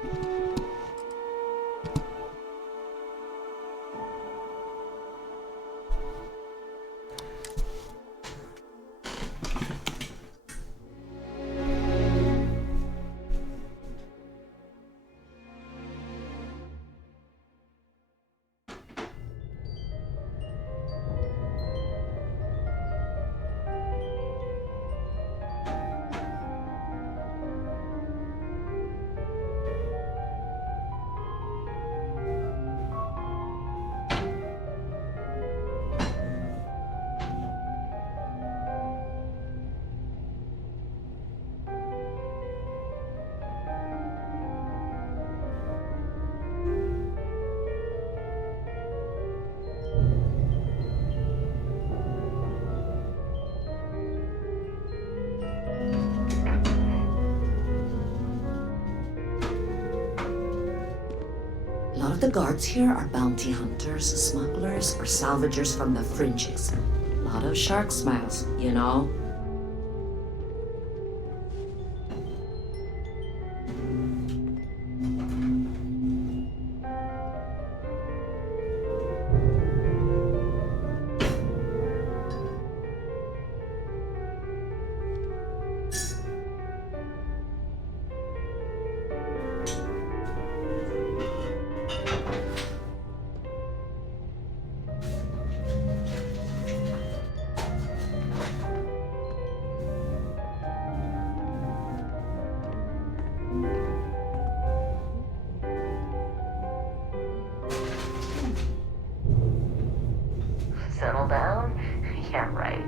A lot of the guards here are bounty hunters, smugglers, or salvagers from the fringes. A lot of shark smiles, you know? Settle down? Yeah, right.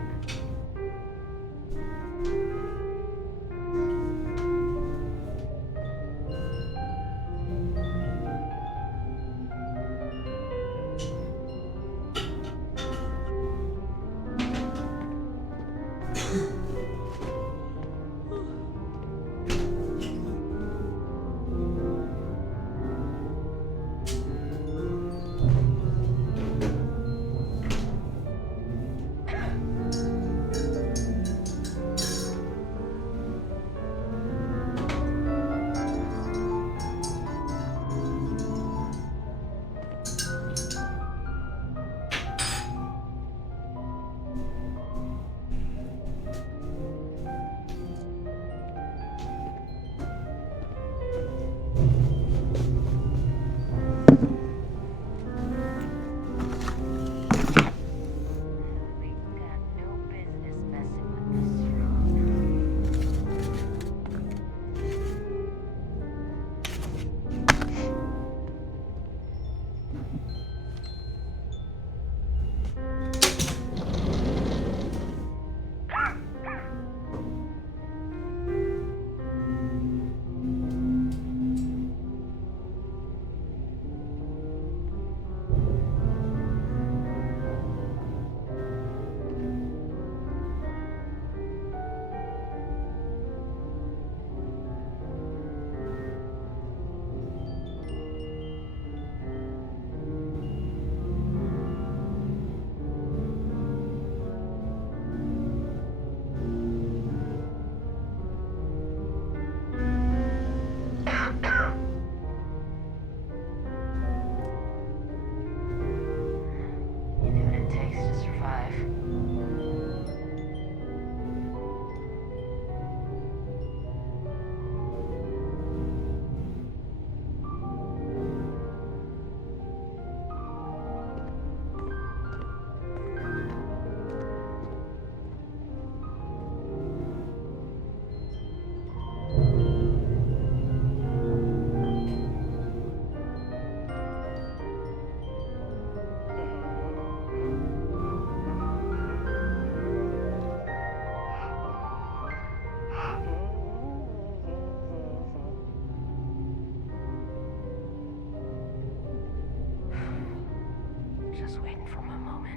Just waiting for my moment.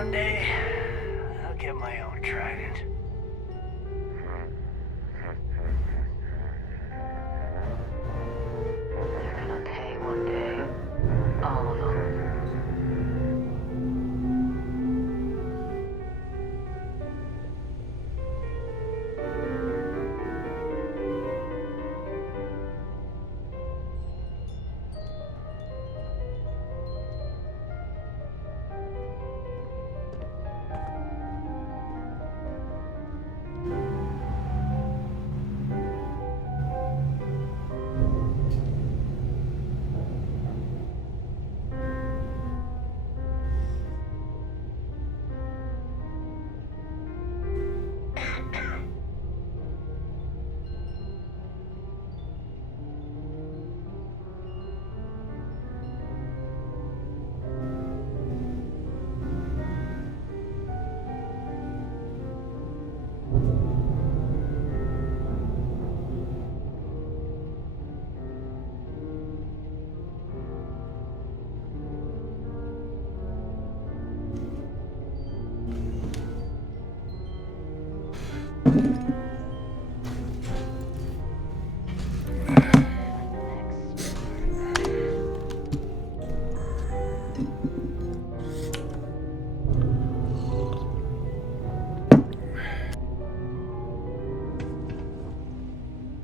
one day, I'll get my own trident. They're gonna pay one day. All of them.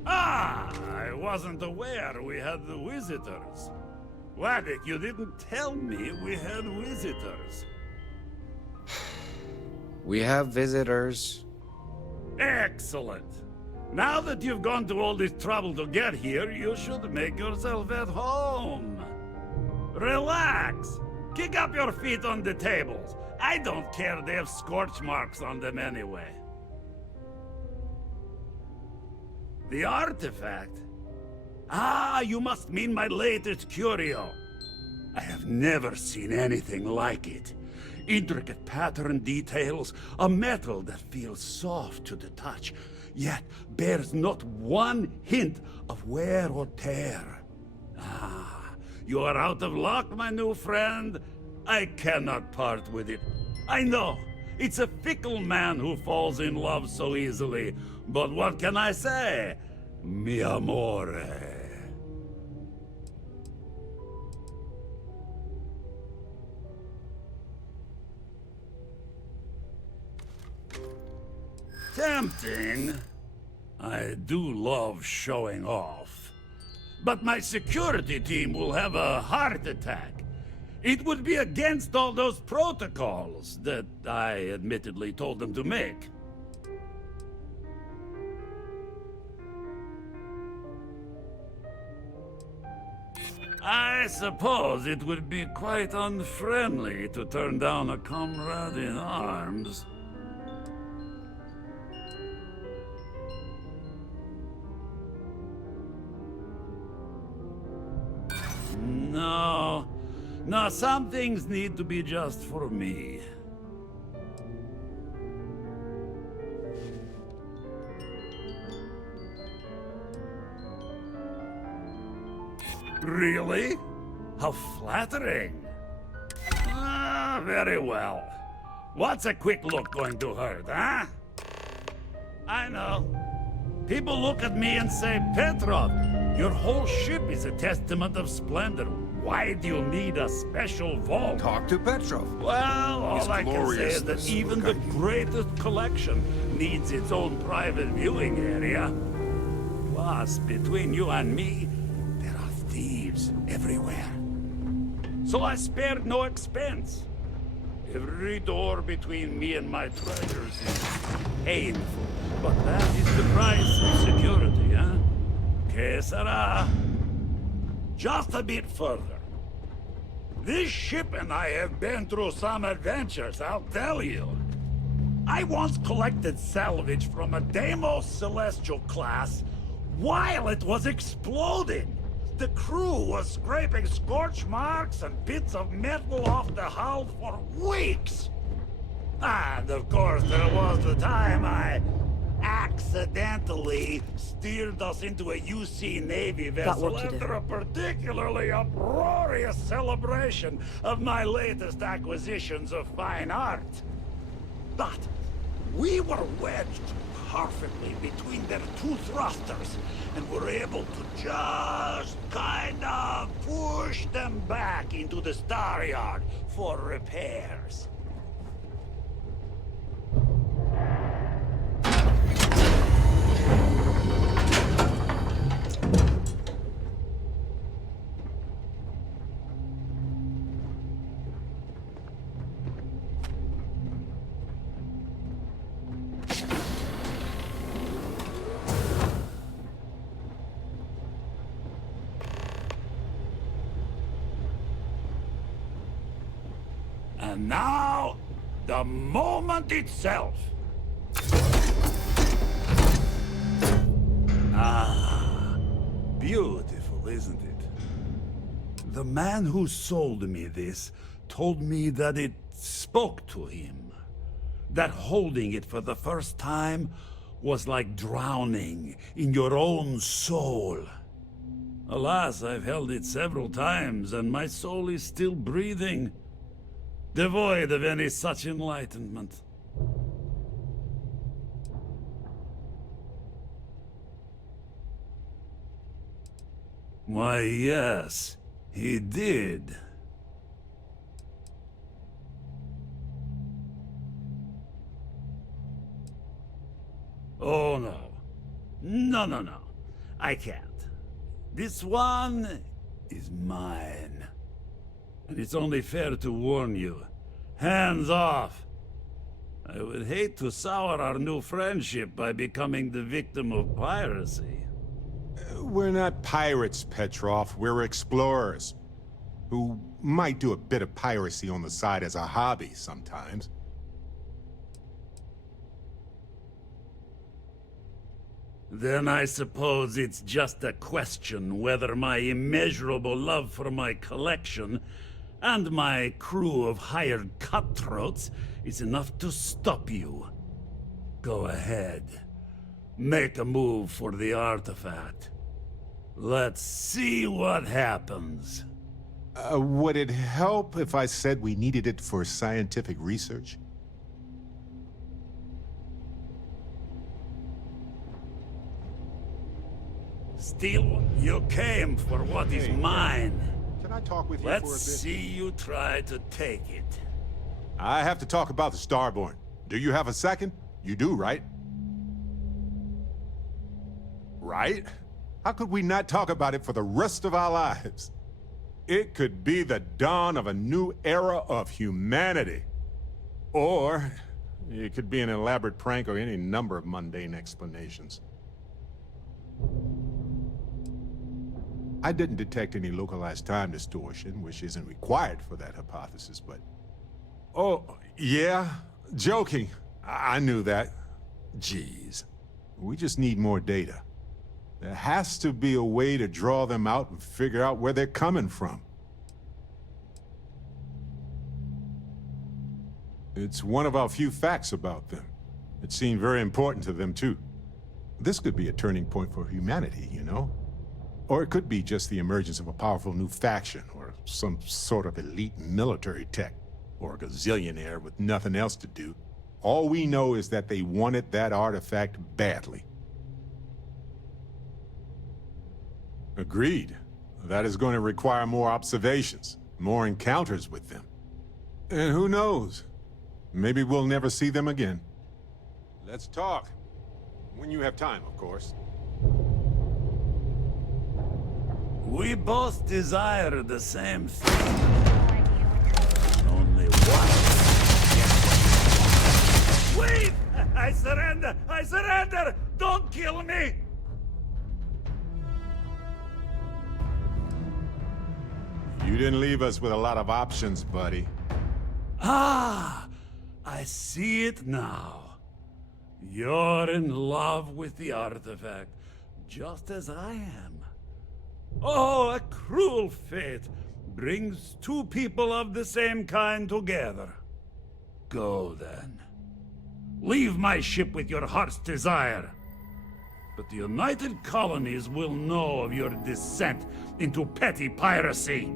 I wasn't aware we had the visitors. Waddick, you didn't tell me we had visitors. We have visitors. Excellent. Now that you've gone to all this trouble to get here, you should make yourself at home. Relax. Kick up your feet on the tables. I don't care, they have scorch marks on them anyway. The artifact? Ah, you must mean my latest curio. I have never seen anything like it. Intricate pattern details, a metal that feels soft to the touch, yet bears not one hint of wear or tear. Ah, you are out of luck, my new friend. I cannot part with it. I know, it's a fickle man who falls in love so easily, but what can I say? Mi amore. Tempting. I do love showing off. But my security team will have a heart attack. It would be against all those protocols that I admittedly told them to make. I suppose it would be quite unfriendly to turn down a comrade in arms. No. No, some things need to be just for me. Really? How flattering. Ah, very well. What's a quick look going to hurt, huh? I know. People look at me and say, Petrov, your whole ship is a testament of splendor. Why do you need a special vault? Talk to Petrov. Well, all I can say is that even the greatest collection needs its own private viewing area. Plus, between you and me, there are thieves everywhere. So I spared no expense. Every door between me and my treasures is painful, but that is the price of security, huh? Que sera? Just a bit further. This ship and I have been through some adventures, I'll tell you. I once collected salvage from a Deimos Celestial class while it was exploding. The crew was scraping scorch marks and bits of metal off the hull for weeks. And of course there was the time I axed accidentally steered us into a UC Navy vessel work to do. after a particularly uproarious celebration of my latest acquisitions of fine art. But we were wedged perfectly between their two thrusters, and were able to just kind of push them back into the star yard for repairs. And now, the moment itself. Ah, beautiful, isn't it? The man who sold me this told me that it spoke to him. That holding it for the first time was like drowning in your own soul. Alas, I've held it several times, and my soul is still breathing, devoid of any such enlightenment. Why, yes, he did. Oh, no. No. I can't. This one is mine. And it's only fair to warn you. Hands off! I would hate to sour our new friendship by becoming the victim of piracy. We're not pirates, Petrov. We're explorers. Who might do a bit of piracy on the side as a hobby sometimes. Then I suppose it's just a question whether my immeasurable love for my collection and my crew of hired cutthroats is enough to stop you. Go ahead. Make a move for the artifact. Let's see what happens. Would it help if I said we needed it for scientific research? Still, you came for what is mine. Can I talk with you Let's for a bit? see you try to take it. I have to talk about the Starborn. Do you have a second? You do, right? Right? How could we not talk about it for the rest of our lives? It could be the dawn of a new era of humanity. Or it could be an elaborate prank or any number of mundane explanations. I didn't detect any localized time distortion, which isn't required for that hypothesis, but... Oh, yeah? Joking. I knew that. Jeez. We just need more data. There has to be a way to draw them out and figure out where they're coming from. It's one of our few facts about them. It seemed very important to them, too. This could be a turning point for humanity, you know? Or it could be just the emergence of a powerful new faction, or some sort of elite military tech, or a gazillionaire with nothing else to do. All we know is that they wanted that artifact badly. Agreed. That is going to require more observations, more encounters with them. And who knows? Maybe we'll never see them again. Let's talk. When you have time, of course. We both desire the same thing. Only one. Wait! I surrender! I surrender! Don't kill me! You didn't leave us with a lot of options, buddy. Ah! I see it now. You're in love with the artifact, just as I am. Oh, a cruel fate brings two people of the same kind together. Go then. Leave my ship with your heart's desire. but the United Colonies will know of your descent into petty piracy.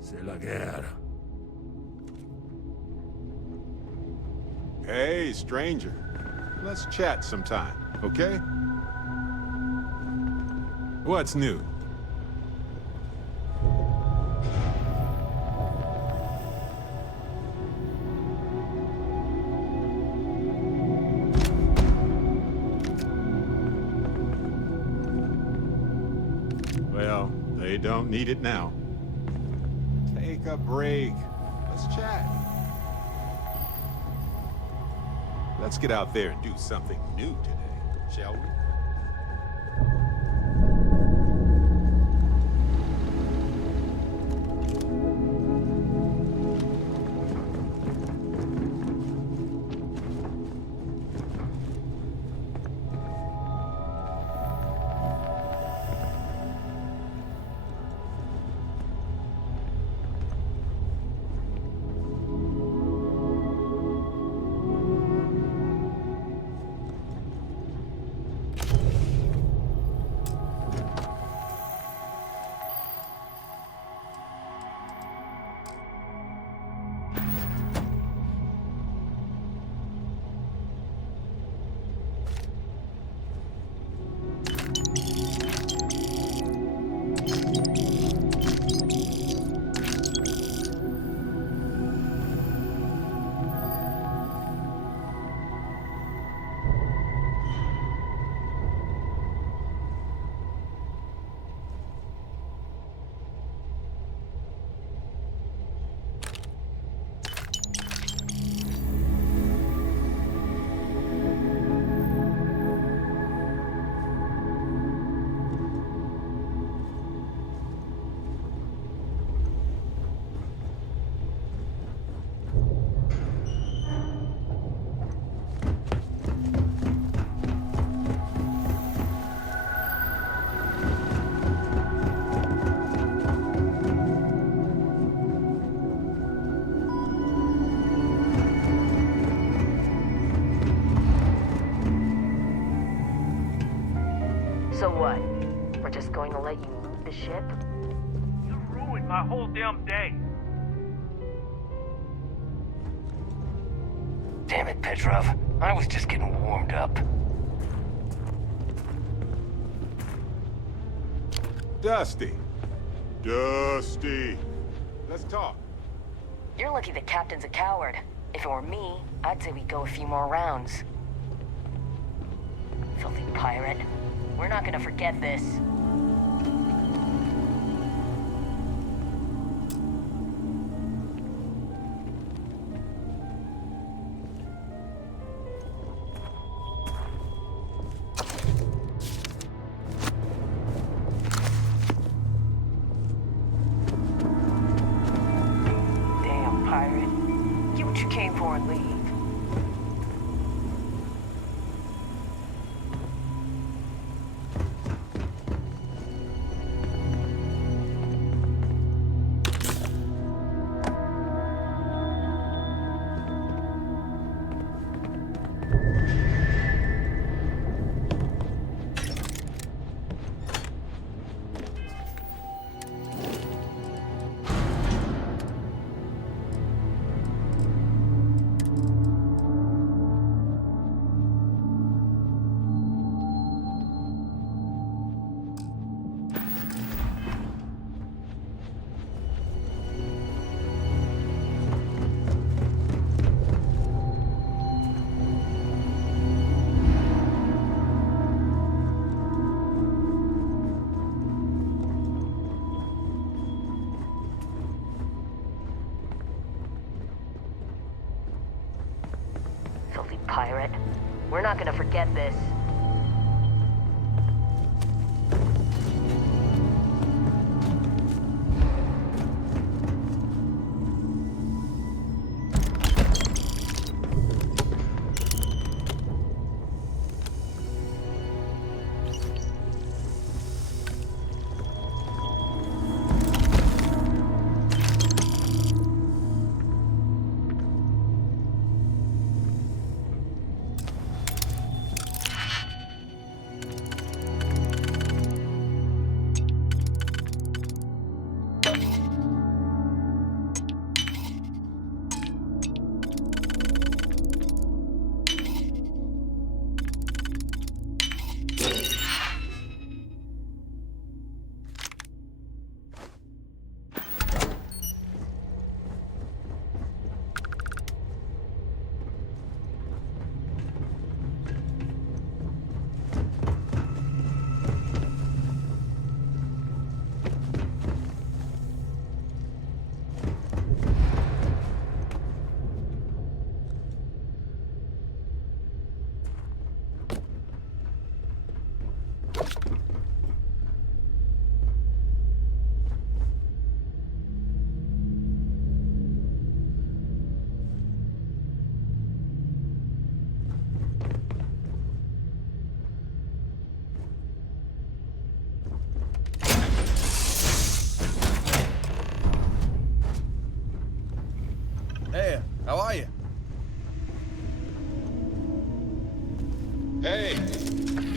C'est la guerre. Hey, stranger. Let's chat sometime, okay? What's new? Well, they don't need it now. Take a break. Let's chat. Let's get out there and do something new today, shall we? So what? We're just going to let you loot the ship? You ruined my whole damn day. Damn it, Petrov. I was just getting warmed up. Dusty. Dusty. Let's talk. You're lucky the captain's a coward. If it were me, I'd say we go a few more rounds. Filthy pirate. We're not gonna forget this. Damn pirate. Get what you came for and leave. Filthy pirate. We're not gonna forget this.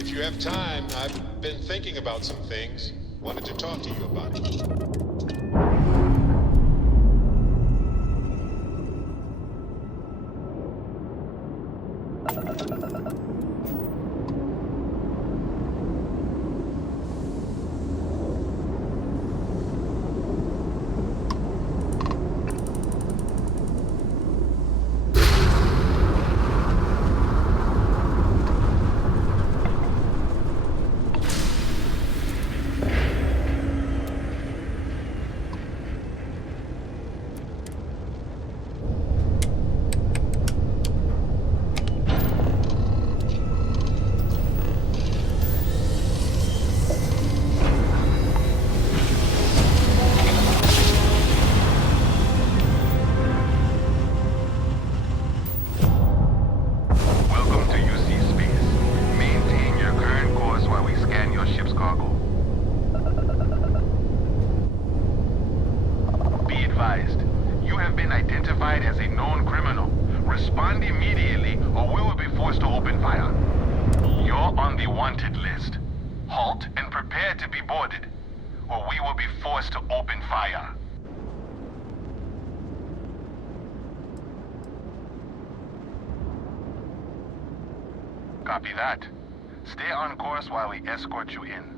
If you have time, I've been thinking about some things. Wanted to talk to you about it. Copy that. Stay on course while we escort you in.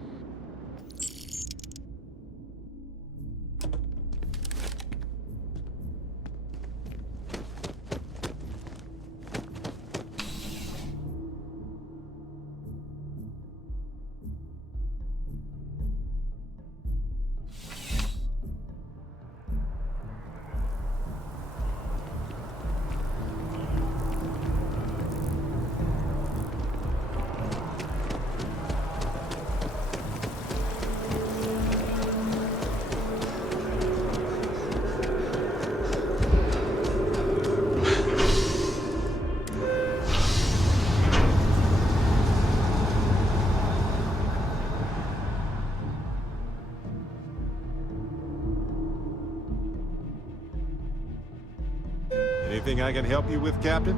Anything I can help you with, Captain?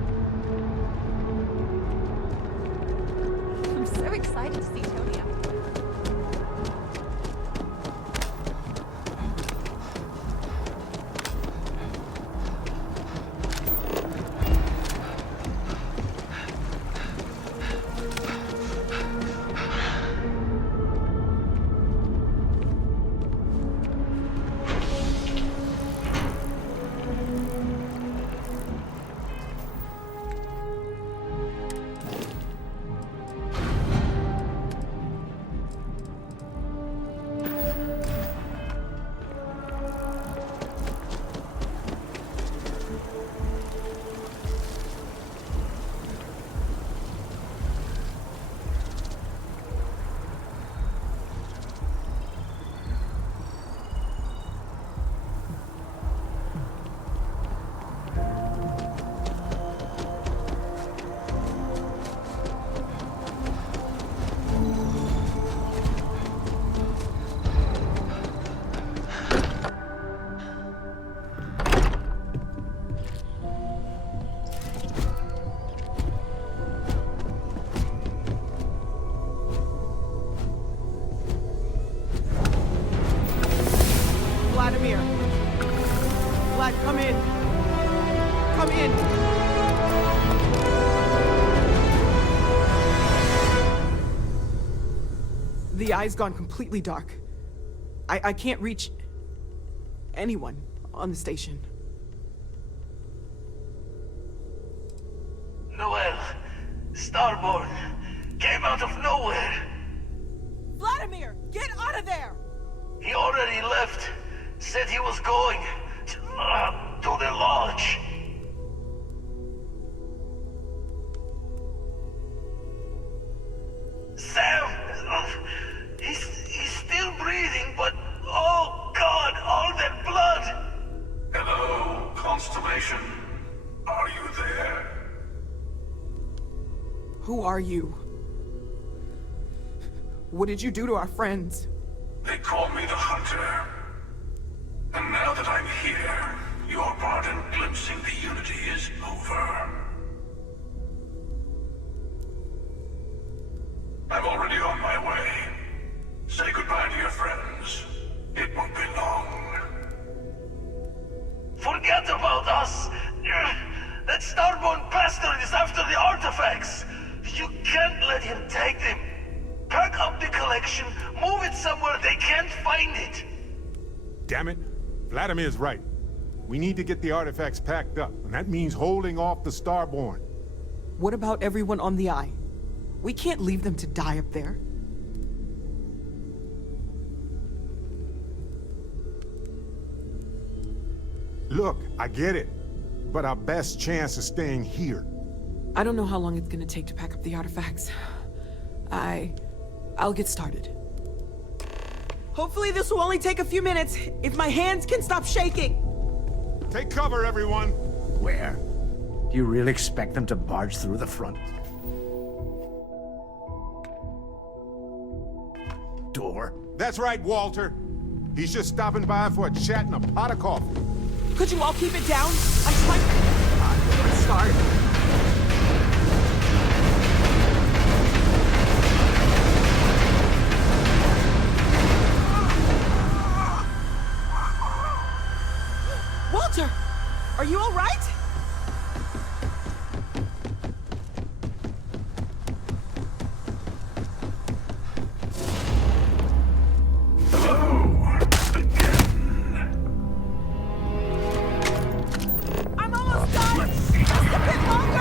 I'm so excited to see Tony out. Vlad, come in. Come in. The eye's gone completely dark. I can't reach anyone on the station. Noel, Starborn, came out of nowhere. Vladimir, get out of there! He already left. Said he was going to the lodge. Sam! He's still breathing, but oh God, all that blood! Hello, Constellation. Are you there? Who are you? What did you do to our friends? They call me the Hunter. And now that I'm here, your part in glimpsing the Unity is over. I'm starborn bastard is after the artifacts! You can't let him take them! Pack up the collection, move it somewhere they can't find it! Damn it. Vladimir's right. We need to get the artifacts packed up, and that means holding off the Starborn. What about everyone on the Eye? We can't leave them to die up there. Look, I get it, but our best chance is staying here. I don't know how long it's gonna take to pack up the artifacts. I'll get started. Hopefully this will only take a few minutes, if my hands can stop shaking! Take cover, everyone! Where? Do you really expect them to barge through the front door? That's right, Walter. He's just stopping by for a chat and a pot of coffee. Could you all keep it down? I'm trying to start. Walter, are you all right? I'm almost done! Just a bit longer!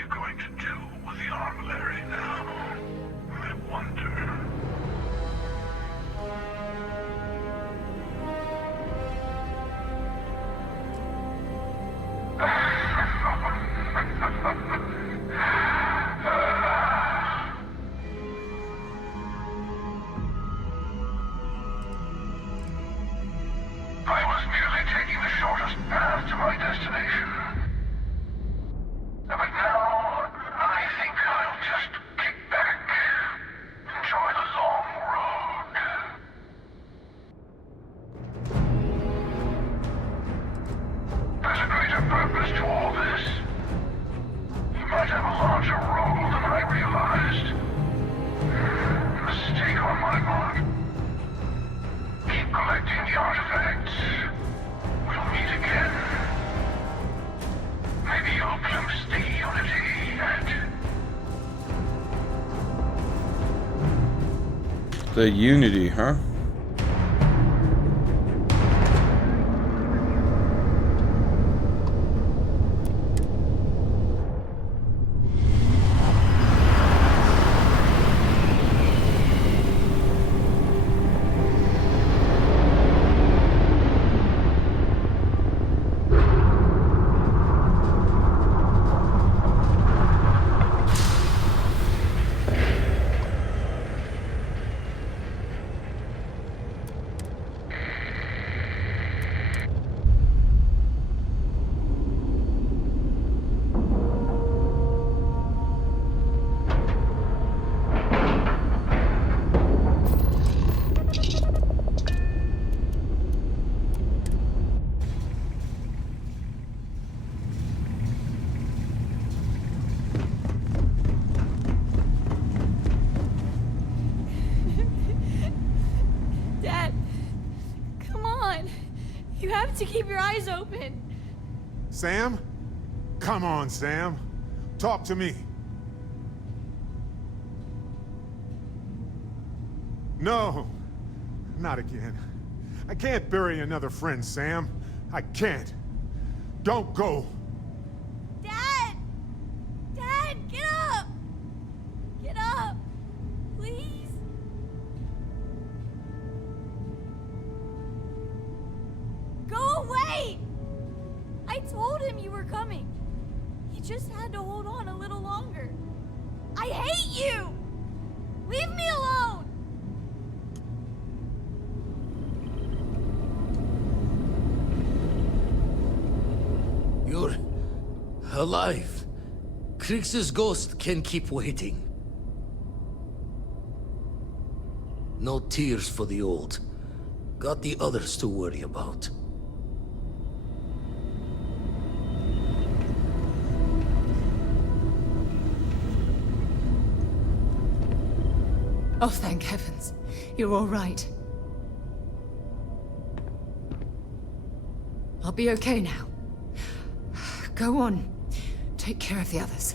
you going to do with the armillary now? I wonder. I was merely taking the shortest path to my destination. But now, I think I'll just kick back, enjoy the long road. There's a greater purpose to all this. You might have a larger role than I realized. Mistake on my part. Keep collecting the artifacts. We'll meet again. Maybe you'll glimpse the unity and... The Unity, huh? Dad, come on. You have to keep your eyes open. Sam? Come on, Sam. Talk to me. No. Not again. I can't bury another friend, Sam. I can't. Don't go. Dad! Dad, get up! Get up! Please? Go away! I told him you were coming. He just had to hold on a little longer. I hate you! Leave me alone! You're alive. Krix's ghost can keep waiting. No tears for the old. Got the others to worry about. Oh, thank heavens. You're all right. I'll be okay now. Go on. Take care of the others.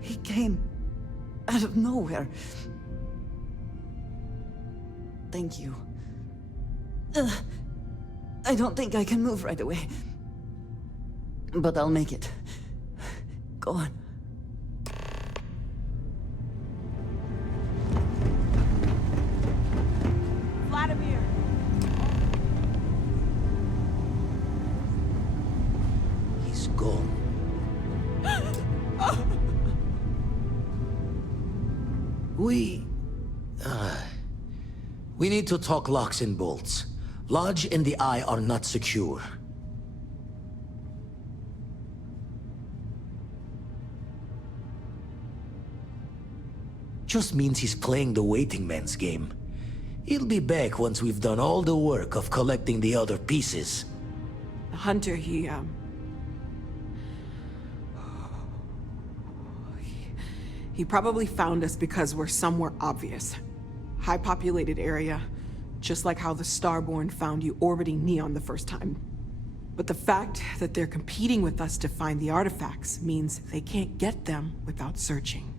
He came out of nowhere. Thank you. I don't think I can move right away. But I'll make it. Go on. Vladimir. He's gone. We need to talk locks and bolts. Lodge and the Eye are not secure. Just means he's playing the waiting man's game. He'll be back once we've done all the work of collecting the other pieces. The hunter, he probably found us because we're somewhere obvious. High-populated area, just like how the Starborn found you orbiting Neon the first time. But the fact that they're competing with us to find the artifacts means they can't get them without searching.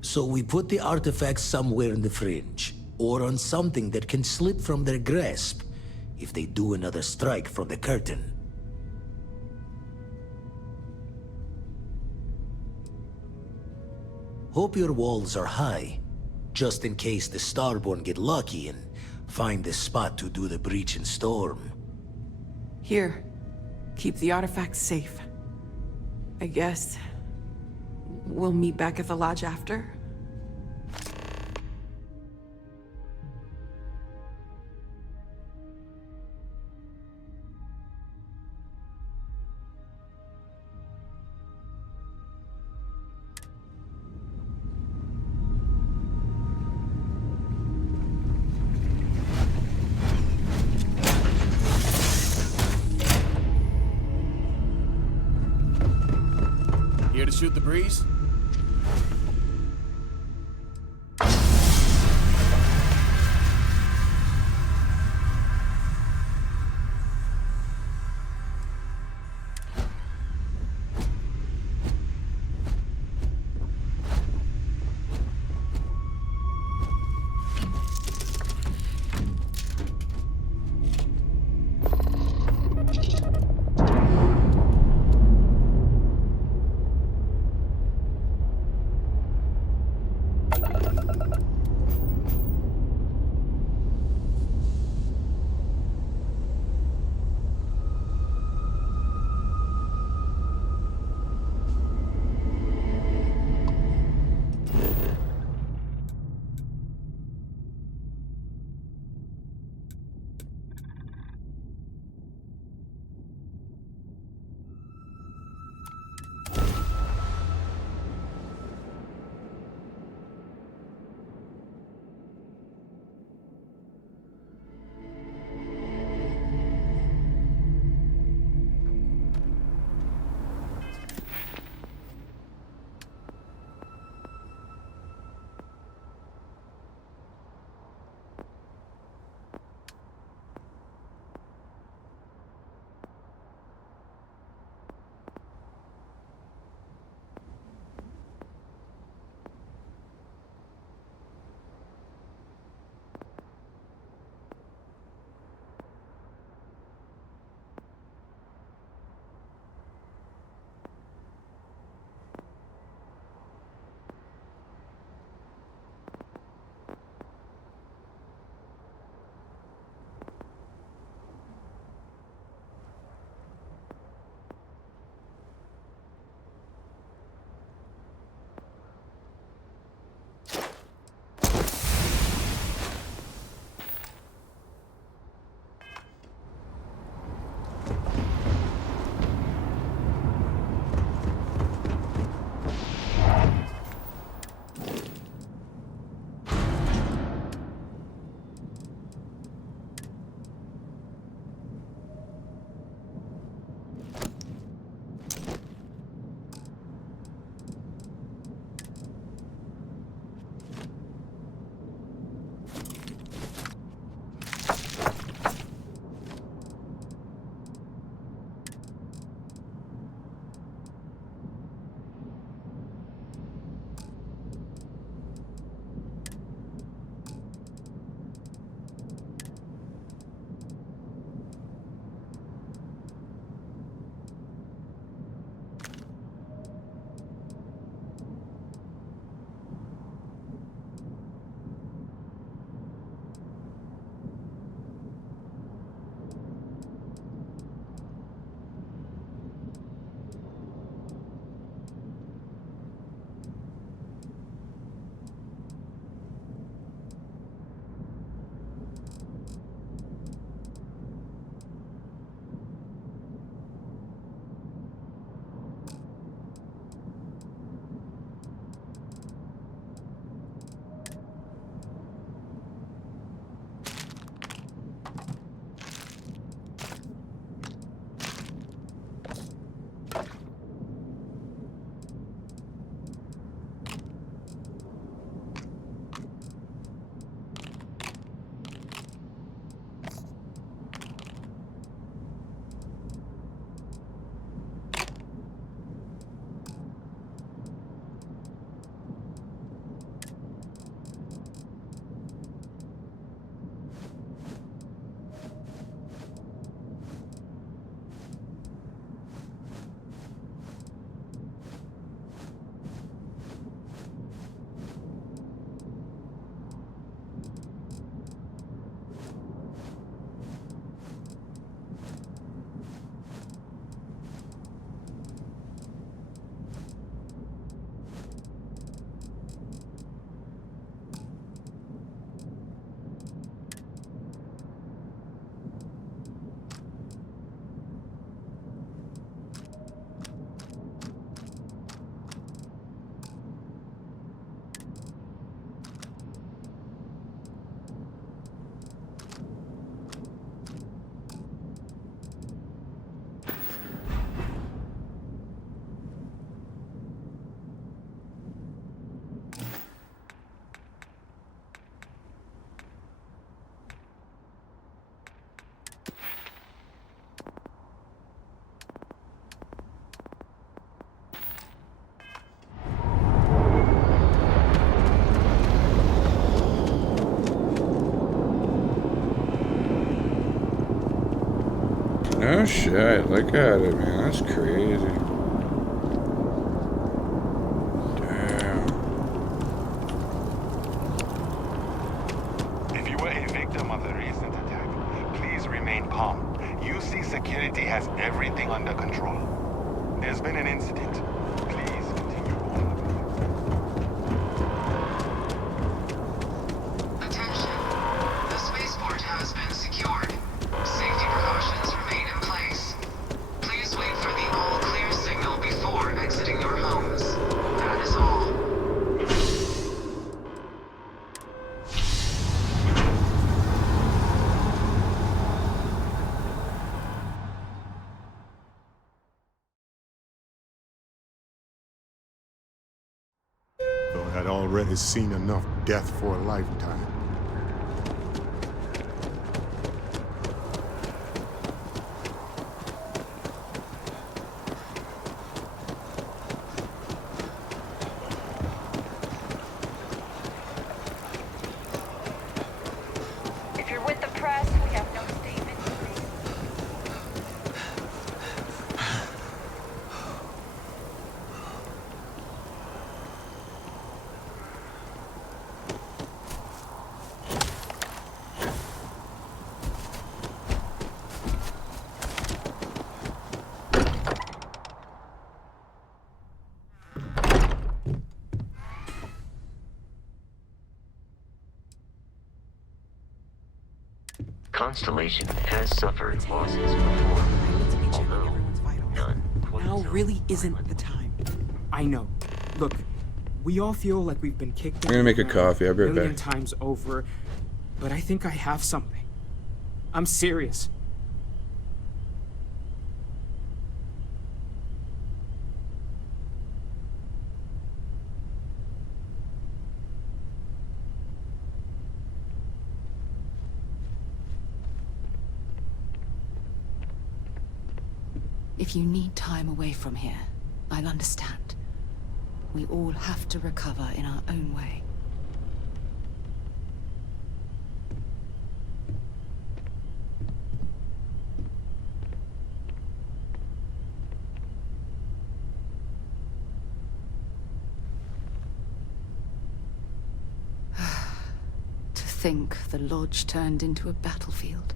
So we put the artifacts somewhere in the fringe. or on something that can slip from their grasp if they do another strike from the curtain. Hope your walls are high, just in case the Starborn get lucky and find the spot to do the breach and storm. Here, keep the artifacts safe. I guess we'll meet back at the lodge after? Here to shoot the breeze? No shit, look at it, man. That's crazy. Damn. If you were a victim of the recent attack, please remain calm. UC security has everything under control. There's been an incident. Please continue on. Attention. The spaceport has been secured. Safety precautions remain in place. Please wait for the all clear signal before exiting your homes. That is all. Thought I'd already seen enough death for a lifetime. If you're with the press, we have no statement. Constellation has suffered losses before, although none quite Now so really isn't the time. I know. Look, we all feel like we've been kicked I'm gonna make a coffee. I'll be right a million back. times over, but I think I have something. I'm serious. If you need time away from here, I'll understand. We all have to recover in our own way. To think the lodge turned into a battlefield.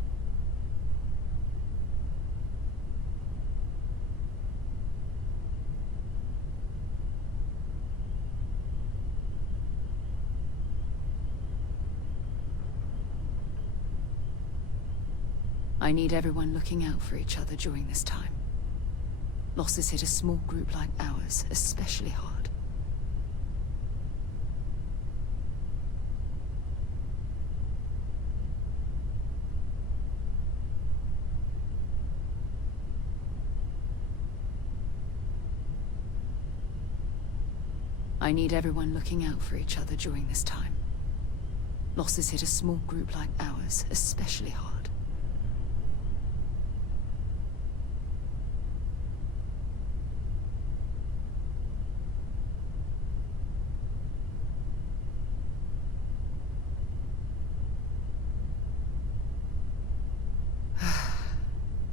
I need everyone looking out for each other during this time. Losses hit a small group like ours especially hard. I need everyone looking out for each other during this time. Losses hit a small group like ours especially hard.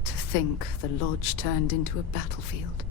To think the lodge turned into a battlefield.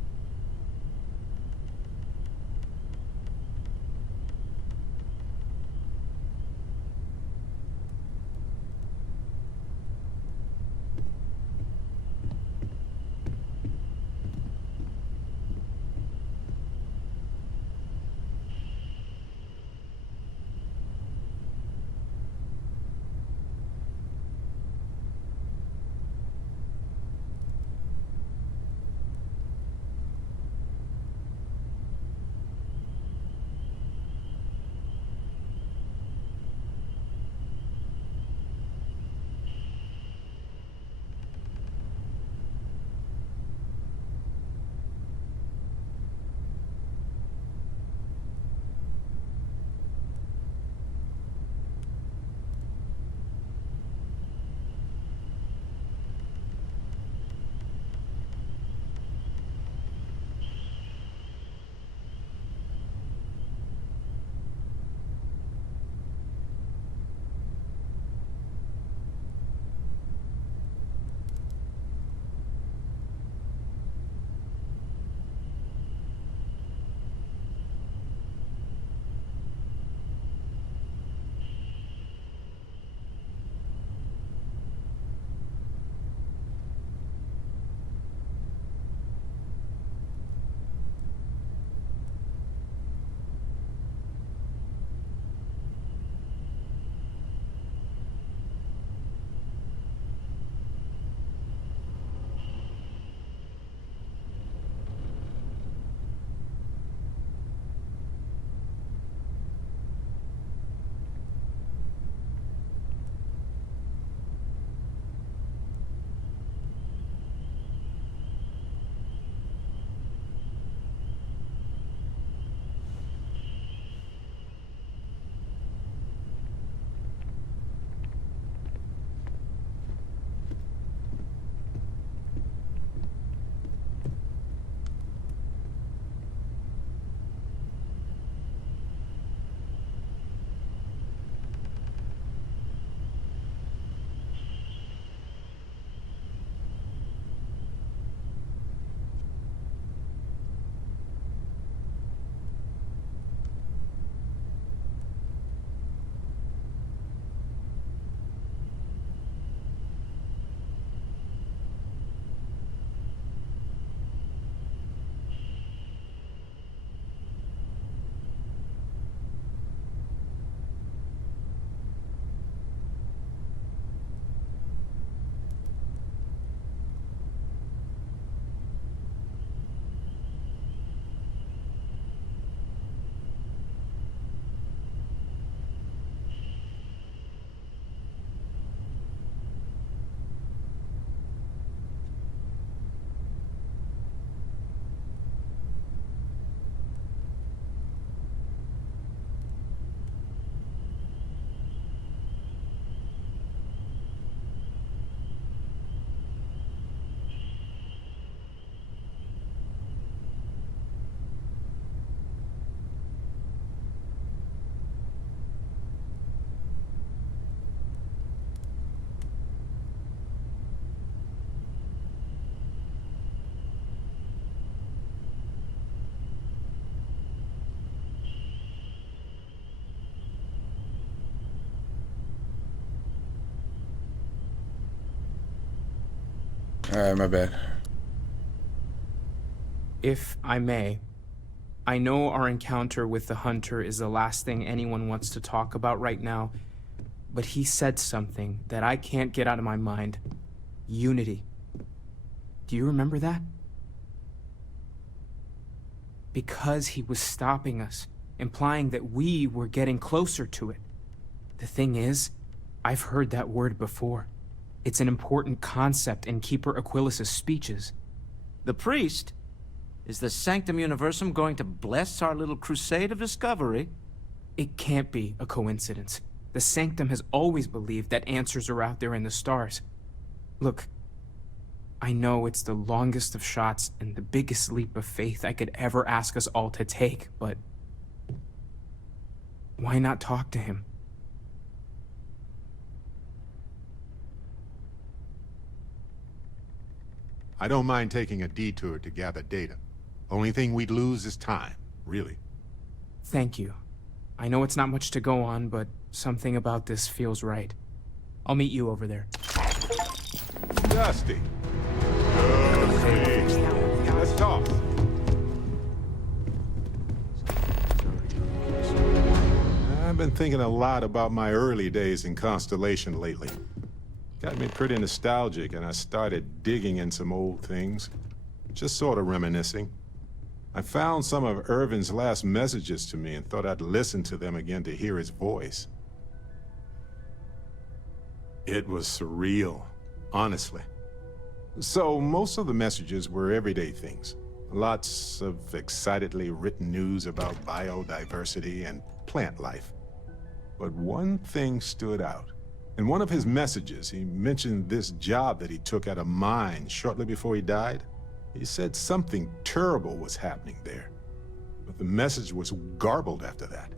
Alright, my bad. If I may, I know our encounter with the Hunter is the last thing anyone wants to talk about right now, but he said something that I can't get out of my mind. Unity. Do you remember that? Because he was stopping us, implying that we were getting closer to it. The thing is, I've heard that word before. It's an important concept in Keeper Aquilas's speeches. The priest? Is the Sanctum Universum going to bless our little crusade of discovery? It can't be a coincidence. The Sanctum has always believed that answers are out there in the stars. Look, I know it's the longest of shots and the biggest leap of faith I could ever ask us all to take, but why not talk to him? I don't mind taking a detour to gather data. Only thing we'd lose is time, really. Thank you. I know it's not much to go on, but something about this feels right. I'll meet you over there. Dusty. Let's talk. I've been thinking a lot about my early days in Constellation lately. Got me pretty nostalgic, and I started digging in some old things. Just sort of reminiscing. I found some of Irvin's last messages to me and thought I'd listen to them again to hear his voice. It was surreal, honestly. So, most of the messages were everyday things. Lots of excitedly written news about biodiversity and plant life. But one thing stood out. In one of his messages, he mentioned this job that he took at a mine shortly before he died. He said something terrible was happening there, but the message was garbled after that.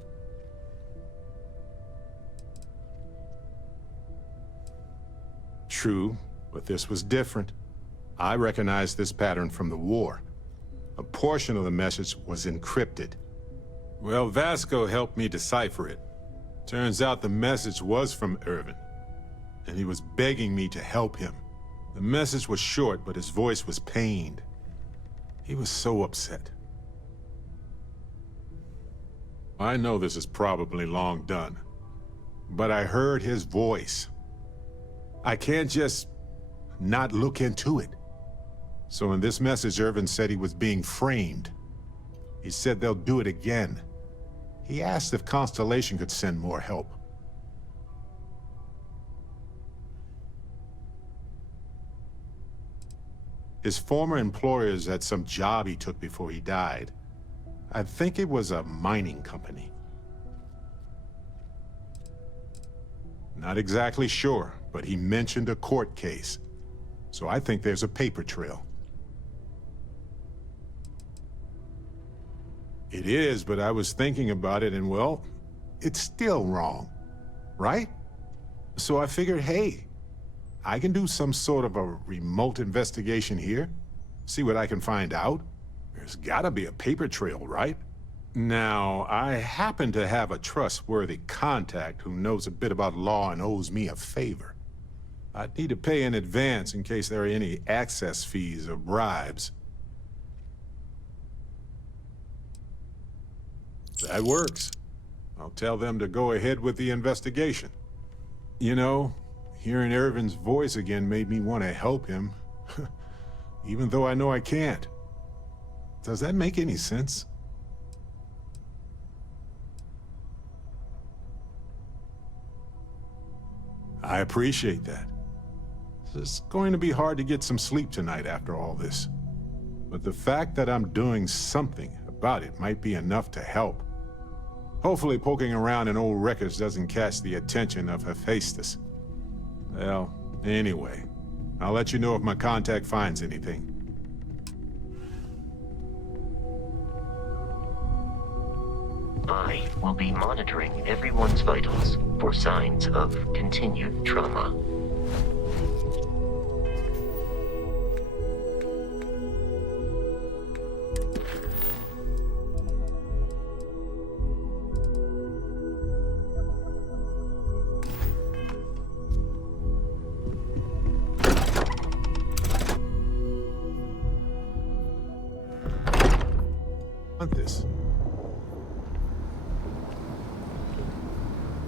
True, but this was different. I recognized this pattern from the war. A portion of the message was encrypted. Well, Vasco helped me decipher it. Turns out the message was from Irvin, and he was begging me to help him. The message was short, but his voice was pained. He was so upset. I know this is probably long done, but I heard his voice. I can't just not look into it. So in this message, Irvin said he was being framed. He said they'll do it again. He asked if Constellation could send more help. His former employers had some job he took before he died. I think it was a mining company. Not exactly sure, but he mentioned a court case. So I think there's a paper trail. It is, but I was thinking about it and, well, it's still wrong, right? So I figured, hey, I can do some sort of a remote investigation here, see what I can find out. There's gotta be a paper trail, right? Now, I happen to have a trustworthy contact who knows a bit about law and owes me a favor. I'd need to pay in advance in case there are any access fees or bribes. That works. I'll tell them to go ahead with the investigation. You know, hearing Irvin's voice again made me want to help him, even though I know I can't. Does that make any sense? I appreciate that. It's going to be hard to get some sleep tonight after all this. But the fact that I'm doing something about it might be enough to help. Hopefully poking around in old records doesn't catch the attention of Hephaestus. Well, anyway, I'll let you know if my contact finds anything. I will be monitoring everyone's vitals for signs of continued trauma. want this.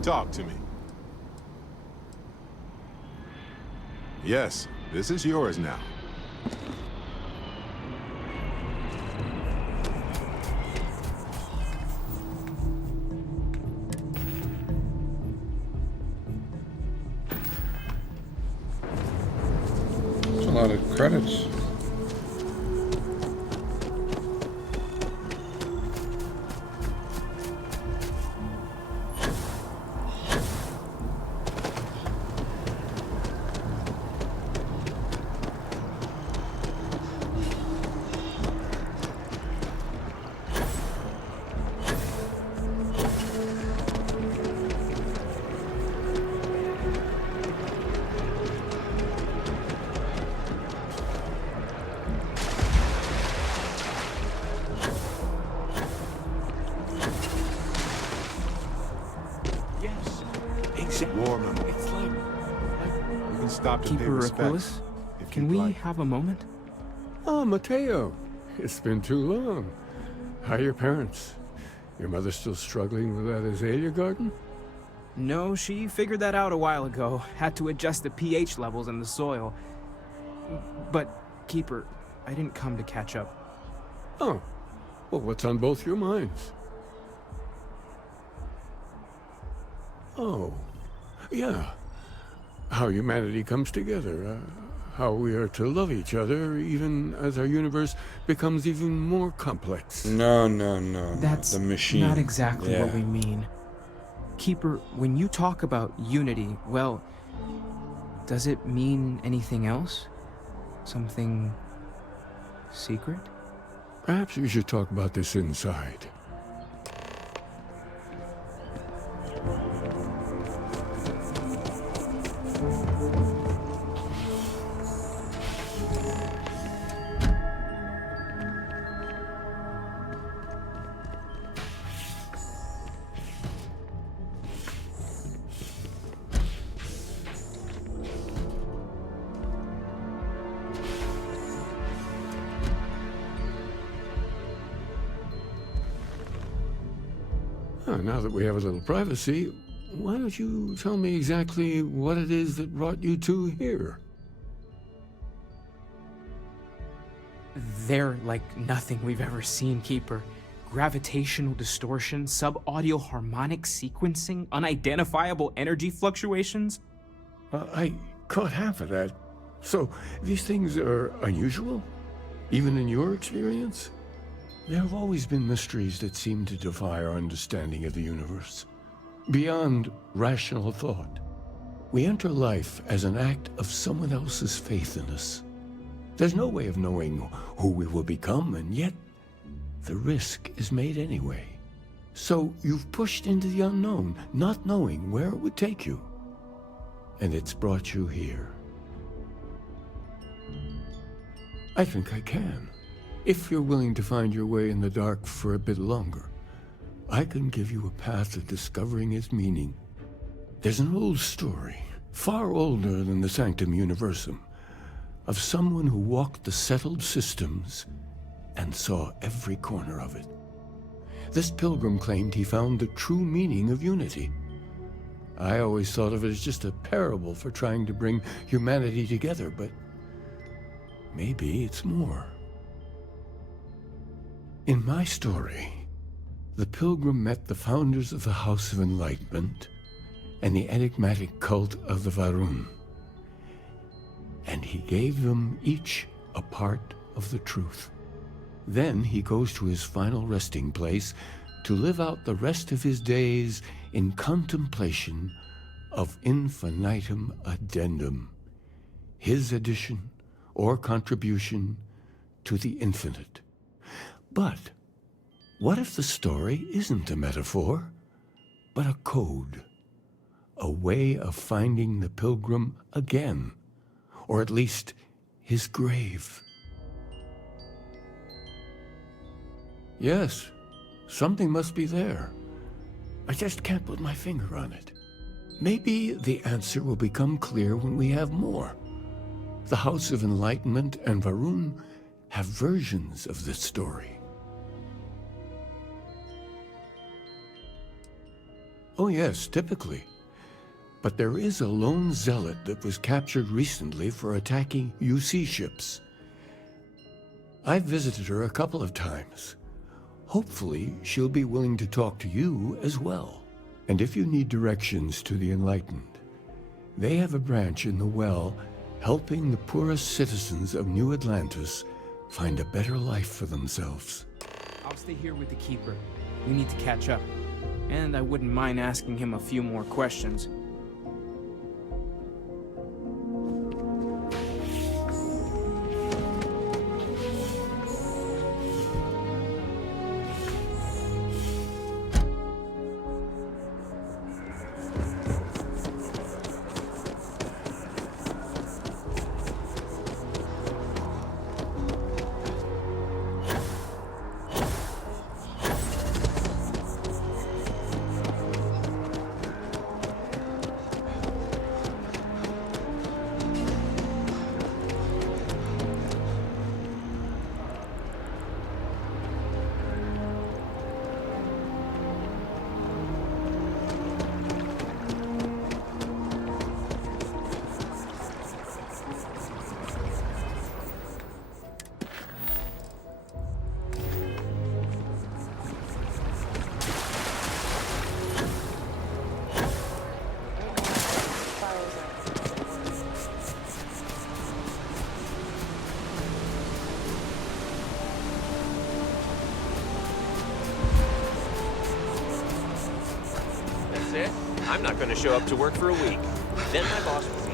Talk to me. Yes, this is yours now. That's a lot of credits. War memo. It's like we can stop to pay Keeper respects. Aquilus, can we have a moment? Oh, Mateo. It's been too long. How are your parents? Your mother still struggling with that azalea garden? No, she figured that out a while ago. Had to adjust the pH levels in the soil. But, Keeper, I didn't come to catch up. Oh. Well, what's on both your minds? Oh. Yeah. How humanity comes together. How we are to love each other even as our universe becomes even more complex. No. That's the machine. not exactly what we mean. Keeper, when you talk about unity, well, does it mean anything else? Something secret? Perhaps we should talk about this inside. Now that we have a little privacy, why don't you tell me exactly what it is that brought you two here? They're like nothing we've ever seen, Keeper. Gravitational distortion, sub-audio harmonic sequencing, unidentifiable energy fluctuations. I caught half of that. So, these things are unusual? Even in your experience? There have always been mysteries that seem to defy our understanding of the universe. Beyond rational thought, we enter life as an act of someone else's faith in us. There's no way of knowing who we will become, and yet the risk is made anyway. So you've pushed into the unknown, not knowing where it would take you. And it's brought you here. I think I can. If you're willing to find your way in the dark for a bit longer, I can give you a path to discovering its meaning. There's an old story, far older than the Sanctum Universum, of someone who walked the settled systems and saw every corner of it. This pilgrim claimed he found the true meaning of unity. I always thought of it as just a parable for trying to bring humanity together, but maybe it's more. In my story, the pilgrim met the founders of the House of Enlightenment and the enigmatic cult of the Varun, and he gave them each a part of the truth. Then he goes to his final resting place to live out the rest of his days in contemplation of infinitum addendum, his addition or contribution to the infinite. But what if the story isn't a metaphor, but a code? A way of finding the pilgrim again, or at least his grave. Yes, something must be there. I just can't put my finger on it. Maybe the answer will become clear when we have more. The House of Enlightenment and Varun have versions of this story. Oh yes, typically. But there is a lone zealot that was captured recently for attacking UC ships. I've visited her a couple of times. Hopefully, she'll be willing to talk to you as well. And if you need directions to the Enlightened, they have a branch in the Well helping the poorest citizens of New Atlantis find a better life for themselves. I'll stay here with the Keeper. We need to catch up. And I wouldn't mind asking him a few more questions. That's it? I'm not going to show up to work for a week. Then my boss will see.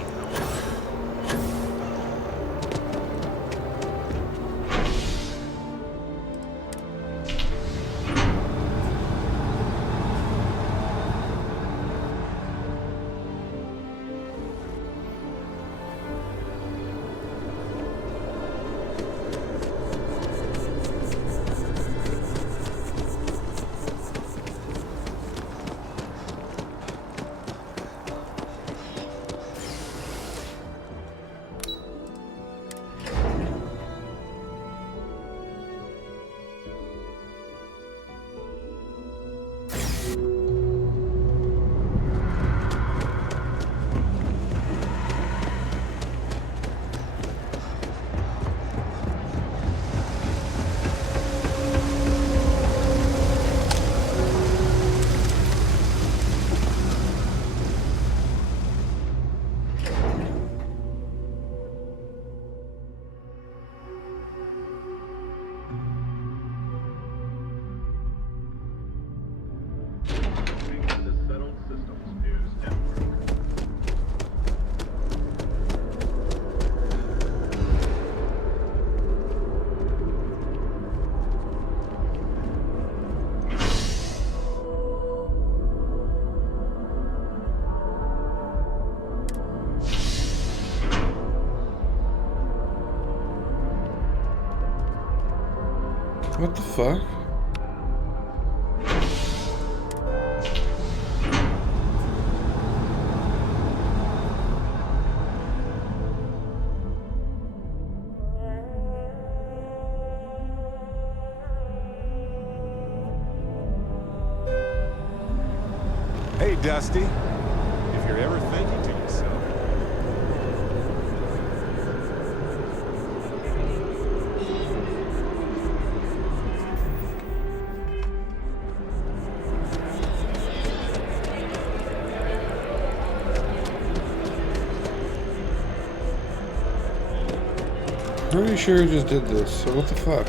What the fuck? Hey, Dusty. If you're ever thinking to yourself, Pretty sure he just did this, so what the fuck?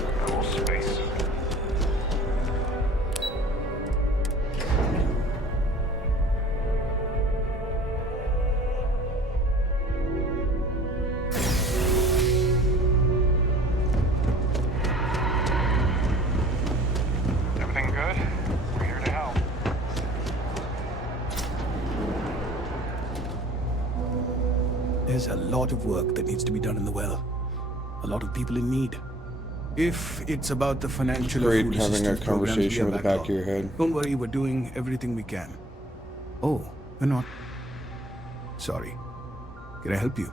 Everything good? We're here to help. There's a lot of work that needs to be done in the well. A lot of people in need. If it's about the financial Great food having a assistance programs conversation we with have the back of backlogged. your head. Don't worry, we're doing everything we can. Oh, we're not. Sorry. Can I help you?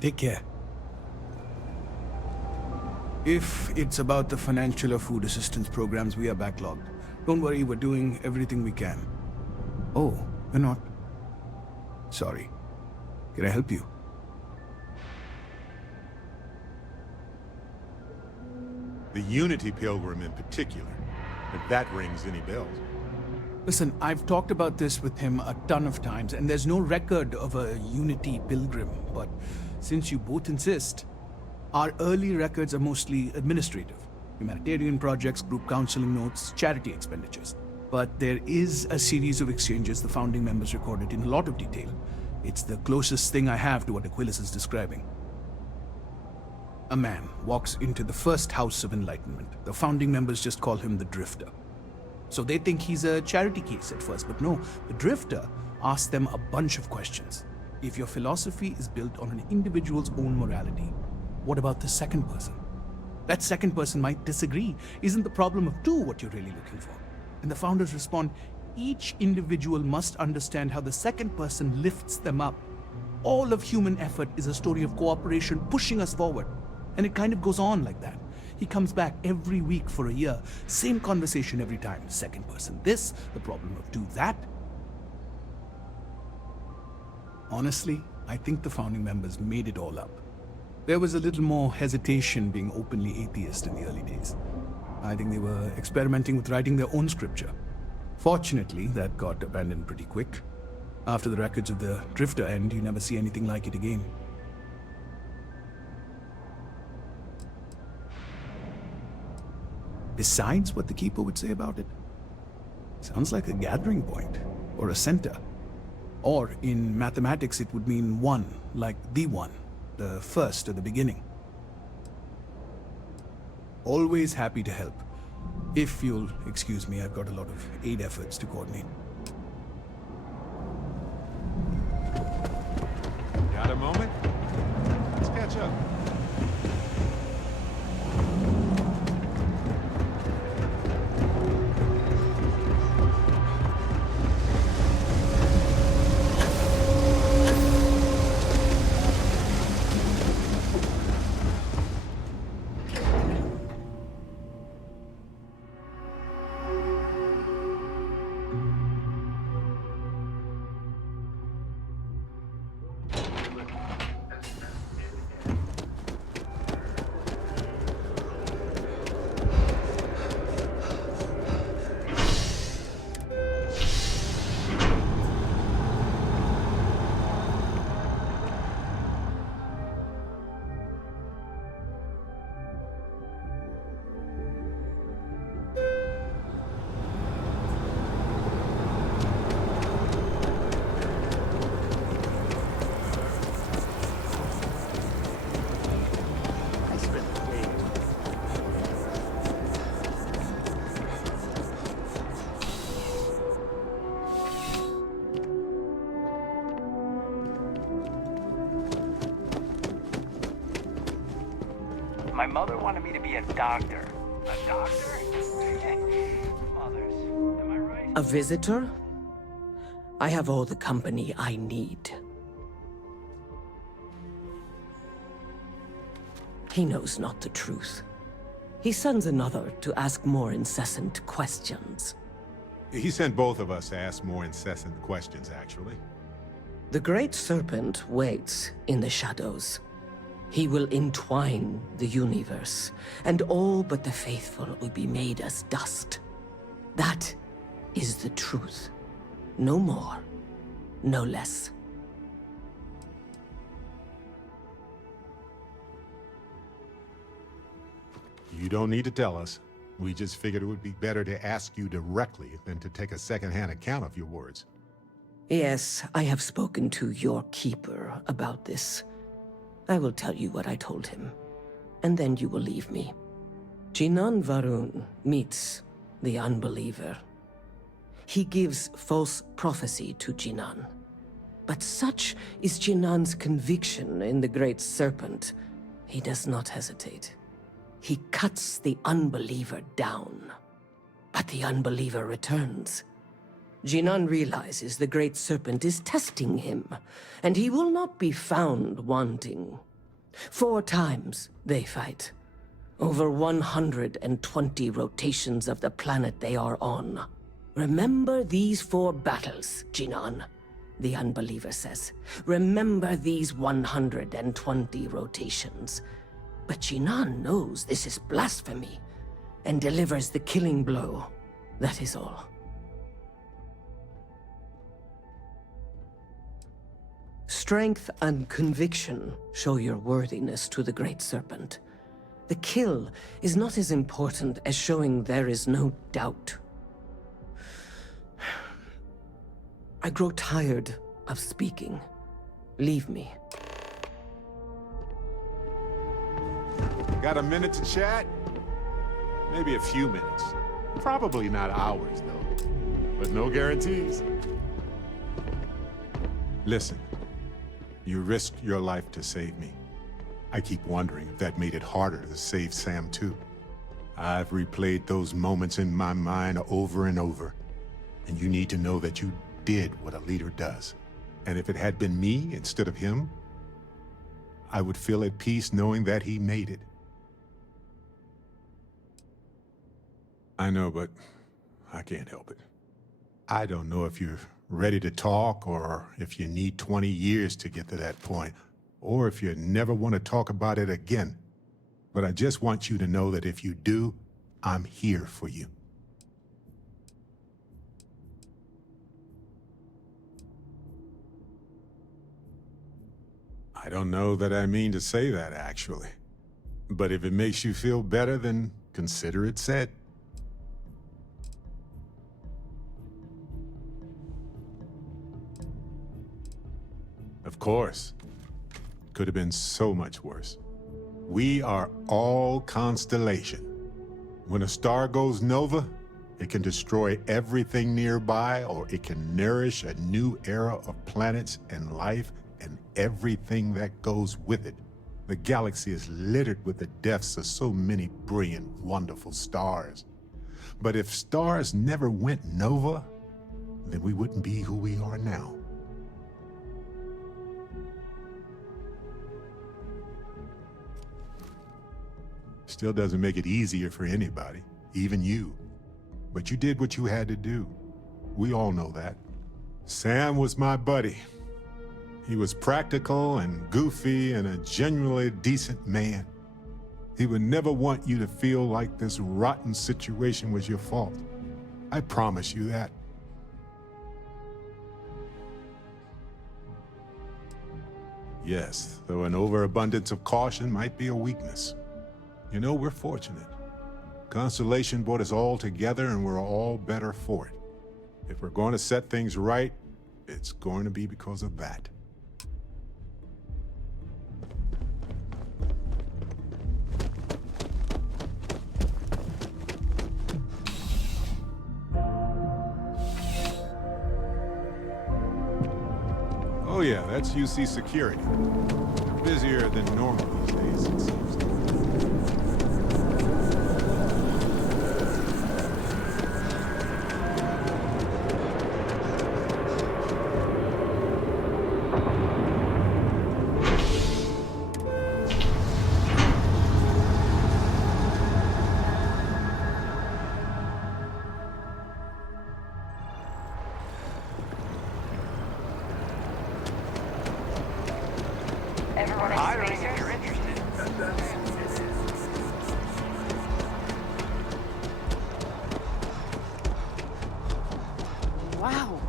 Take care. If it's about the financial or food assistance programs we are backlogged, Don't worry, we're doing everything we can. Oh, we're not. Sorry. Can I help you? The Unity Pilgrim in particular, if that rings any bells. Listen, I've talked about this with him a ton of times, and there's no record of a Unity Pilgrim, but since you both insist, our early records are mostly administrative. Humanitarian projects, group counseling notes, charity expenditures. But there is a series of exchanges the founding members recorded in a lot of detail. It's the closest thing I have to what Aquilus is describing. A man walks into the first House of Enlightenment. The founding members just call him the Drifter. So they think he's a charity case at first, but no, the Drifter asks them a bunch of questions. If your philosophy is built on an individual's own morality, what about the second person? That second person might disagree. Isn't the problem of two what you're really looking for? And the founders respond, each individual must understand how the second person lifts them up. All of human effort is a story of cooperation pushing us forward. And it kind of goes on like that. He comes back every week for a year. Same conversation every time. Second person this, the problem of two that. Honestly, I think the founding members made it all up. There was a little more hesitation being openly atheist in the early days. I think they were experimenting with writing their own scripture. Fortunately, that got abandoned pretty quick. After the records of the Drifter end, you never see anything like it again. Besides what the Keeper would say about it, sounds like a gathering point, or a center. Or in mathematics it would mean one, like the one, the first or the beginning. Always happy to help. If you'll excuse me, I've got a lot of aid efforts to coordinate. Got a moment? Let's catch up. My mother wanted me to be a doctor. A doctor? Mothers, am I right? A visitor? I have all the company I need. He knows not the truth. He sends another to ask more incessant questions. He sent both of us to ask more incessant questions, actually. The Great Serpent waits in the shadows. He will entwine the universe, and all but the faithful will be made as dust. That is the truth. No more, no less. You don't need to tell us. We just figured it would be better to ask you directly than to take a second-hand account of your words. Yes, I have spoken to your keeper about this. I will tell you what I told him, and then you will leave me. Jinan Varun meets the unbeliever. He gives false prophecy to Jinan. But such is Jinan's conviction in the Great Serpent, he does not hesitate. He cuts the unbeliever down. But the unbeliever returns. Jinan realizes the Great Serpent is testing him, and he will not be found wanting. 4 times they fight. Over 120 rotations of the planet they are on. Remember these 4 battles, Jinan, the Unbeliever says. Remember these 120 rotations. But Jinan knows this is blasphemy and delivers the killing blow. That is all. Strength and conviction show your worthiness to the Great Serpent. The kill is not as important as showing there is no doubt. I grow tired of speaking. Leave me. Got a minute to chat? Maybe a few minutes. Probably not hours, though. But no guarantees. Listen, you risked your life to save me. I keep wondering if that made it harder to save Sam, too. I've replayed those moments in my mind over and over. And you need to know that you did what a leader does. And if it had been me instead of him, I would feel at peace knowing that he made it. I know, but I can't help it. I don't know if you're ready to talk or if you need 20 years to get to that point, or if you never want to talk about it again. But I just want you to know that if you do, I'm here for you. I don't know that I mean to say that, actually. But if it makes you feel better, then consider it said. Of course. Could have been so much worse. We are all constellation. When a star goes nova, it can destroy everything nearby, or it can nourish a new era of planets and life and everything that goes with it. The galaxy is littered with the deaths of so many brilliant, wonderful stars. But if stars never went nova, then we wouldn't be who we are now. Still doesn't make it easier for anybody, even you. But you did what you had to do. We all know that. Sam was my buddy. He was practical and goofy and a genuinely decent man. He would never want you to feel like this rotten situation was your fault. I promise you that. Yes, though an overabundance of caution might be a weakness. You know, we're fortunate. Constellation brought us all together and we're all better for it. If we're going to set things right, it's going to be because of that. Oh yeah, that's UC security. Busier than normal these days, it seems. Everyone is Hiring spacers? if you're interested. Wow,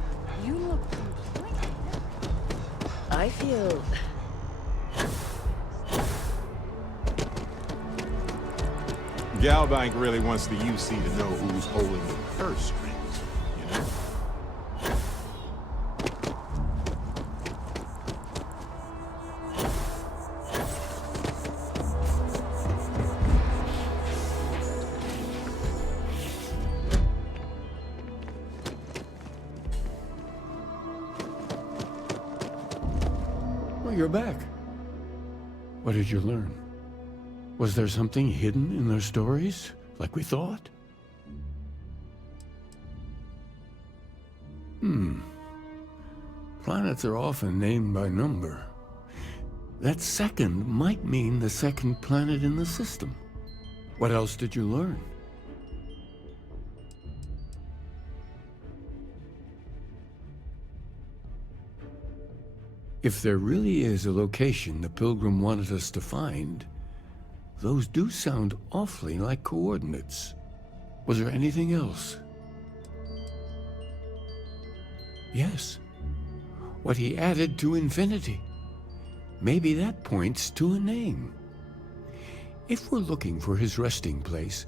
you look completely different. I feel... Galbank really wants the UC to know who's holding the purse strings, you know? Well, you're back. What did you learn? Was there something hidden in their stories, like we thought? Planets are often named by number. That second might mean the second planet in the system. What else did you learn? If there really is a location the Pilgrim wanted us to find, those do sound awfully like coordinates. Was there anything else? Yes. What he added to infinity. Maybe that points to a name. If we're looking for his resting place,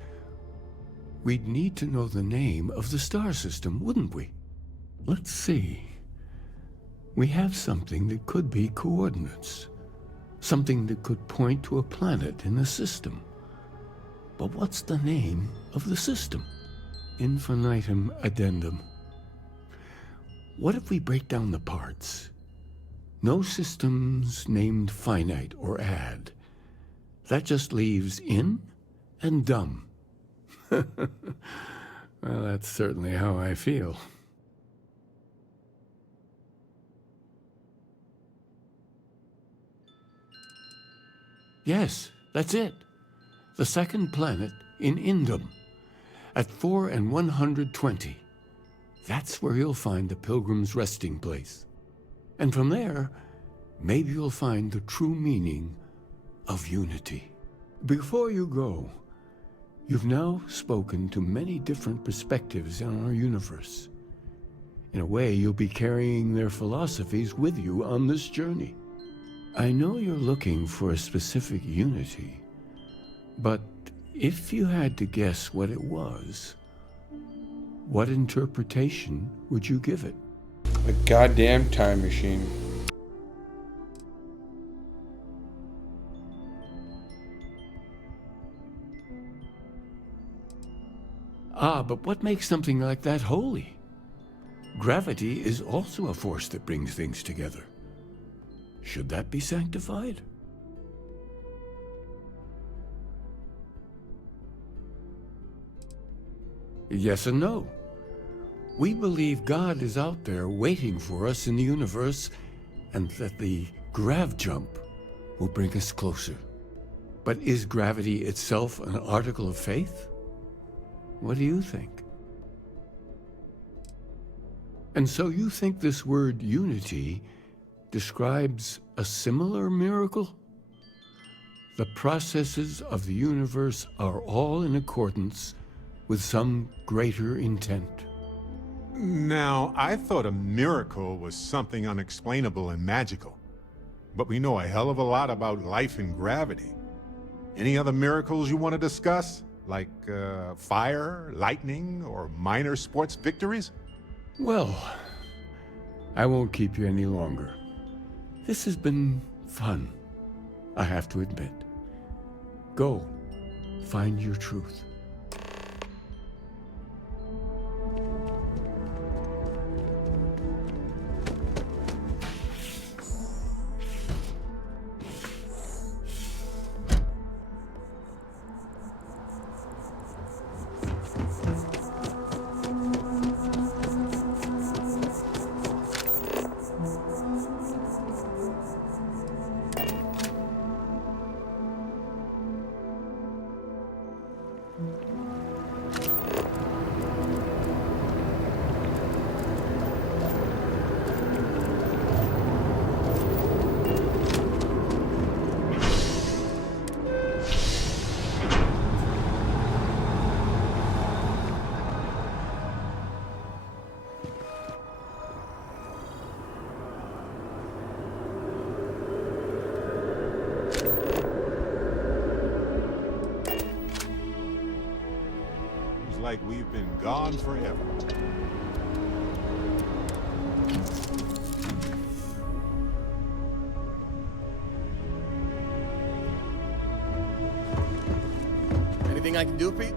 we'd need to know the name of the star system, wouldn't we? Let's see. We have something that could be coordinates. Something that could point to a planet in the system. But what's the name of the system? Infinitum addendum. What if we break down the parts? No systems named finite or add. That just leaves in and dumb. Well, that's certainly how I feel. Yes, that's it. The second planet in Indum, at 4 and 120. That's where you'll find the Pilgrim's resting place. And from there, maybe you'll find the true meaning of unity. Before you go, you've now spoken to many different perspectives on our universe. In a way, you'll be carrying their philosophies with you on this journey. I know you're looking for a specific unity, but if you had to guess what it was, what interpretation would you give it? A goddamn time machine. Ah, but what makes something like that holy? Gravity is also a force that brings things together. Should that be sanctified? Yes and no. We believe God is out there waiting for us in the universe, and that the grav jump will bring us closer. But is gravity itself an article of faith? What do you think? And so you think this word unity describes a similar miracle? The processes of the universe are all in accordance with some greater intent. Now, I thought a miracle was something unexplainable and magical. But we know a hell of a lot about life and gravity. Any other miracles you want to discuss? Like fire, lightning, or minor sports victories? Well, I won't keep you any longer. This has been fun, I have to admit. Go, find your truth. Like we've been gone forever. Anything I can do, Pete?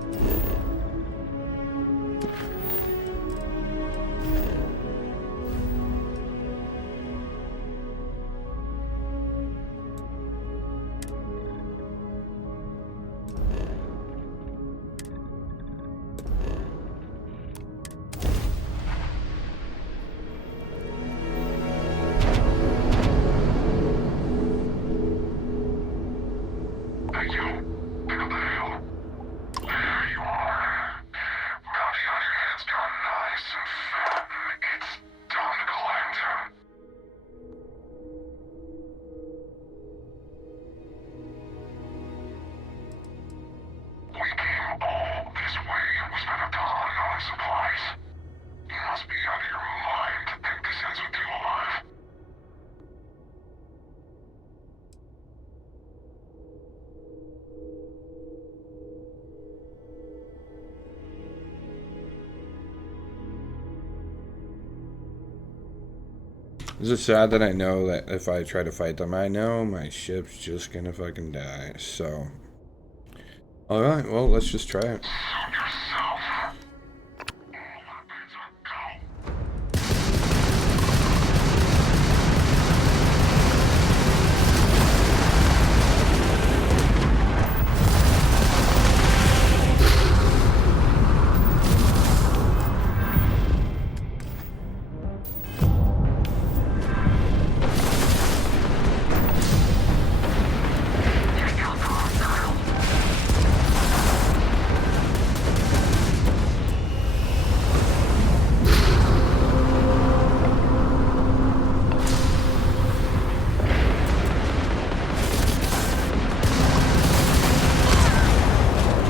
Is it sad that I know that if I try to fight them, I know my ship's just gonna fucking die, so... Alright, well, let's just try it.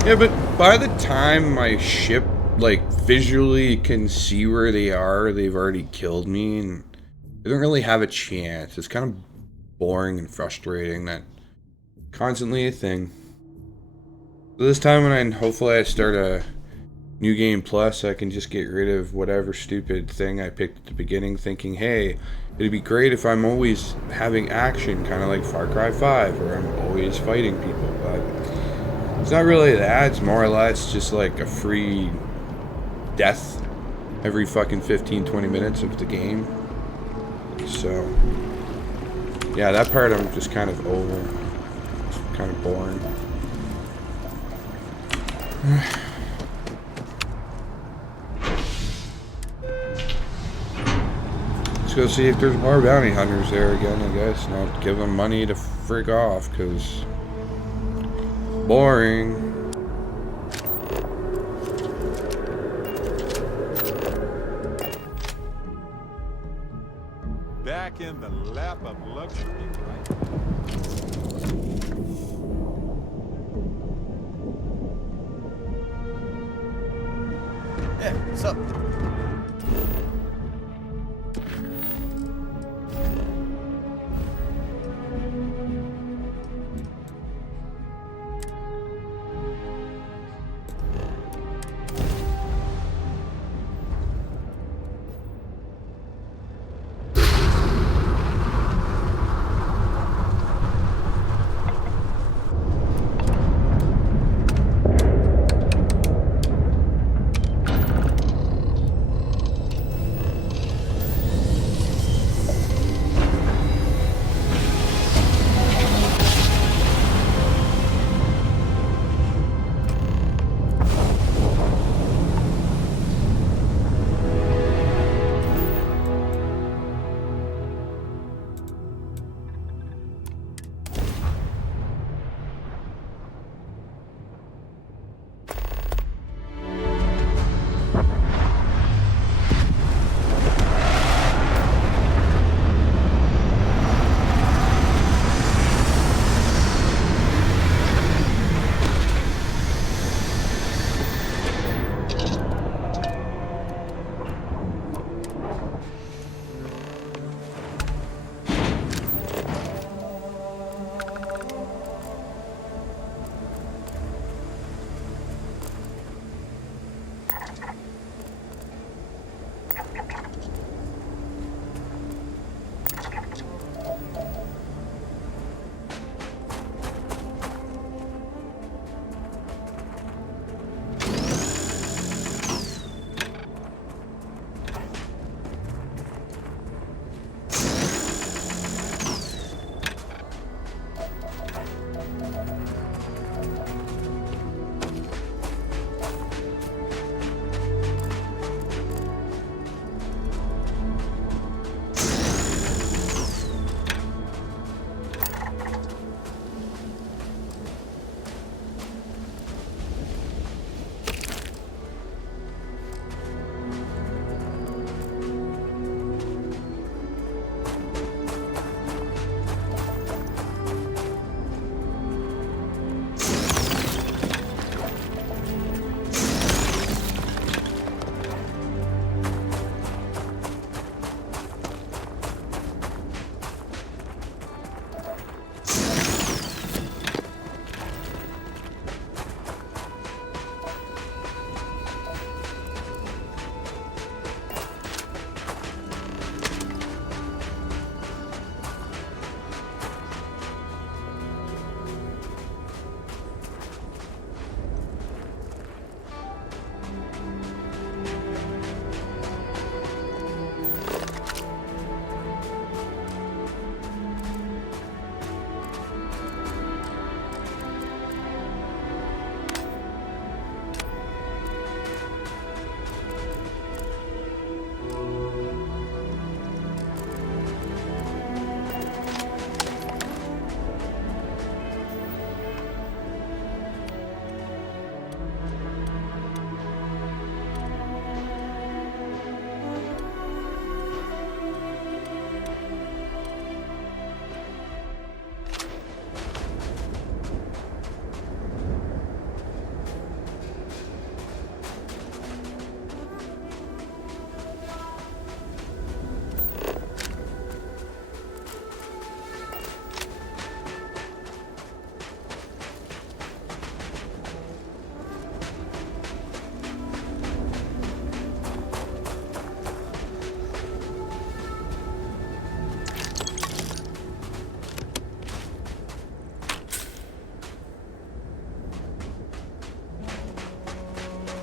Yeah, but by the time my ship, like, visually can see where they are, they've already killed me, and they don't really have a chance. It's kind of boring and frustrating, that constantly a thing. So this time when hopefully I start a new game plus, I can just get rid of whatever stupid thing I picked at the beginning, thinking, hey, it'd be great if I'm always having action, kind of like Far Cry 5, where I'm always fighting people, but... It's not really that, it's more or less just like a free death every fucking 15-20 minutes of the game. So, yeah, that part I'm just kind of over. It's kind of boring. Let's go see if there's more bounty hunters there again, I guess, and I'll give them money to frig off, because... boring. Back in the lap of luxury, right? Yeah, what's up?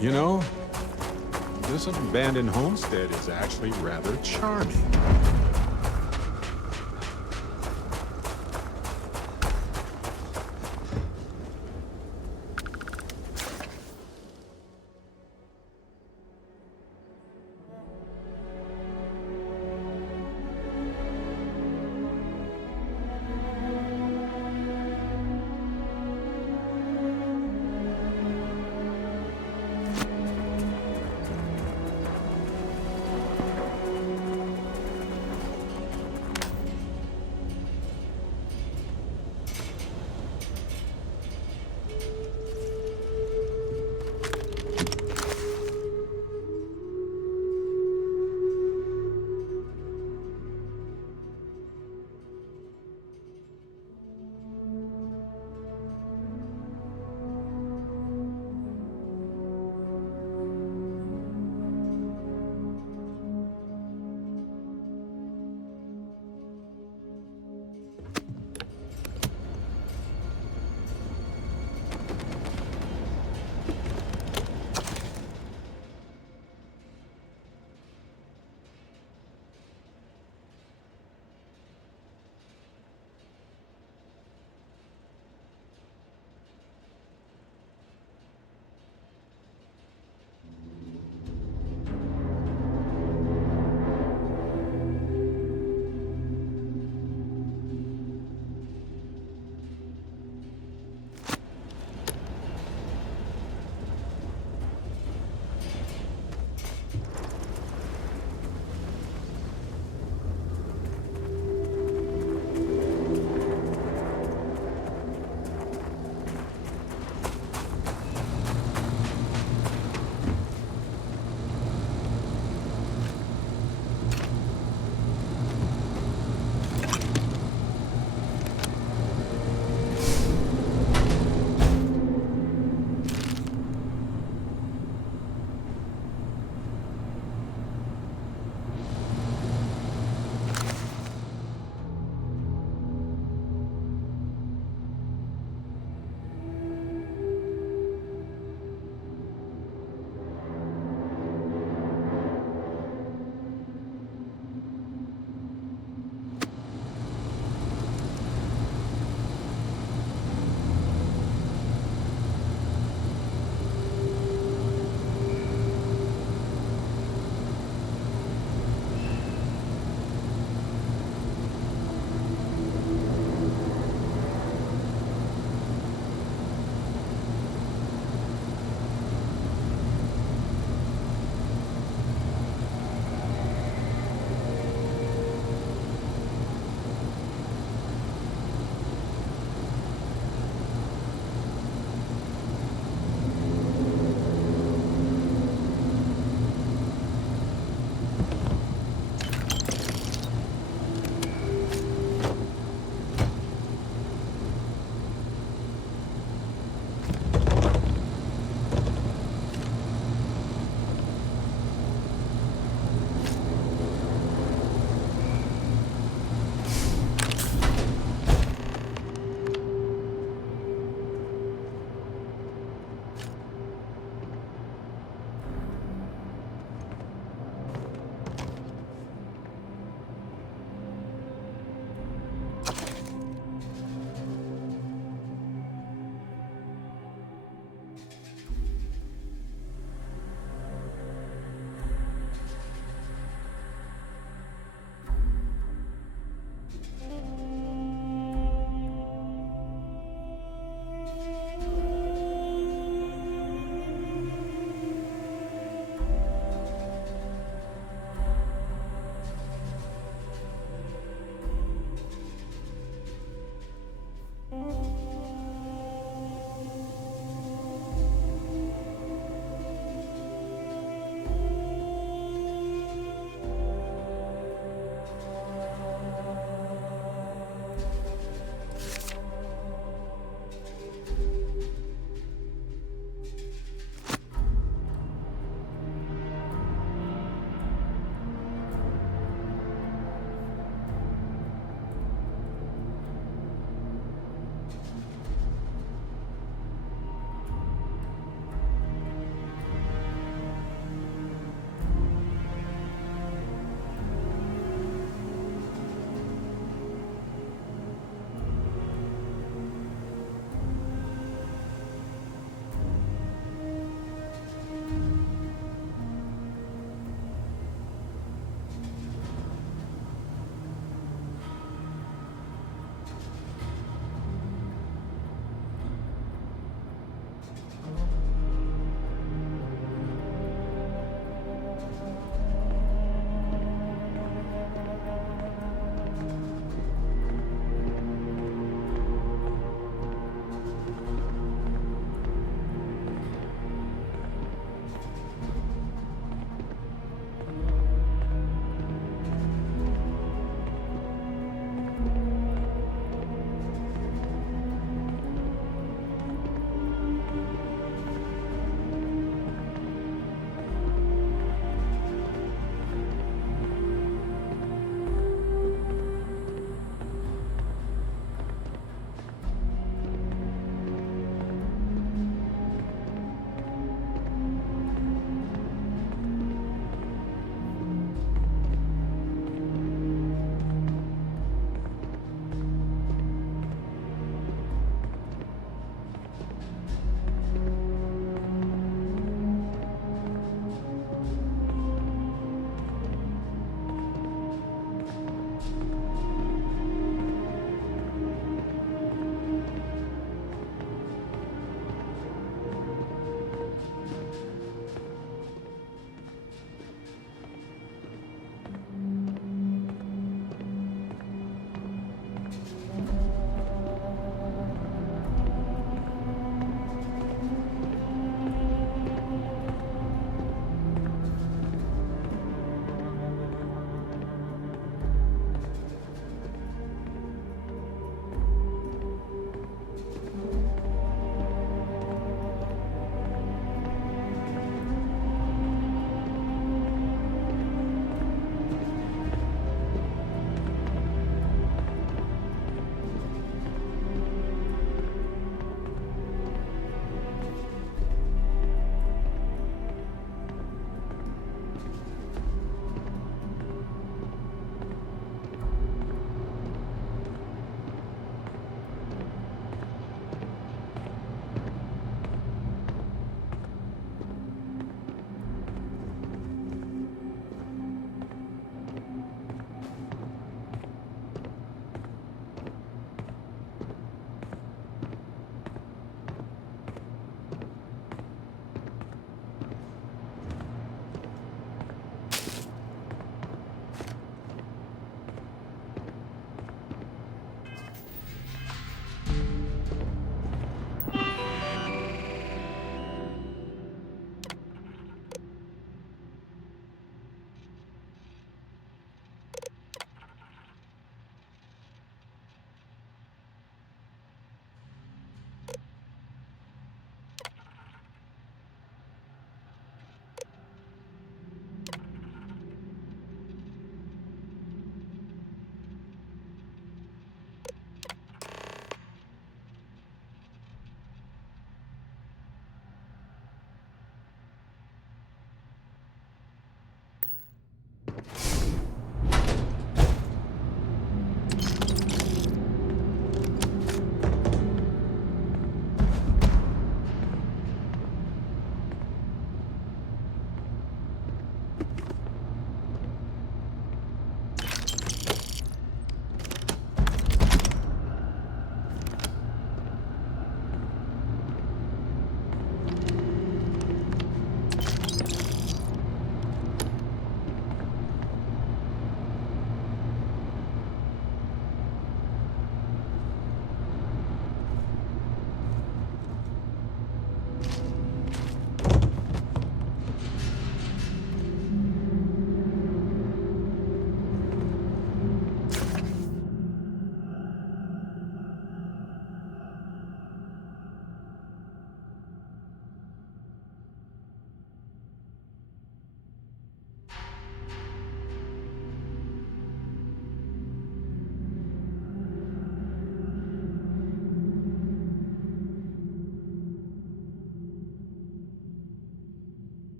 You know, this abandoned homestead is actually rather charming.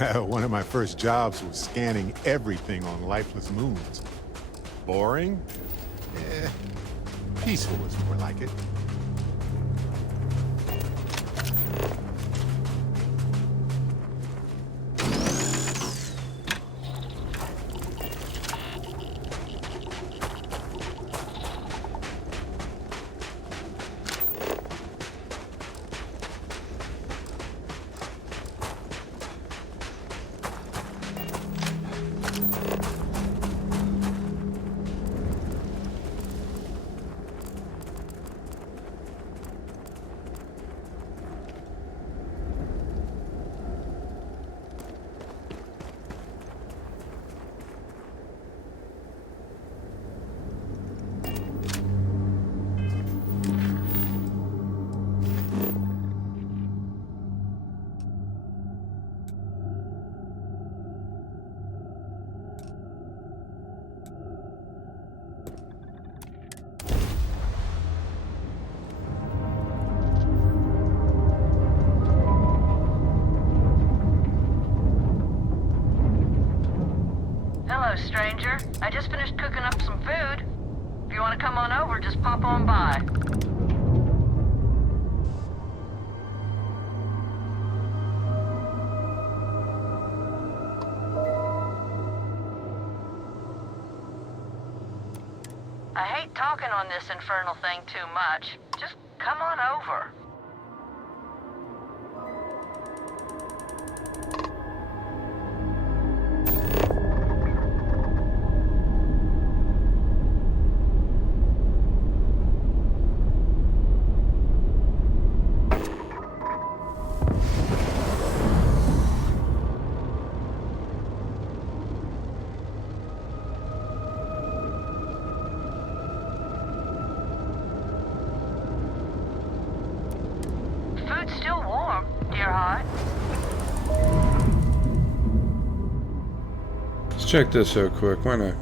One of my first jobs was scanning everything on lifeless moons. Boring? Eh, peaceful is more like it. Hello, stranger. I just finished cooking up some food. If you want to come on over, just pop on by. I hate talking on this infernal thing too much. Just come on over. Food's still warm, dear heart. Let's check this out quick. Why not?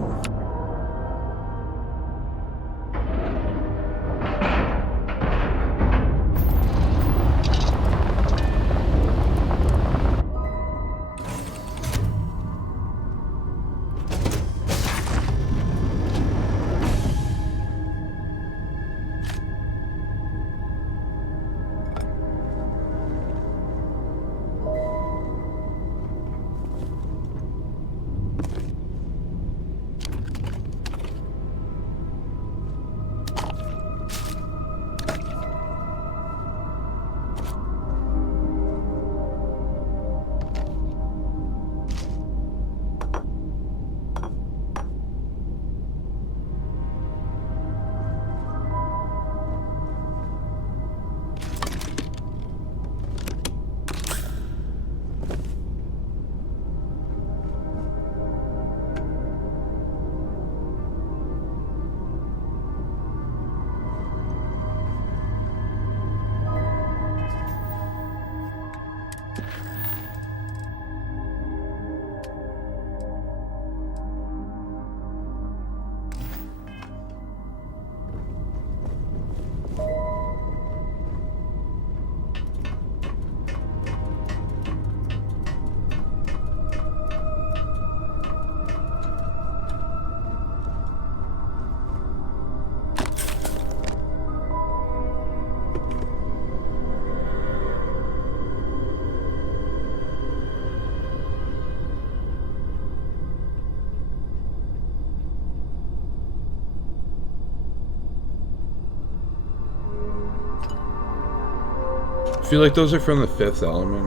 I feel like those are from the Fifth Element.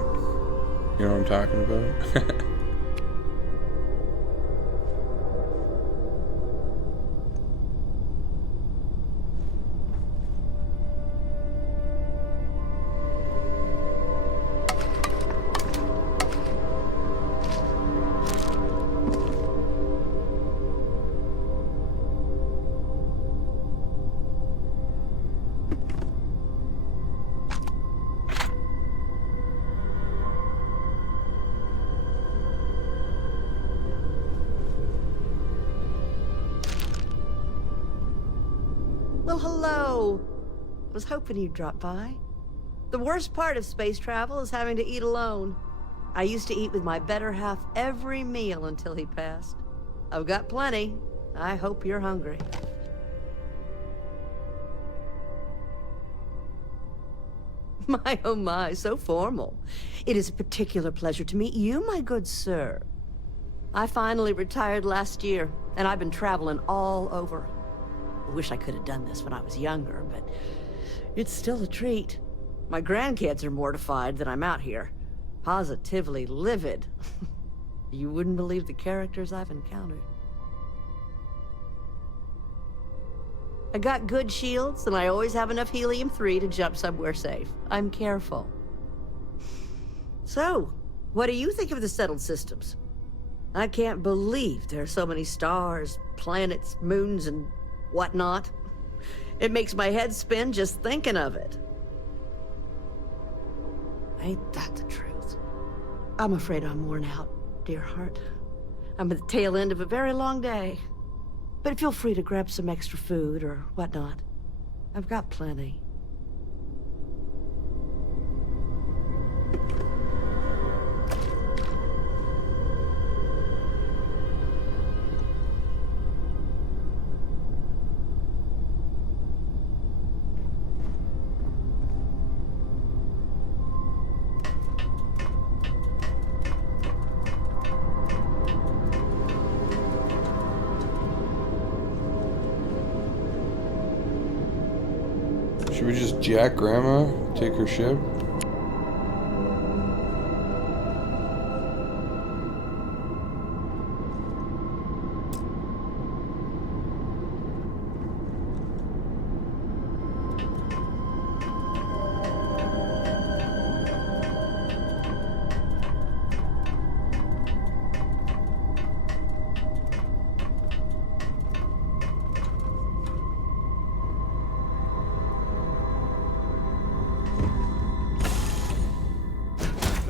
You know what I'm talking about? Well, hello. Was hoping you'd drop by. The worst part of space travel is having to eat alone. I used to eat with my better half every meal until he passed. I've got plenty. I hope you're hungry. My, oh my, so formal. It is a particular pleasure to meet you, my good sir. I finally retired last year, and I've been traveling all over. I wish I could have done this when I was younger, but it's still a treat. My grandkids are mortified that I'm out here. Positively livid. You wouldn't believe the characters I've encountered. I got good shields, and I always have enough helium-3 to jump somewhere safe. I'm careful. So, what do you think of the settled systems? I can't believe there are so many stars, planets, moons, and whatnot. It makes my head spin just thinking of it. Ain't that the truth? I'm afraid I'm worn out, dear heart. I'm at the tail end of a very long day. But feel free to grab some extra food or whatnot. I've got plenty. Should we just jack Grandma, take her ship?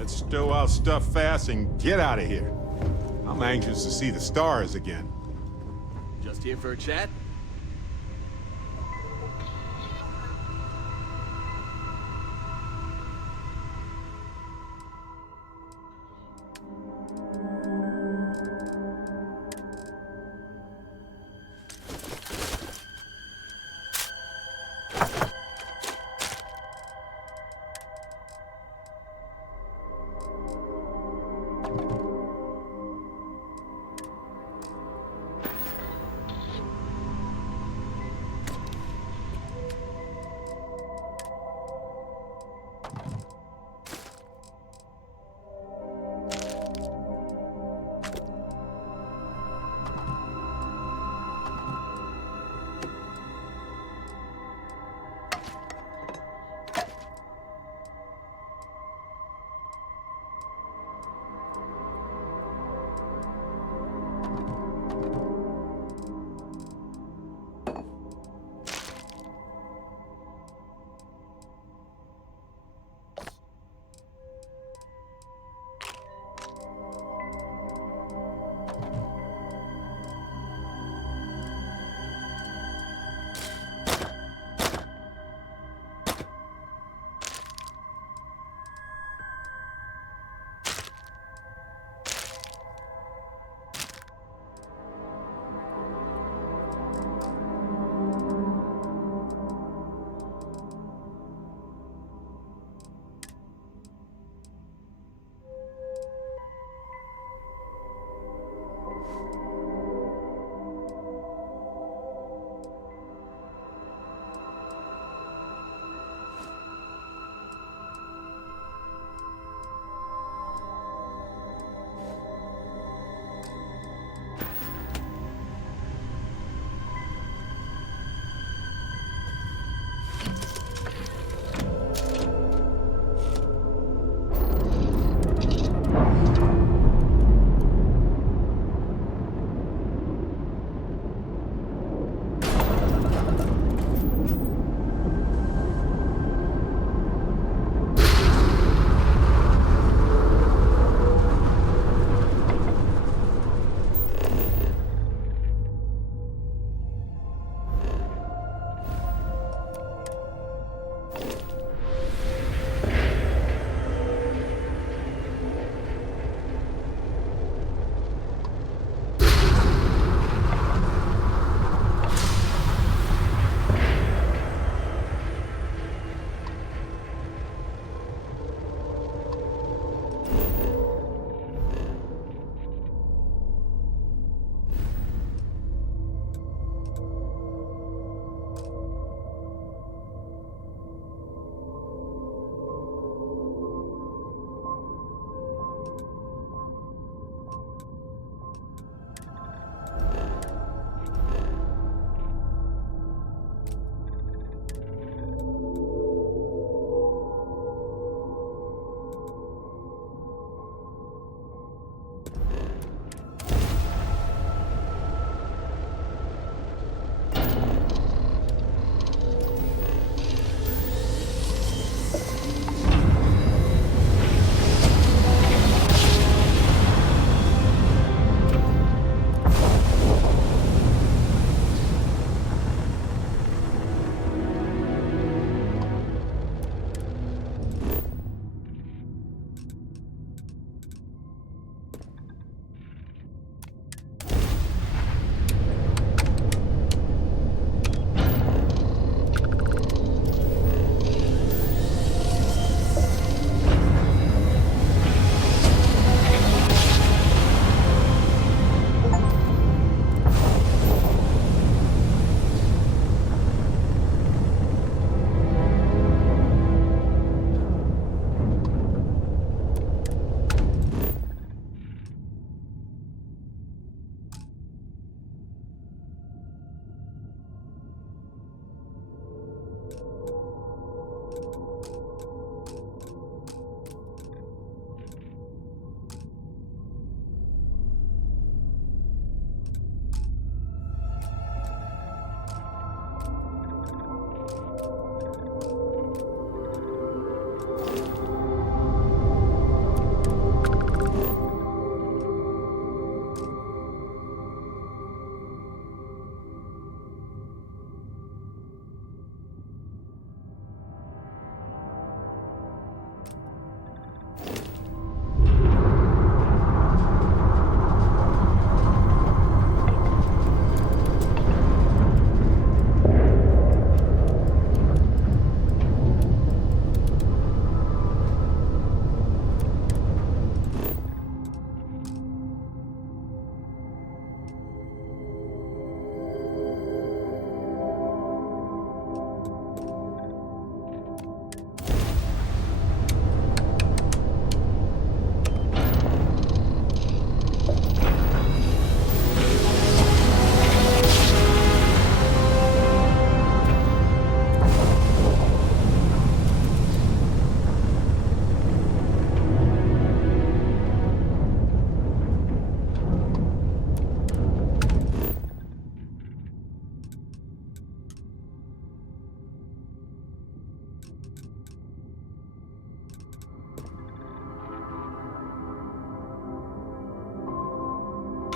Stow our stuff fast and get out of here. I'm anxious to see the stars again. Just here for a chat?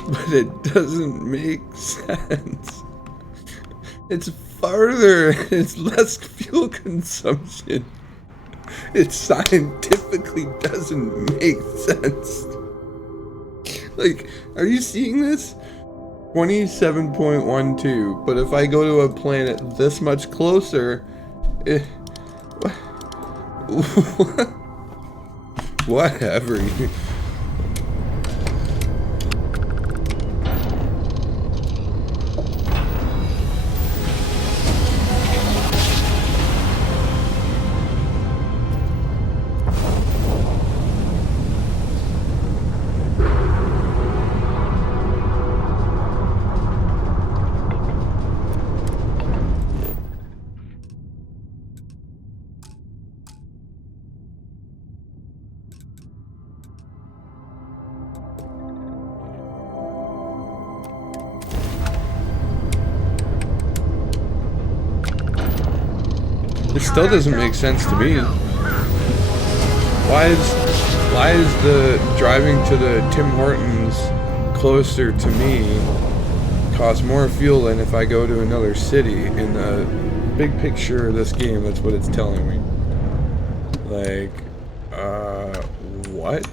But it doesn't make sense. It's farther, it's less fuel consumption. It scientifically doesn't make sense. Like, are you seeing this? 27.12, but if I go to a planet this much closer, whatever. It still doesn't make sense to me. Why is the driving to the Tim Hortons closer to me cost more fuel than if I go to another city? In the big picture of this game, that's what it's telling me. Like, what?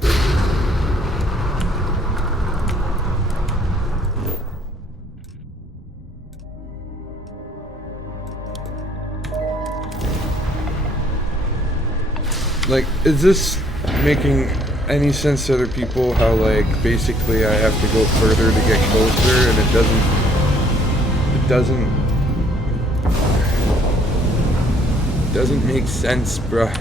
Like, is this making any sense to other people? How, like, basically I have to go further to get closer, and it doesn't make sense, bruh.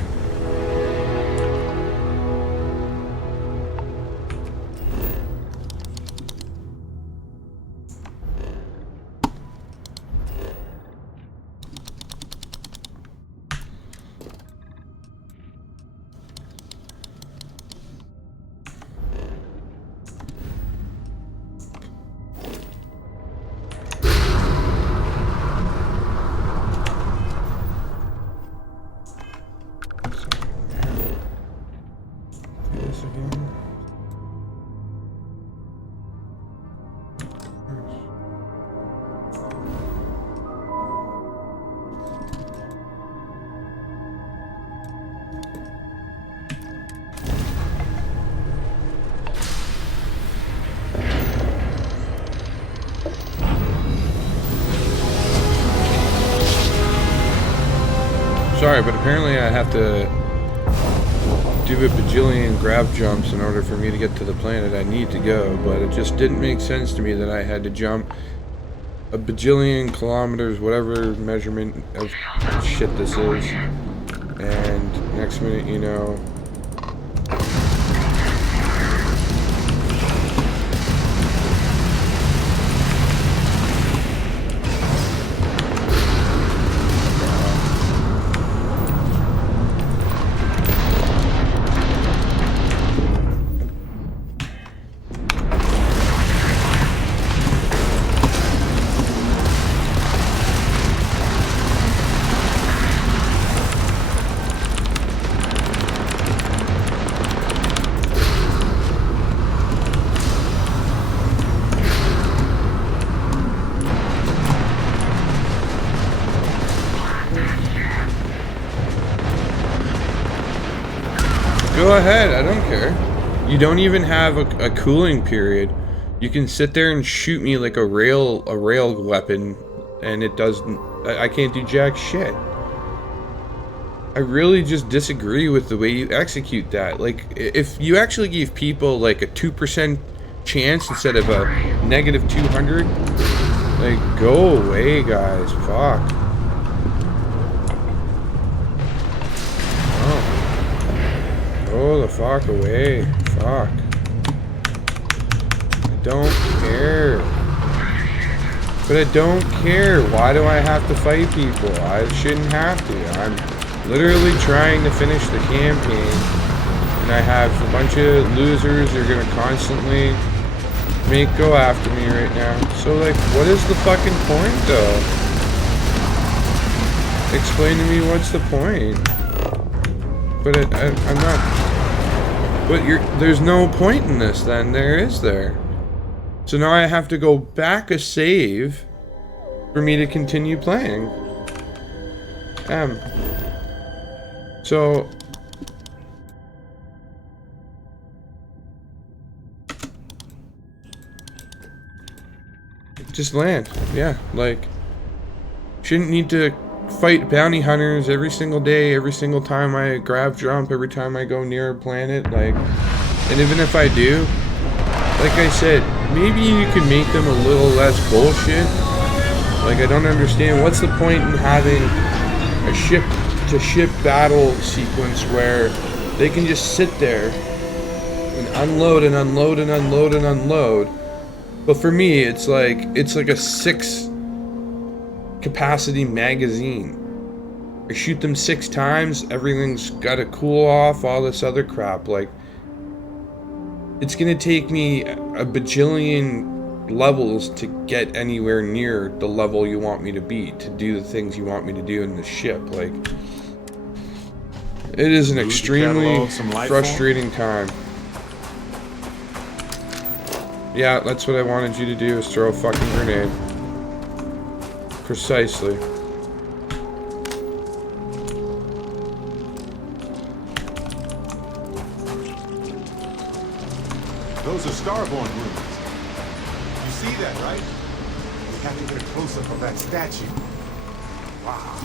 Sorry, but apparently I have to do a bajillion grab jumps in order for me to get to the planet I need to go, but it just didn't make sense to me that I had to jump a bajillion kilometers, whatever measurement of shit this is, and next minute, you know... Go ahead, I don't care. You don't even have a cooling period. You can sit there and shoot me like a rail weapon, and it doesn't. I can't do jack shit. I really just disagree with the way you execute that. Like, if you actually gave people like a 2% chance instead of a negative 200, like, go away, guys. Fuck. Go the fuck away. Fuck. I don't care. But I don't care. Why do I have to fight people? I shouldn't have to. I'm literally trying to finish the campaign. And I have a bunch of losers who are going to constantly go after me right now. So, like, what is the fucking point, though? Explain to me what's the point. But I'm not... But there's no point in this, then. There is there. So now I have to go back a save for me to continue playing. So just land. Yeah, like shouldn't need to fight bounty hunters every single day, every single time I grab jump, every time I go near a planet, like, and even if I do, like I said, maybe you can make them a little less bullshit. Like, I don't understand what's the point in having a ship to ship battle sequence where they can just sit there and unload and unload and unload and unload. But for me, it's like a 6 capacity magazine. I shoot them 6 times, everything's gotta cool off, all this other crap. Like, it's gonna take me a bajillion levels to get anywhere near the level you want me to be, to do the things you want me to do in the ship. Like, it is an extremely frustrating time. Yeah, that's what I wanted you to do, is throw a fucking grenade. Precisely. Those are Starborn ruins. You see that, right? We have to get a close-up of that statue. Wow.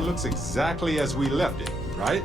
Looks exactly as we left it, right?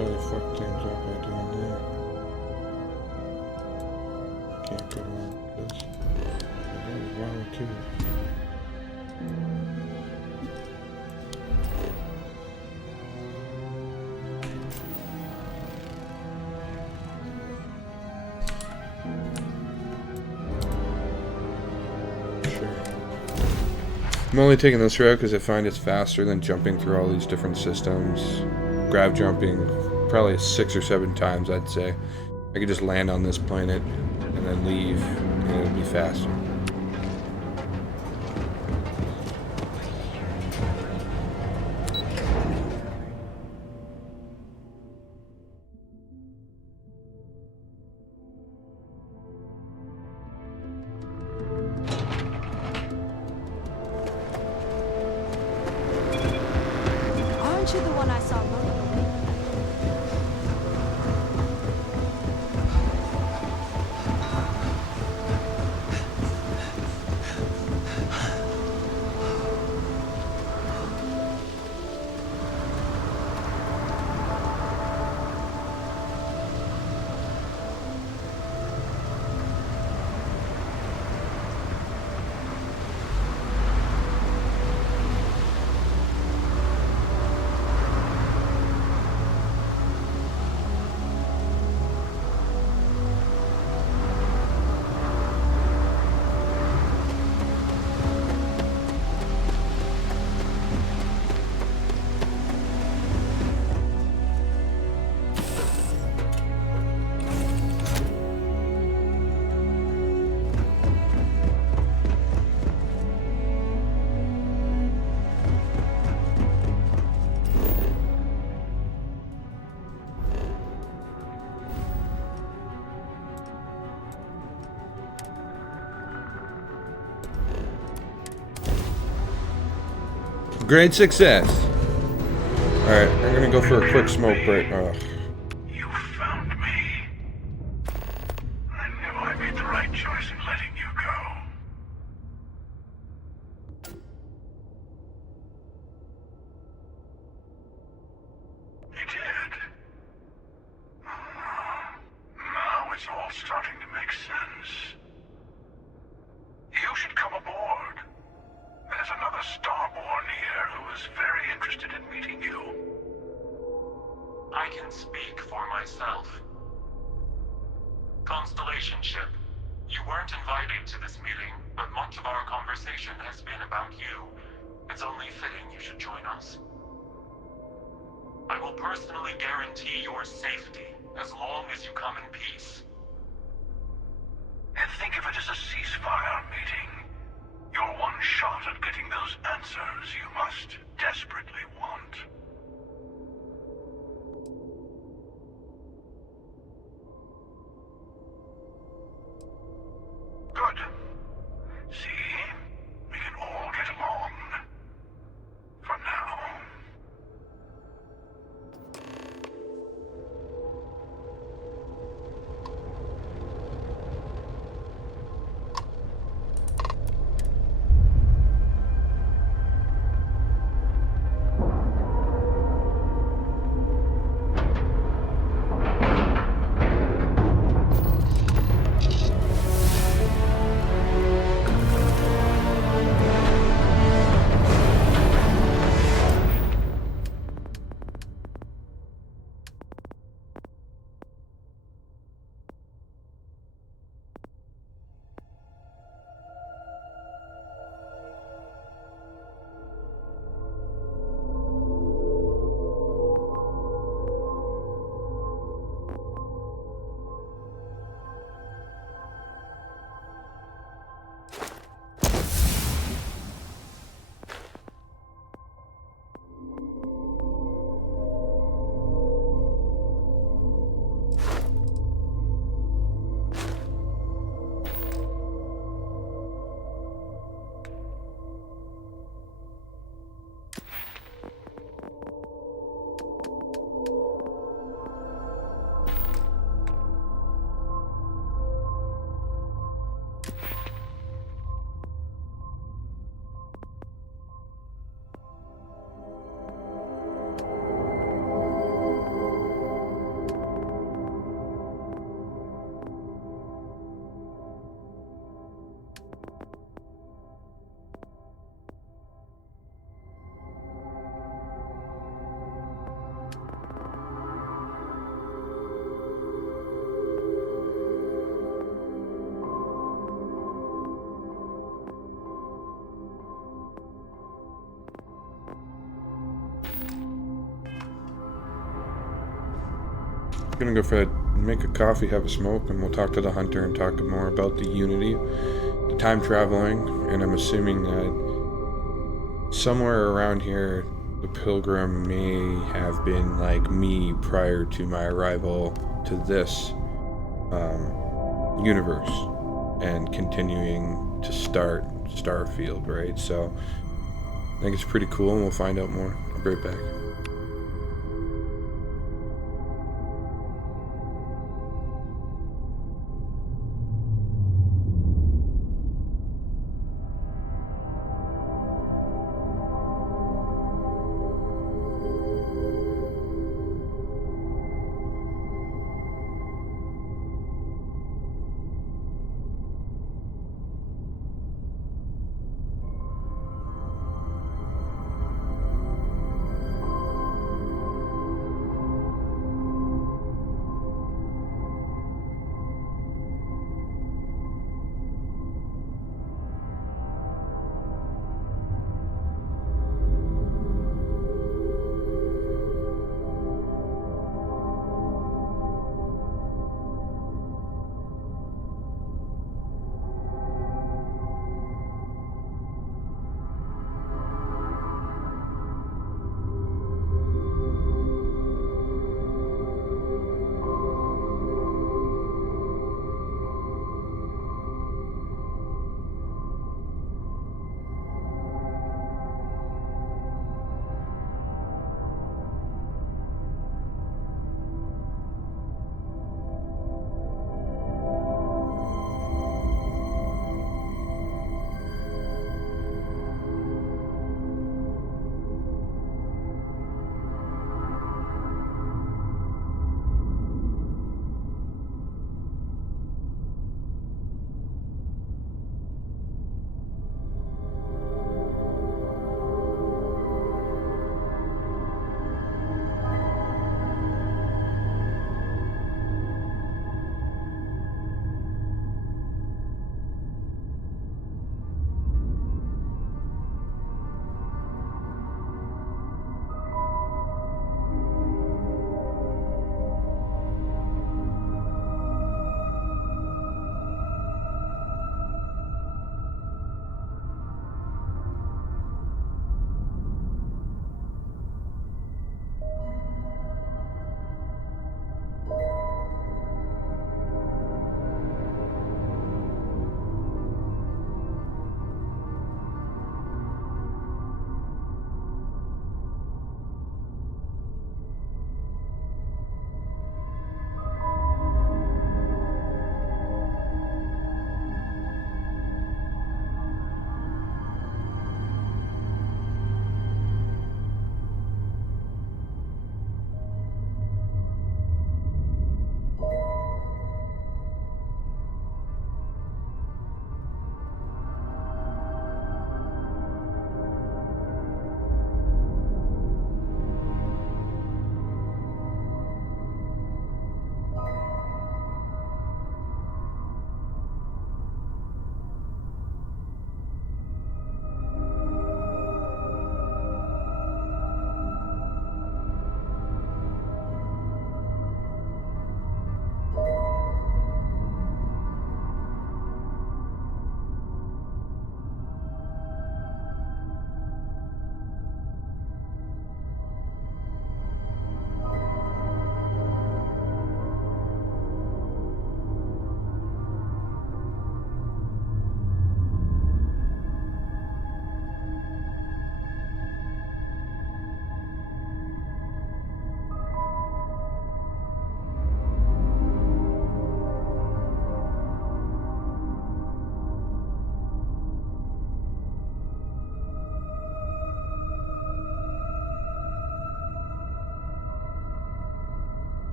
probably fuck things up by doing that. Can't go wrong with this. Can't go wrong with it. I'm only taking this route because I find it's faster than jumping through all these different systems. Grav jumping probably 6 or 7 times, I'd say. I could just land on this planet and then leave, and it would be faster. Aren't you the one I saw running away? Great success. Alright, I'm gonna go for a quick smoke break. You found me. I knew I made the right choice in letting you go. You did. Now it's all starting to make sense. You should come aboard. There's another Starborn here who is very interested in meeting you. I can speak for myself. Constellation ship, you weren't invited to this meeting, but much of our conversation has been about you. It's only fitting you should join us. I will personally guarantee your safety as long as you come in peace. And think of it as a ceasefire meeting. Your one shot at getting those answers you must desperately want. Good. See? We can all get along. For now. gonna go for make a coffee, have a smoke, and we'll talk to the hunter and talk more about the Unity, the time traveling, and I'm assuming that somewhere around here, the Pilgrim may have been like me prior to my arrival to this universe and continuing to start Starfield, right? So I think it's pretty cool, and we'll find out more. I'll be right back.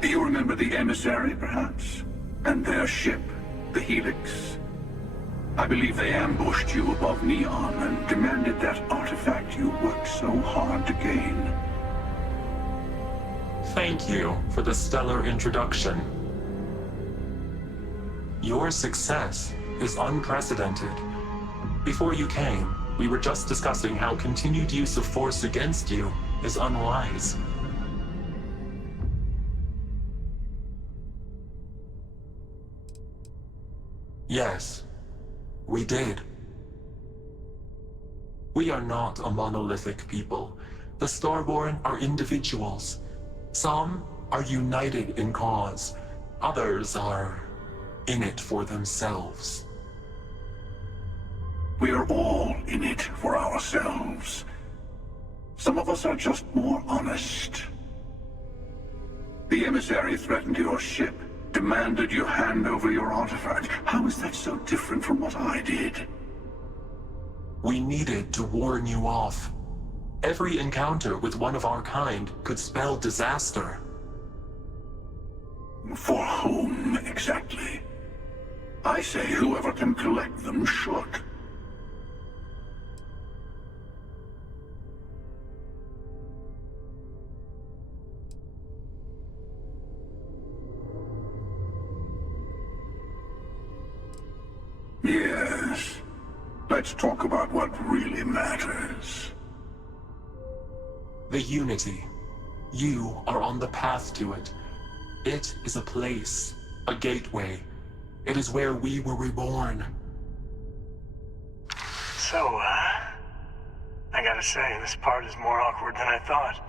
Do you remember the emissary, perhaps? And their ship, the Helix? I believe they ambushed you above Neon and demanded that artifact you worked so hard to gain. Thank you for the stellar introduction. Your success is unprecedented. Before you came, we were just discussing how continued use of force against you is unwise. Yes, we did. We are not a monolithic people. The Starborn are individuals. Some are united in cause. Others are in it for themselves. We are all in it for ourselves. Some of us are just more honest. The emissary threatened your ship, demanded you hand over your artifact. How is that so different from what I did? We needed to warn you off. Every encounter with one of our kind could spell disaster. For whom, exactly? I say whoever can collect them should. Yes. Let's talk about what really matters. The Unity. You are on the path to it. It is a place, a gateway. It is where we were reborn. So, I gotta say, this part is more awkward than I thought.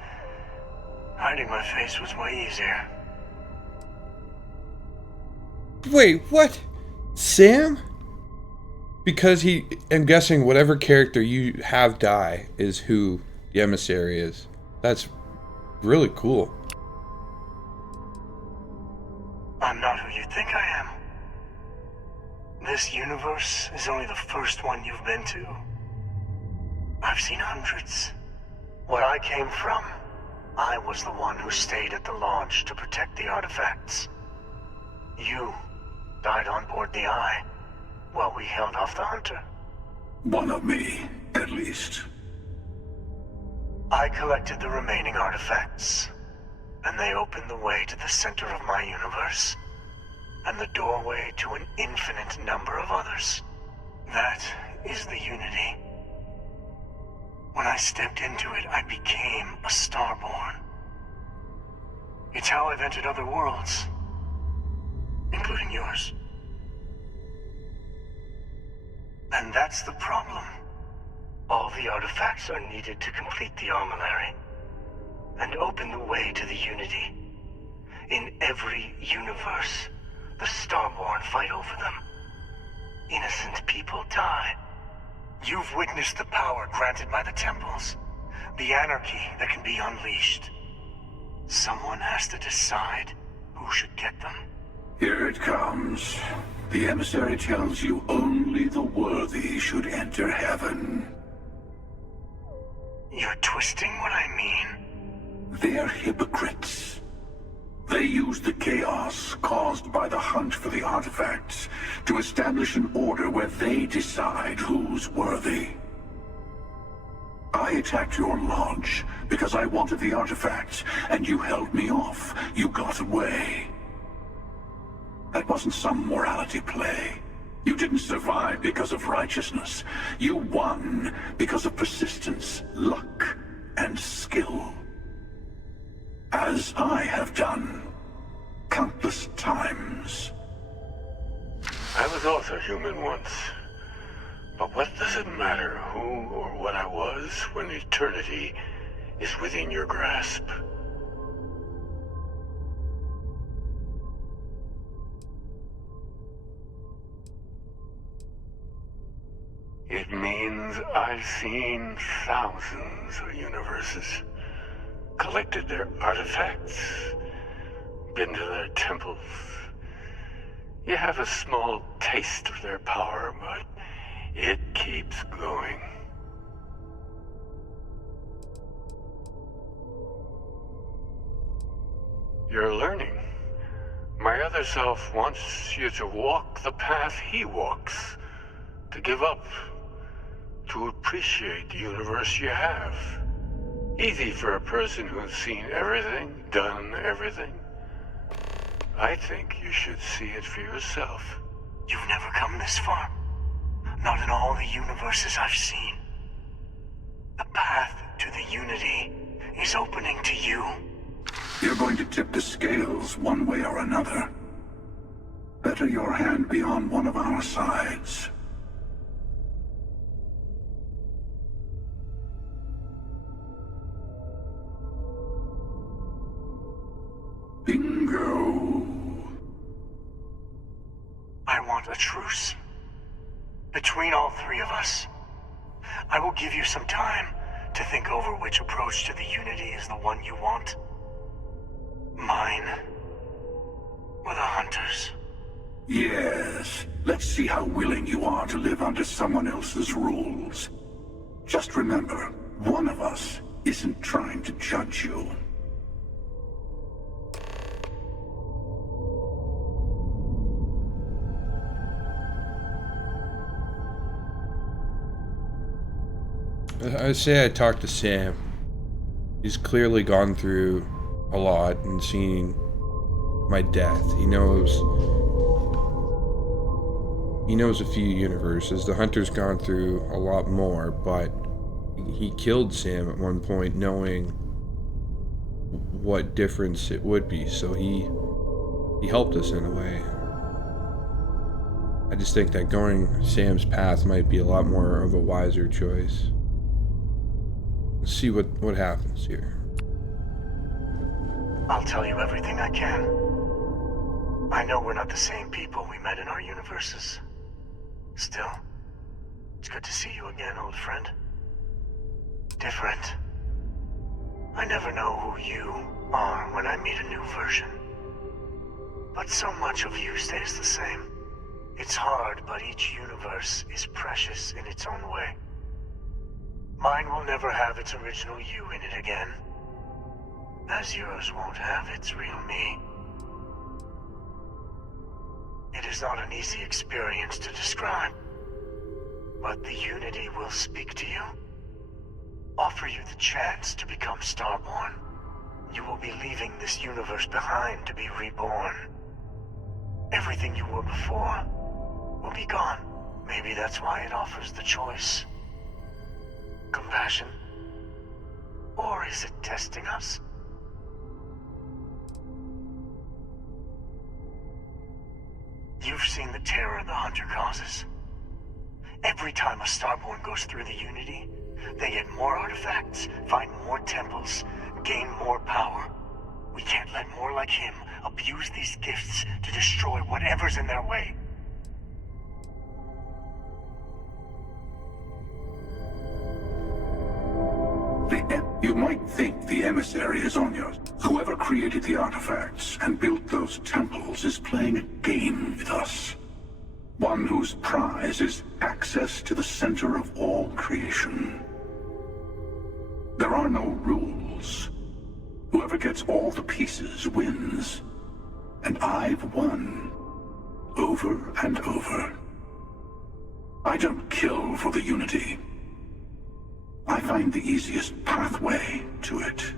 Hiding my face was way easier. Wait, what? Sam? Because I'm guessing whatever character you have die is who the emissary is. That's really cool. I'm not who you think I am. This universe is only the first one you've been to. I've seen hundreds. Where I came from, I was the one who stayed at the launch to protect the artifacts. You died on board the Eye while we held off the Hunter. One of me, at least. I collected the remaining artifacts, and they opened the way to the center of my universe, and the doorway to an infinite number of others. That is the Unity. When I stepped into it, I became a Starborn. It's how I've entered other worlds, including yours. And that's the problem. All the artifacts are needed to complete the armillary and open the way to the Unity. In every universe, the Starborn fight over them. Innocent people die. You've witnessed the power granted by the temples, the anarchy that can be unleashed. Someone has to decide who should get them. Here it comes. The emissary tells you only the worthy should enter heaven. You're twisting what I mean. They're hypocrites. They use the chaos caused by the hunt for the artifacts to establish an order where they decide who's worthy. I attacked your launch because I wanted the artifacts, and you held me off. You got away. That wasn't some morality play. You didn't survive because of righteousness. You won because of persistence, luck, and skill. As I have done countless times. I was also human once. But what does it matter who or what I was when eternity is within your grasp? It means I've seen thousands of universes, collected their artifacts, been to their temples. You have a small taste of their power, but it keeps going. You're learning. My other self wants you to walk the path he walks. To give up. To appreciate the universe you have. Easy for a person who's seen everything, done everything. I think you should see it for yourself. You've never come this far. Not in all the universes I've seen. The path to the Unity is opening to you. You're going to tip the scales one way or another. Better your hand be on one of our sides. Bingo. I want a truce. Between all three of us. I will give you some time to think over which approach to the Unity is the one you want. Mine, or the Hunters? Yes. Let's see how willing you are to live under someone else's rules. Just remember, one of us isn't trying to judge you. I say I talked to Sam. He's clearly gone through a lot and seen my death. He knows a few universes. The Hunter's gone through a lot more, but he killed Sam at one point knowing what difference it would be, so he helped us in a way. I just think that going Sam's path might be a lot more of a wiser choice. Let's see what happens here. I'll tell you everything I can. I know we're not the same people we met in our universes. Still, it's good to see you again, old friend. Different. I never know who you are when I meet a new version. But so much of you stays the same. It's hard, but each universe is precious in its own way. Mine will never have its original you in it again. As yours won't have its real me. It is not an easy experience to describe. But the Unity will speak to you. Offer you the chance to become Starborn. You will be leaving this universe behind to be reborn. Everything you were before will be gone. Maybe that's why it offers the choice. Compassion? Or is it testing us? You've seen the terror the Hunter causes. Every time a Starborn goes through the Unity, they get more artifacts, find more temples, gain more power. We can't let more like him abuse these gifts to destroy whatever's in their way. You might think the emissary is on yours. Whoever created the artifacts and built those temples is playing a game with us. One whose prize is access to the center of all creation. There are no rules. Whoever gets all the pieces wins. And I've won. Over and over. I don't kill for the Unity. I find the easiest pathway to it.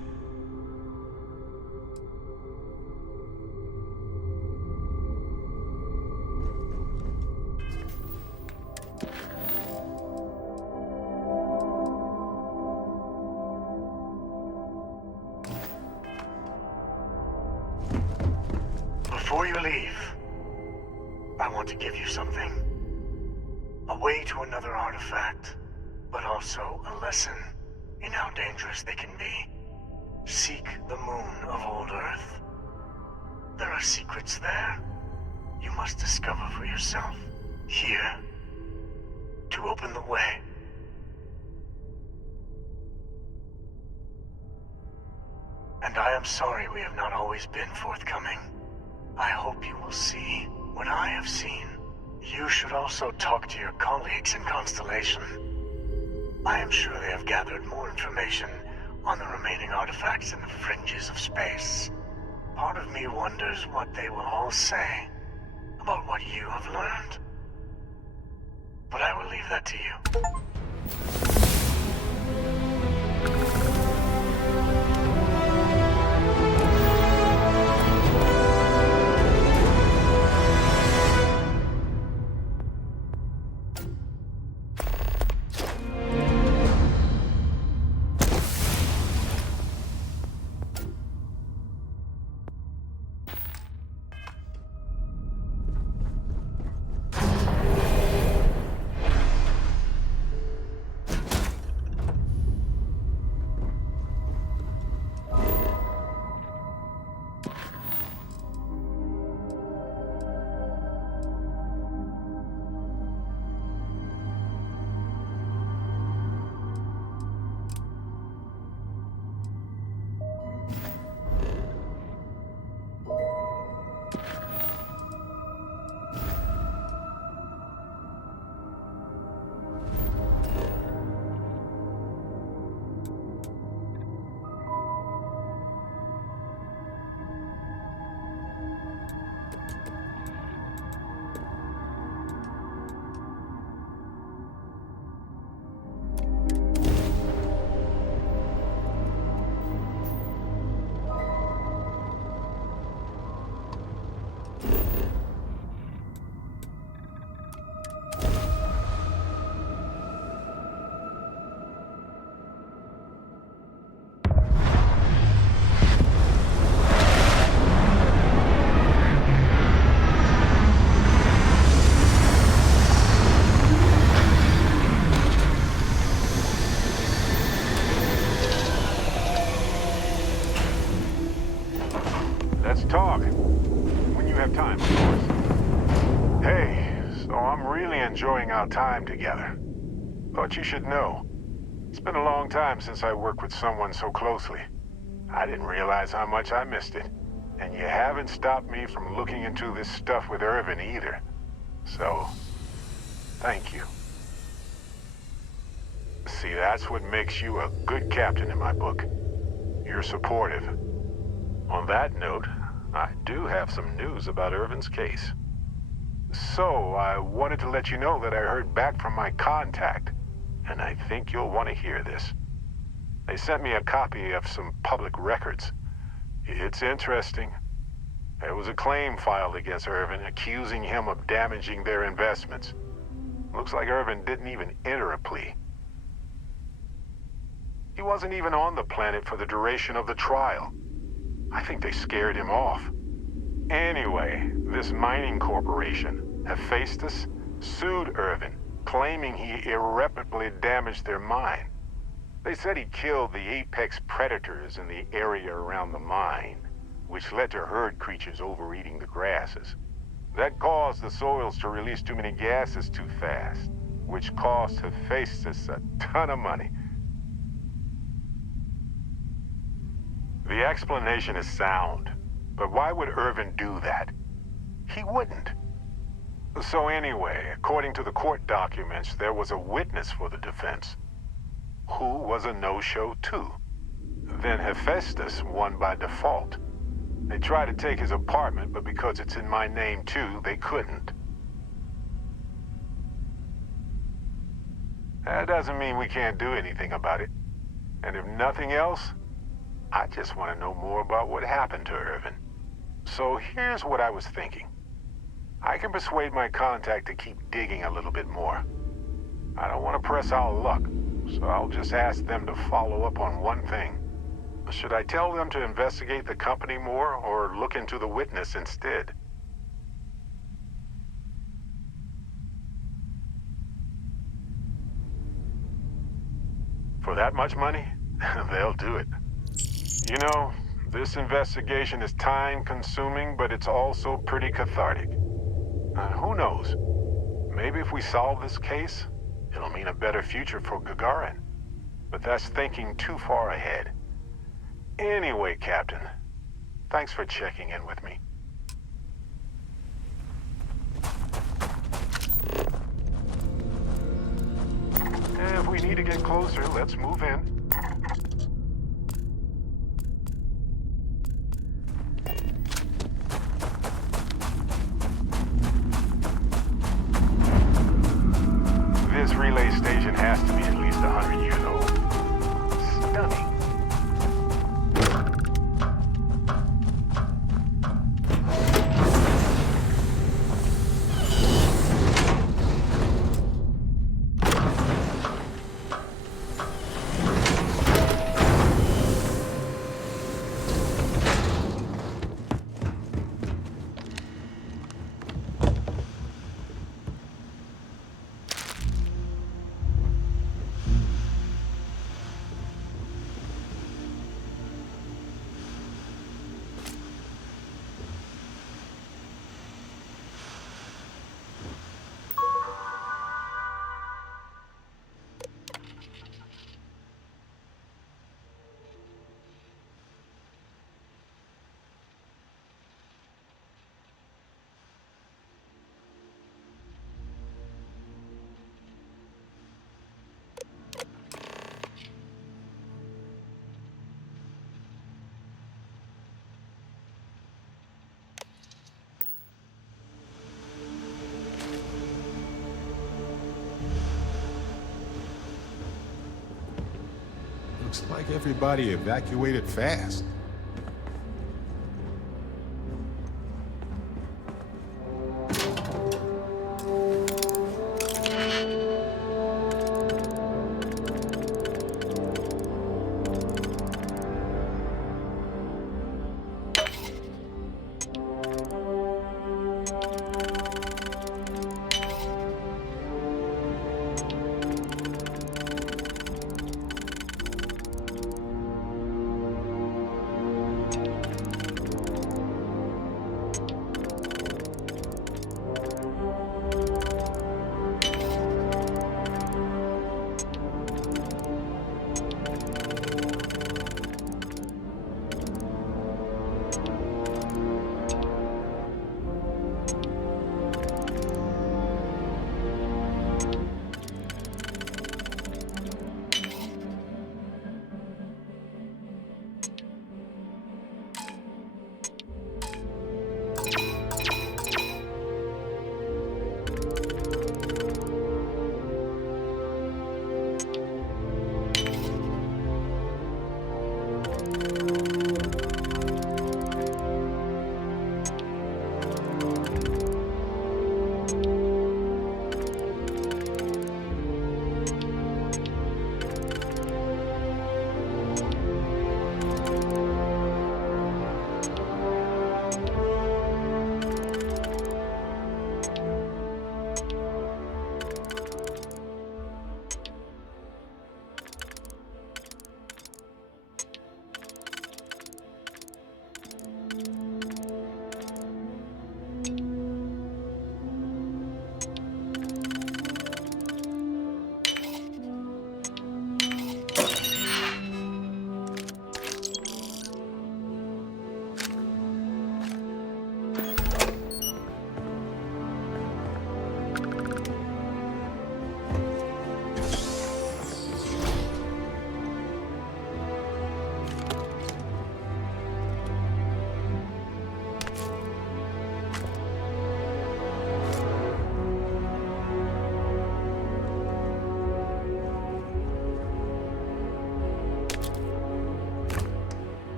Before you leave, I want to give you something. A way to another artifact. But also a lesson in how dangerous they can be. Seek the moon of old Earth. There are secrets there you must discover for yourself. Here, to open the way. And I am sorry we have not always been forthcoming. I hope you will see what I have seen. You should also talk to your colleagues in Constellation. I am sure they have gathered more information on the remaining artifacts in the fringes of space. Part part of me wonders what they will all say about what you have learned. But I will leave that to you. Let's talk. When you have time, of course. Hey, so I'm really enjoying our time together. Thought you should know. It's been a long time since I worked with someone so closely. I didn't realize how much I missed it. And you haven't stopped me from looking into this stuff with Irvin either. So, thank you. See, that's what makes you a good captain in my book. You're supportive. On that note, I do have some news about Irvin's case. So, I wanted to let you know that I heard back from my contact, and I think you'll want to hear this. They sent me a copy of some public records. It's interesting. There was a claim filed against Irvin, accusing him of damaging their investments. Looks like Irvin didn't even enter a plea. He wasn't even on the planet for the duration of the trial. I think they scared him off. Anyway, this mining corporation, Hephaestus, sued Irvin, claiming he irreparably damaged their mine. They said he killed the apex predators in the area around the mine, which led to herd creatures overeating the grasses. That caused the soils to release too many gases too fast, which cost Hephaestus a ton of money. The explanation is sound, but why would Irvin do that? He wouldn't. So anyway, according to the court documents, there was a witness for the defense, who was a no-show too. Then Hephaestus won by default. They tried to take his apartment, but because it's in my name too, they couldn't. That doesn't mean we can't do anything about it. And if nothing else, I just want to know more about what happened to Irvin. So here's what I was thinking. I can persuade my contact to keep digging a little bit more. I don't want to press our luck, so I'll just ask them to follow up on one thing. Should I tell them to investigate the company more, or look into the witness instead? For that much money? They'll do it. You know, this investigation is time-consuming, but it's also pretty cathartic. Who knows? Maybe if we solve this case, it'll mean a better future for Gagarin. But that's thinking too far ahead. Anyway, Captain, thanks for checking in with me. And if we need to get closer, let's move in. has to be at least 100 years old. Stunning. Looks like everybody evacuated fast.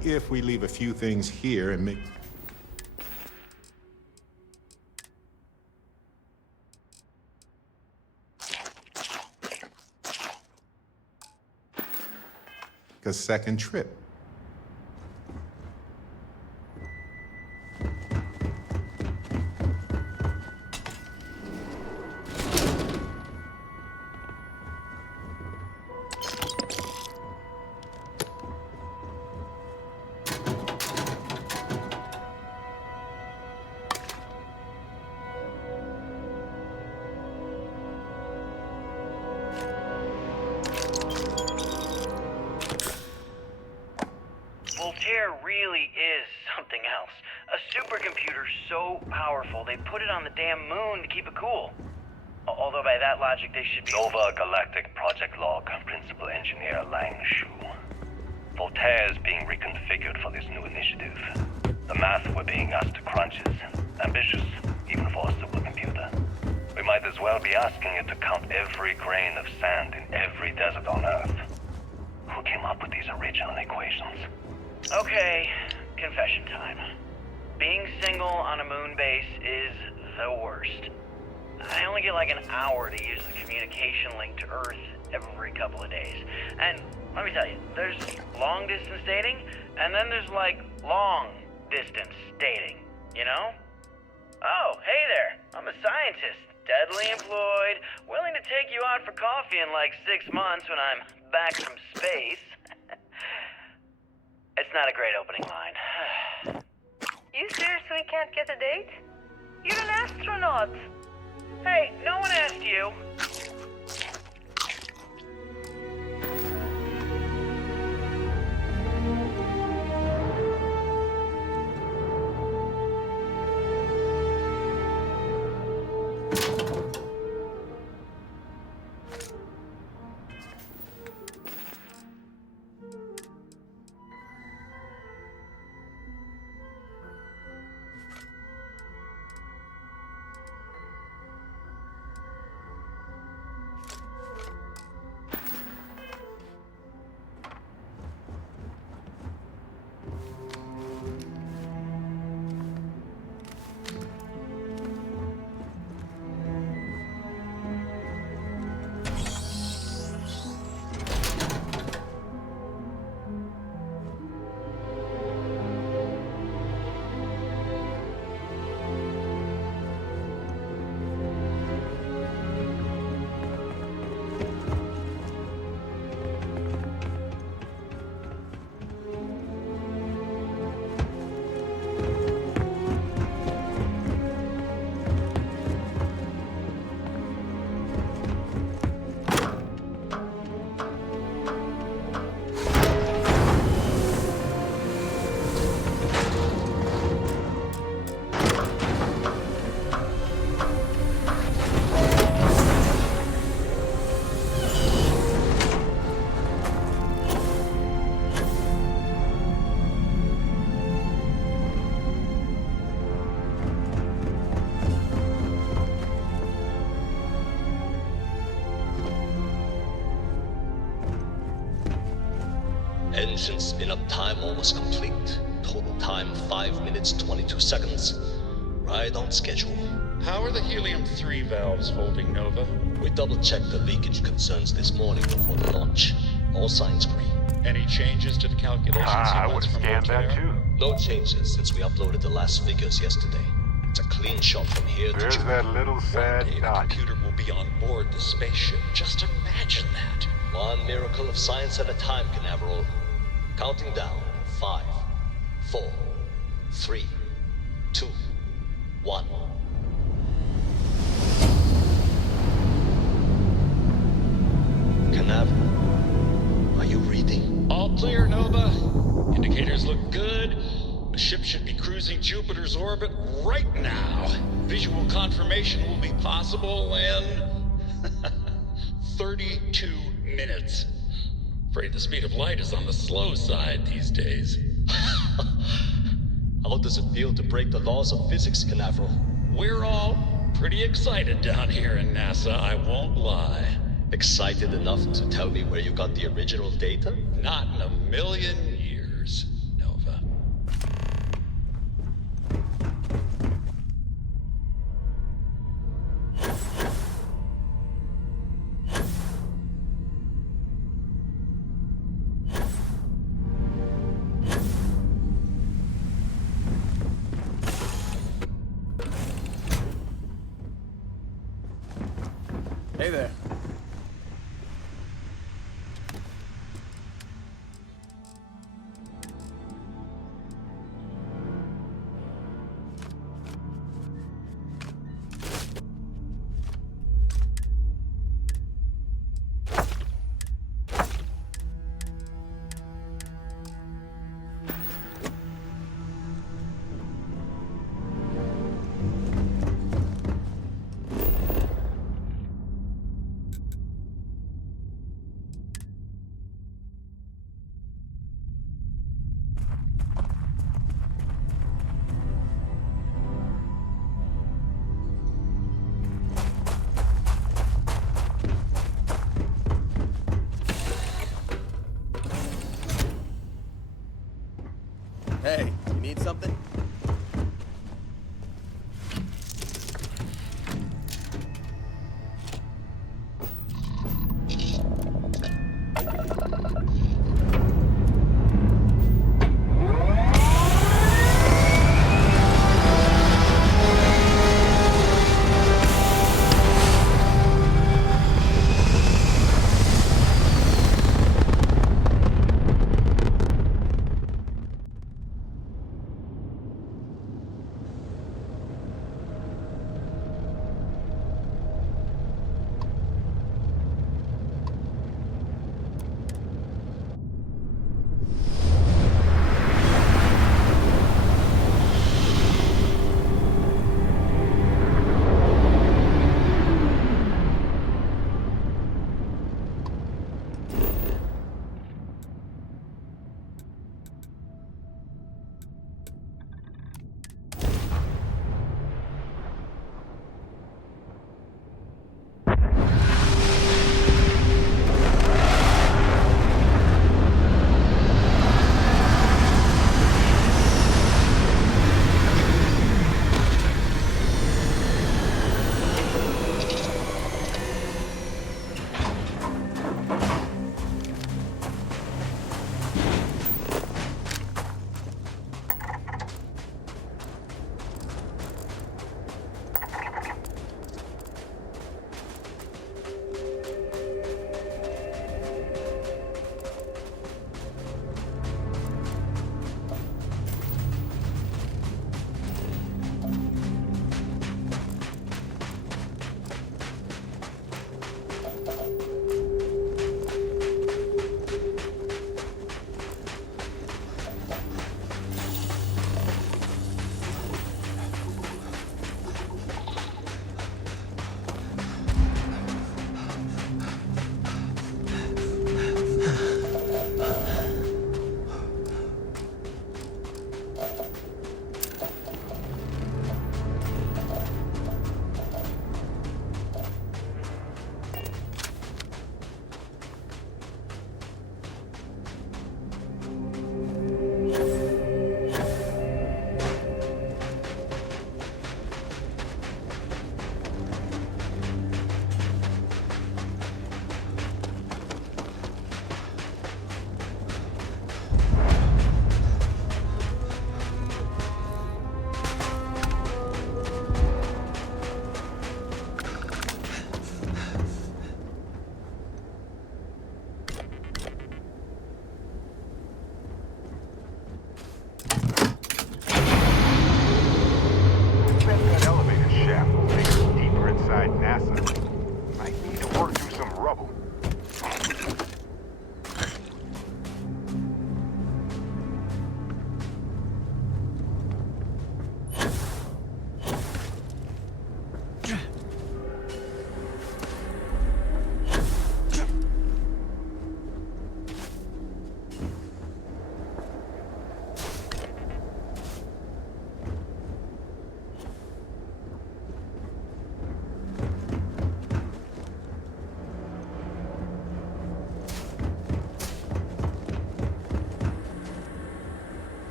What if we leave a few things here and make... a second trip? Voltaire really is something else. A supercomputer so powerful they put it on the damn moon to keep it cool. Although by that logic they should be... Nova Galactic Project Log, Principal Engineer Lang Shu. Voltaire is being reconfigured for this new initiative. The math we're being asked to crunch is ambitious, even for a supercomputer. We might as well be asking it to count every grain of sand in every desert on Earth. Who came up with these original equations? Okay, confession time. Being single on a moon base is the worst. I only get like an hour to use the communication link to Earth every couple of days. And let me tell you, there's long distance dating, and then there's like long distance dating, you know? Oh, hey there, I'm a scientist, deadly employed, willing to take you out for coffee in like 6 months when I'm back from space. It's not a great opening line. You seriously can't get a date? You're an astronaut. Hey, no one asked you. Engine spin-up time almost complete. Total time 5 minutes 22 seconds. Right on schedule. How are the helium-3 valves holding, Nova? We double-checked the leakage concerns this morning before the launch. All signs green. Any changes to the calculation I sequence from scanned that Voltaire? No changes since we uploaded the last figures yesterday. It's a clean shot from here to There's that little sad dot. The computer will be on board the spaceship. Just imagine that. One miracle of science at a time, Canaveral. Counting down. 5, 4, 3, 2, 1. Canaveral, are you reading? All clear, Nova. Indicators look good. The ship should be cruising Jupiter's orbit right now. Visual confirmation will be possible in 32 minutes. Afraid the speed of light is on the slow side these days. How does it feel to break the laws of physics, Canaveral? We're all pretty excited down here in NASA, I won't lie. Excited enough to tell me where you got the original data? Not in a million years, Nova. Hey there. Hey, you need something?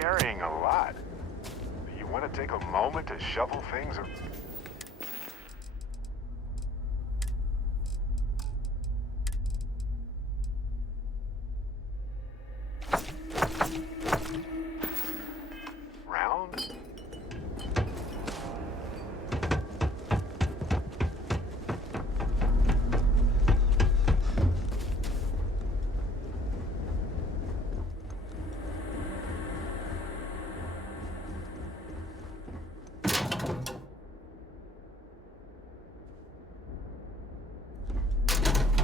carrying a lot. Do you want to take a moment to shuffle things or... round?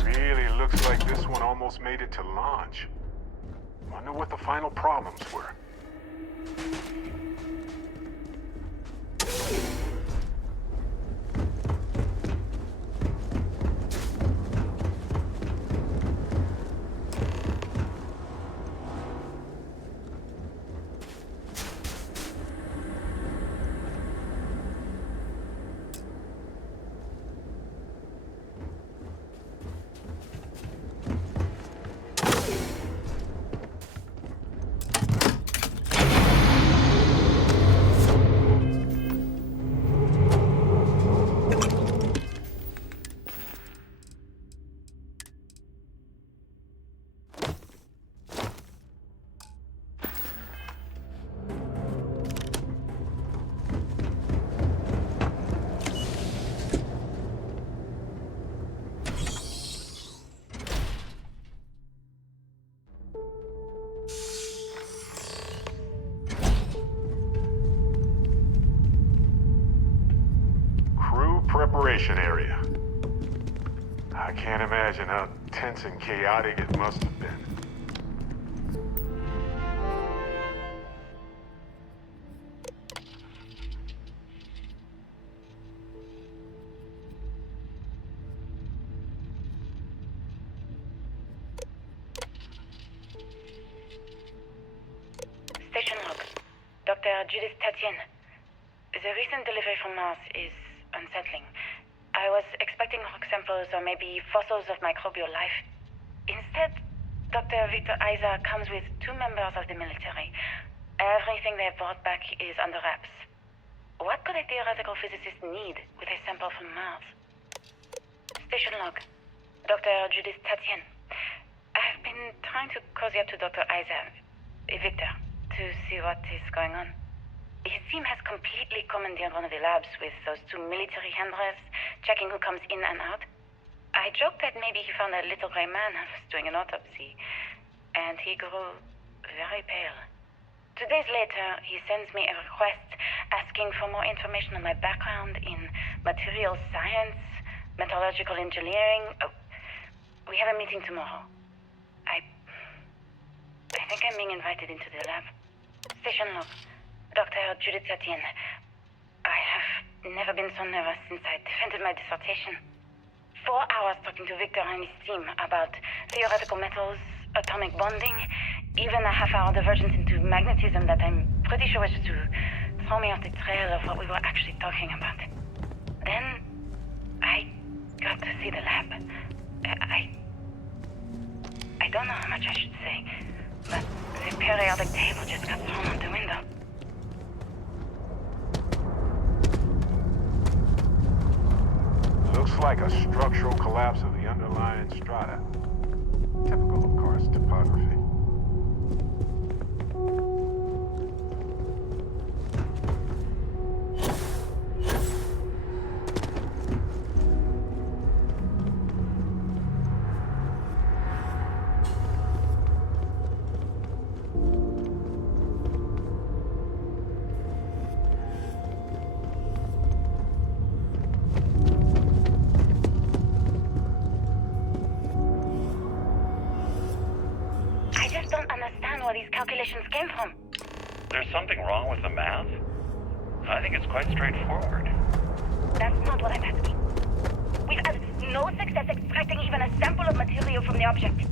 Really looks like this one almost made it to launch. Wonder what the final problems were. Preparation area. I can't imagine how tense and chaotic it must have been. Station log. Dr. Judith Tatien. The recent delivery from Mars is unsettling. I was expecting rock samples or maybe fossils of microbial life. Instead, Dr. Victor Isa comes with 2 members of the military. Everything they've brought back is under wraps. What could a theoretical physicist need with a sample from Mars? Station log. Dr. Judith Tatien. I've been trying to cozy up to Dr. Isa, Victor, to see what is going on. His team has completely commandeered one of the labs with those 2 military handlers, checking who comes in and out. I joked that maybe he found a little gray man and was doing an autopsy, and he grew very pale. 2 days later, he sends me a request asking for more information on my background in materials science, metallurgical engineering. Oh, we have a meeting tomorrow. I think I'm being invited into the lab. Station log. Dr. Judith Tatien. I have never been so nervous since I defended my dissertation. 4 hours talking to Victor and his team about theoretical metals, atomic bonding, even a half-hour divergence into magnetism that I'm pretty sure was to throw me off the trail of what we were actually talking about. Then, I got to see the lab. I don't know how much I should say, but the periodic table just got thrown out the window. Looks like a structural collapse of the underlying strata. Typical of karst topography. These calculations came from. There's something wrong with the math? I think it's quite straightforward. That's not what I'm asking. We've had no success extracting even a sample of material from the object.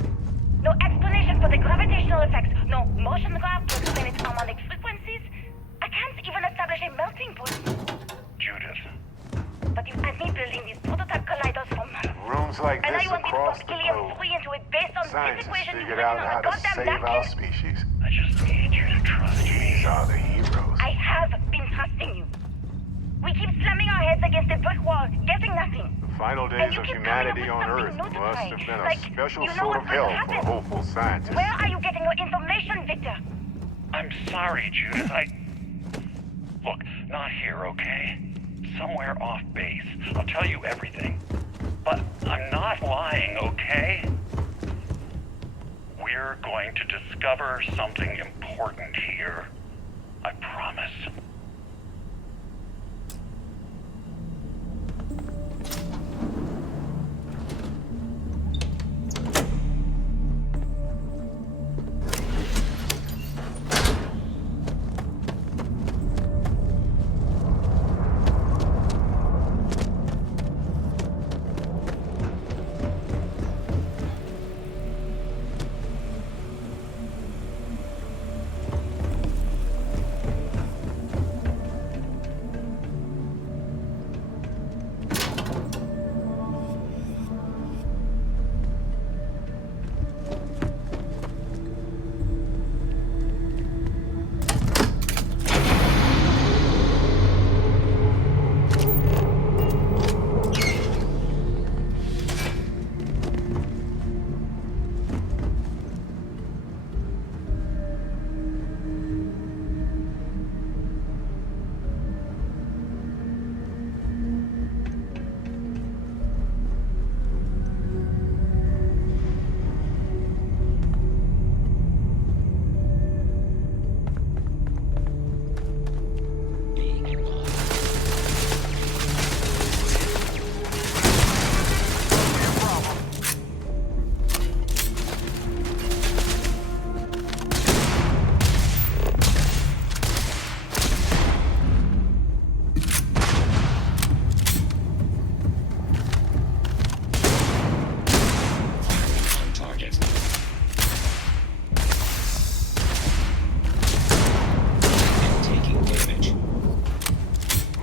No explanation for the gravitational effects, no motion graph to explain its harmonic frequencies. I can't even establish a melting point. Judith. But you've had me building these prototype colliders for months. Rooms like and this now you want me to across talk the helium globe. 3 into it based on this Scientists equation figured out how to save our species. I just need you to trust me. These are the heroes. I have been trusting you. We keep slamming our heads against a brick wall, getting nothing. The final And days you of keep humanity coming up on with Earth something new to must try. have been a Like, special you know sort of what's going hell to for happen. hopeful scientists. Where are you getting your information, Victor? I'm sorry, Judith. Look, not here, okay? Somewhere off base. I'll tell you everything. But I'm not lying, okay? We're going to discover something important here. I promise.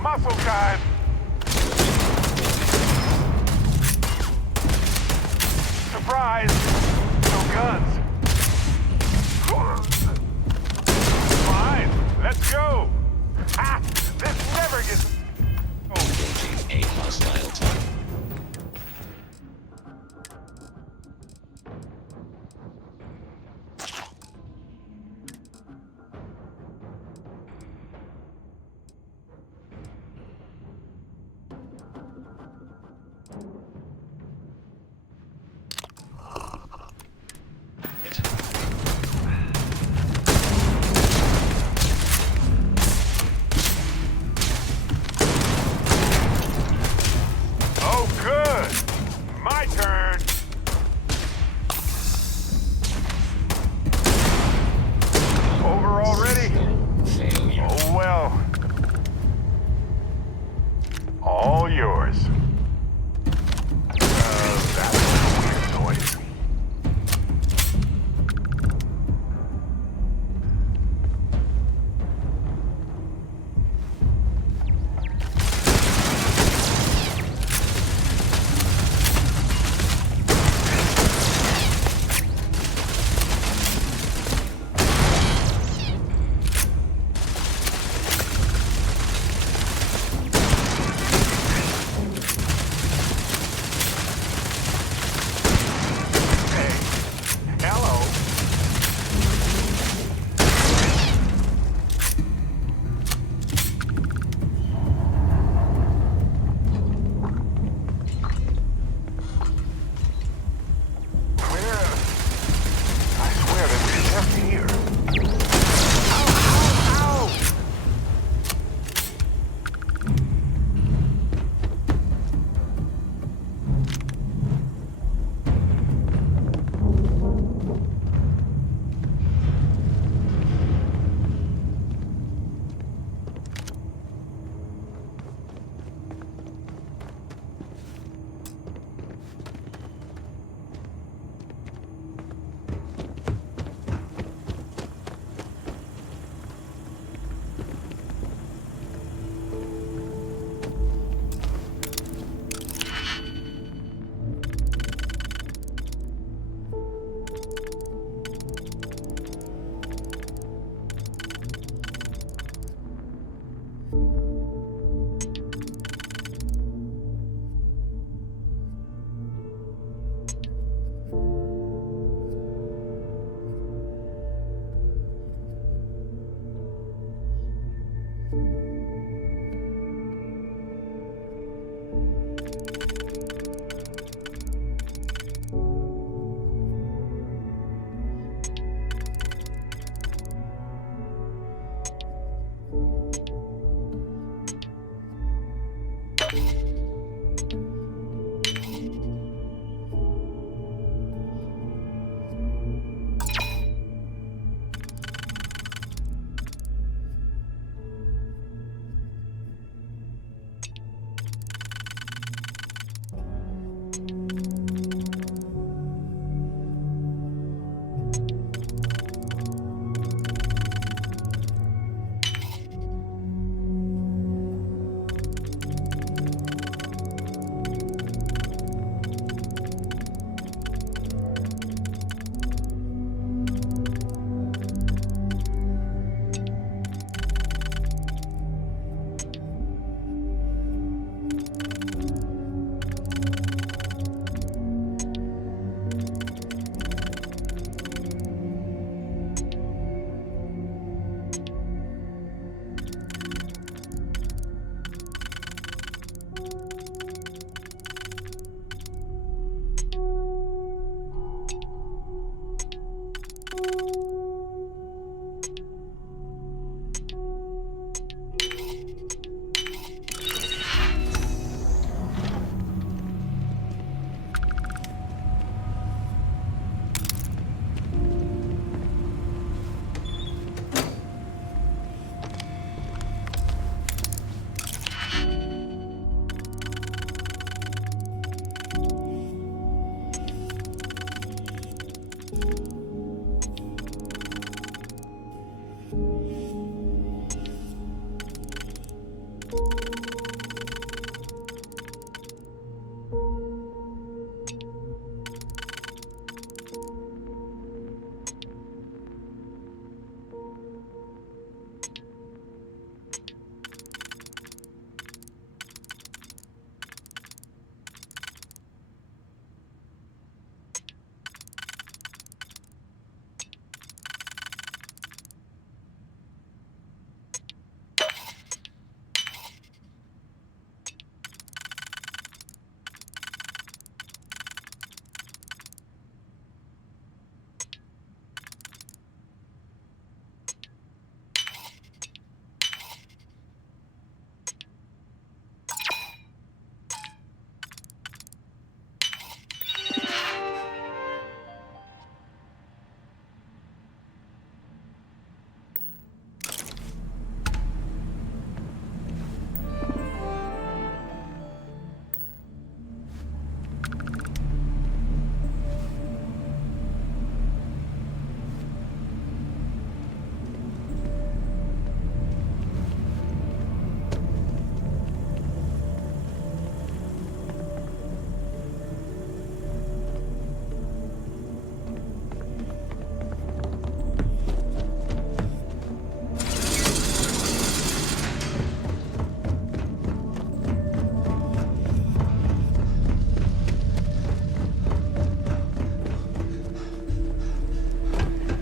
Muscle time! Surprise! No guns. Fine, let's go! Ah! This never gets... Engaging a hostile target.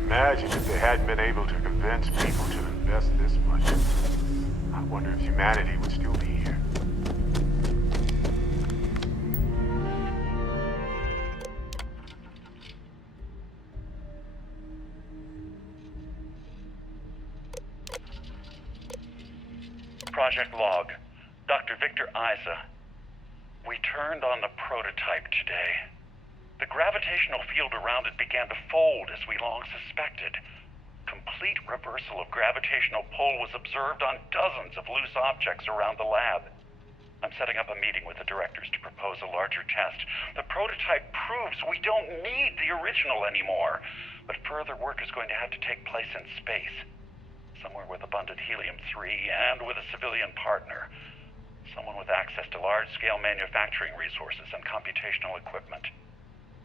Imagine if they hadn't been able to convince people to invest this much. I wonder if humanity would still be here. Project Log. Dr. Victor Isa. We turned on the prototype today. The gravitational field around it began to fold as we long suspected. Complete reversal of gravitational pull was observed on dozens of loose objects around the lab. I'm setting up a meeting with the directors to propose a larger test. The prototype proves we don't need the original anymore, but further work is going to have to take place in space. Somewhere with abundant helium-3 and with a civilian partner. Someone with access to large-scale manufacturing resources and computational equipment.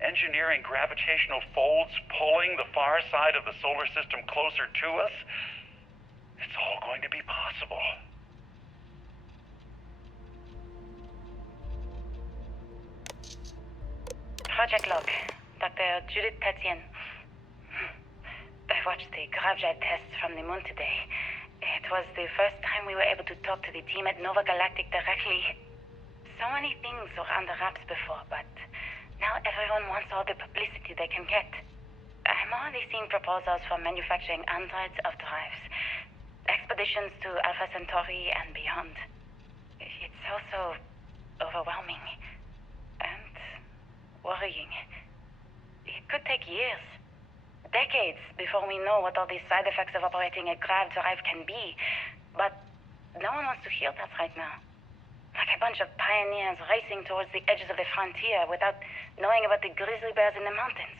Engineering gravitational folds pulling the far side of the solar system closer to us, it's all going to be possible. Project Log, Dr. Judith Tatien. I watched the gravjet tests from the moon today. It was the first time we were able to talk to the team at Nova Galactic directly. So many things were under wraps before, but now everyone wants all the publicity they can get. I'm already seeing proposals for manufacturing hundreds of drives, expeditions to Alpha Centauri and beyond. It's also overwhelming and worrying. It could take years, decades, before we know what all these side effects of operating a grav drive can be. But no one wants to hear that right now. Like a bunch of pioneers racing towards the edges of the frontier without knowing about the grizzly bears in the mountains.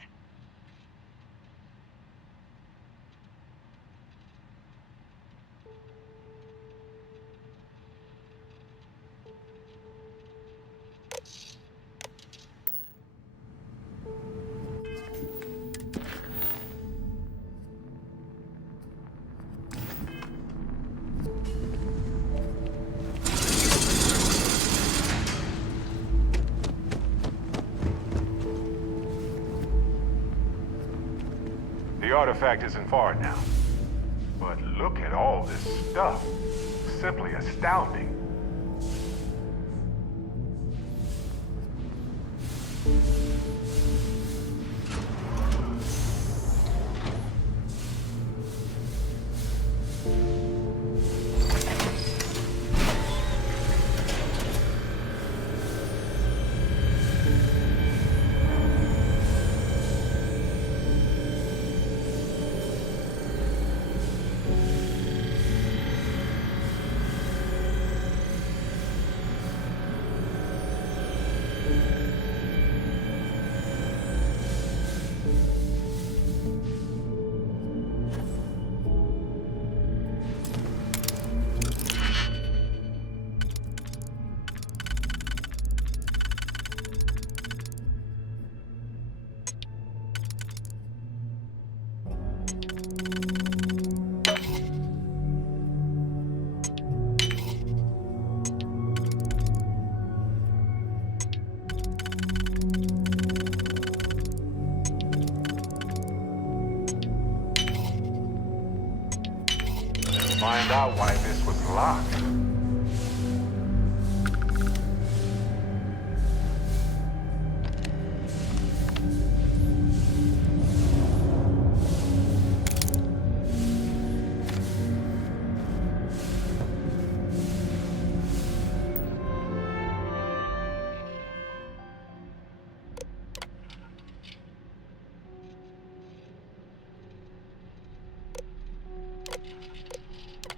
The artifact isn't far now. But look at all this stuff. Simply astounding. find out why this was locked.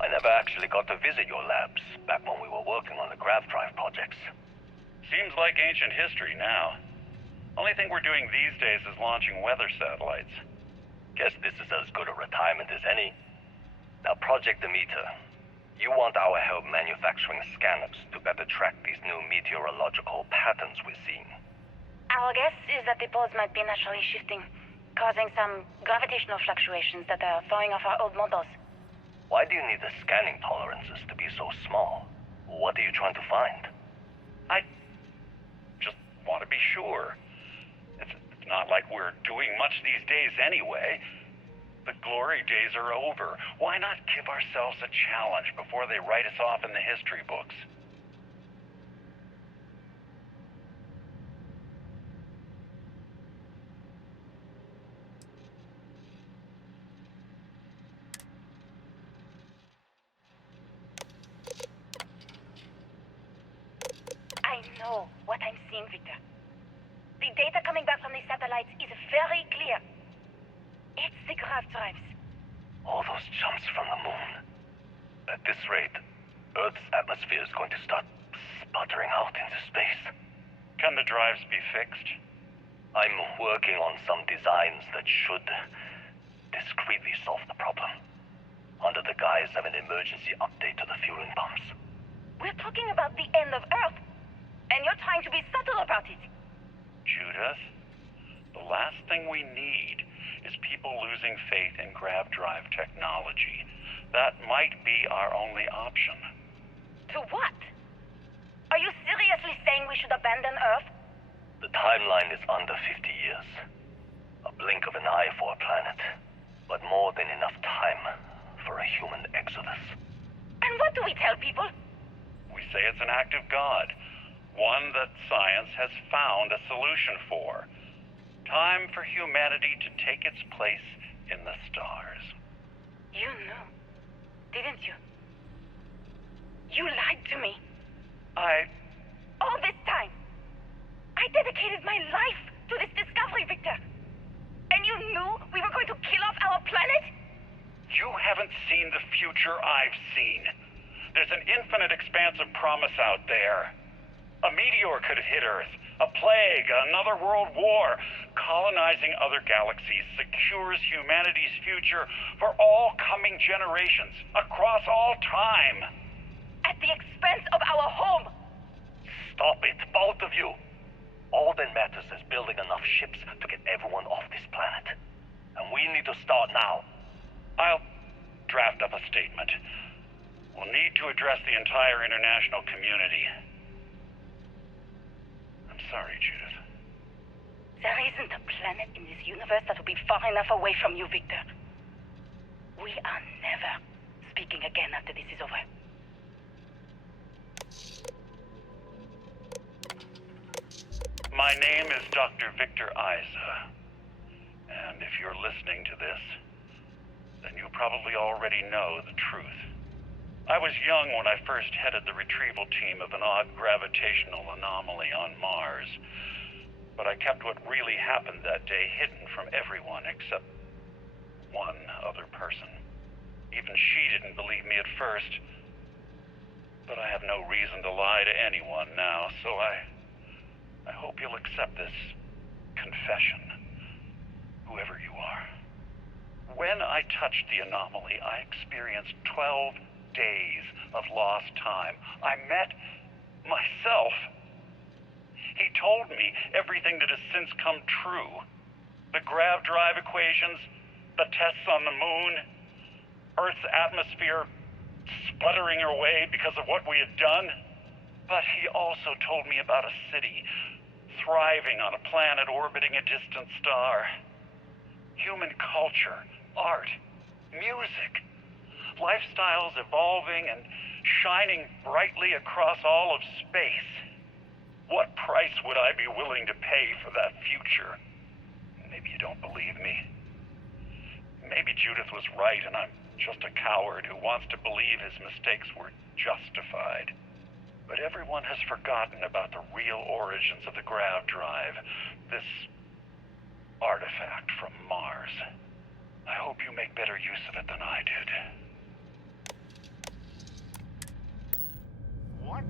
I never actually got to visit your labs back when we were working on the grav drive projects. Seems like ancient history now. Only thing we're doing these days is launching weather satellites. Guess this is as good a retirement as any. Now, Project Demeter, you want our help manufacturing scanners to better track these new meteorological patterns we're seeing. Our guess is that the poles might be naturally shifting, causing some gravitational fluctuations that are throwing off our old models. Why do you need the scanning tolerances to be so small? What are you trying to find? I just want to be sure. It's not like we're doing much these days anyway. The glory days are over. Why not give ourselves a challenge before they write us off in the history books? I know what I'm seeing, Victor. The data coming back from the satellites is very clear. It's the grav drives. All those jumps from the moon. At this rate, Earth's atmosphere is going to start sputtering out into space. Can the drives be fixed? I'm working on some designs that should discreetly solve the problem, under the guise of an emergency update to the fueling pumps. We're talking about the end of Earth, and you're trying to be subtle about it. Judith, the last thing we need is people losing faith in grav drive technology. That might be our only option. To what? Are you seriously saying we should abandon Earth? The timeline is under 50 years. A blink of an eye for a planet, but more than enough time for a human exodus. And what do we tell people? We say it's an act of God, one that science has found a solution for. Time for humanity to take its place in the stars. You knew, didn't you? You lied to me. All this time, I dedicated my life to this discovery, Victor. And you knew we were going to kill off our planet? You haven't seen the future I've seen. There's an infinite expanse of promise out there. A meteor could have hit Earth. A plague, another world war. Colonizing other galaxies secures humanity's future for all coming generations, across all time. At the expense of our home. Stop it, both of you. All that matters is building enough ships to get everyone off this planet. And we need to start now. I'll draft up a statement. We'll need to address the entire international community. I'm sorry, Judith. There isn't a planet in this universe that will be far enough away from you, Victor. We are never speaking again after this is over. My name is Dr. Victor Isa. And if you're listening to this, then you probably already know the truth. I was young when I first headed the retrieval team of an odd gravitational anomaly on Mars. But I kept what really happened that day hidden from everyone except one other person. Even she didn't believe me at first. But I have no reason to lie to anyone now, so I hope you'll accept this confession, whoever you are. When I touched the anomaly, I experienced 12 days of lost time. I met myself. He told me everything that has since come true. The grav drive equations, the tests on the moon, Earth's atmosphere sputtering away because of what we had done. But he also told me about a city thriving on a planet orbiting a distant star. Human culture, art, music, lifestyles evolving and shining brightly across all of space. What price would I be willing to pay for that future? Maybe you don't believe me. Maybe Judith was right and I'm just a coward who wants to believe his mistakes were justified. But everyone has forgotten about the real origins of the grav drive, this artifact from Mars. I hope you make better use of it than I did. What?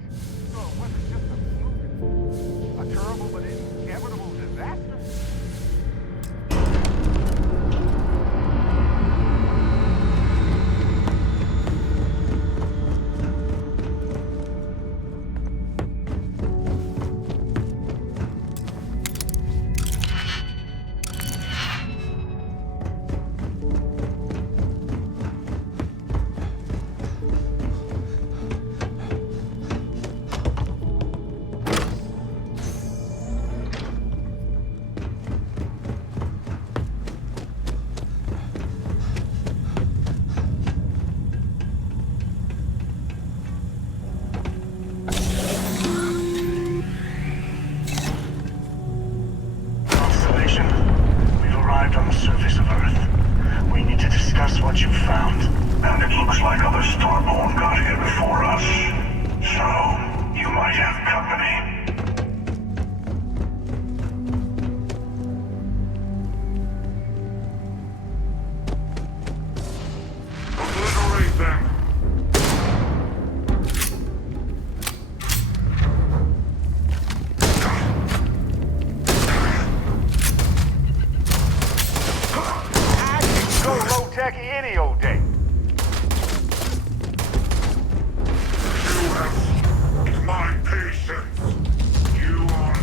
So it wasn't just a fluke? A terrible but inevitable disaster? What you found. And it looks like other Starborn got here before us. So, you might have company. Obliterate them! Go low-tech any old day. You have my patience. You are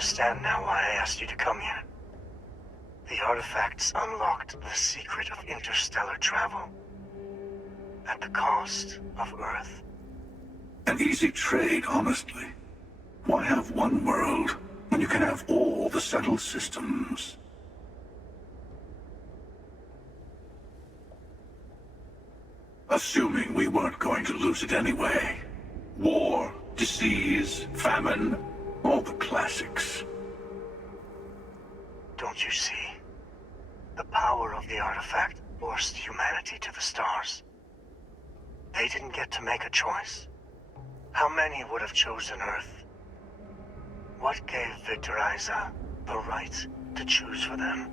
understand now why I asked you to come here. The artifacts unlocked the secret of interstellar travel. At the cost of Earth. An easy trade, honestly. Why have one world when you can have all the settled systems? Assuming we weren't going to lose it anyway. War, disease, famine, all the classics. Don't you see? The power of the artifact forced humanity to the stars. They didn't get to make a choice. How many would have chosen Earth? What gave Victor Isa the right to choose for them?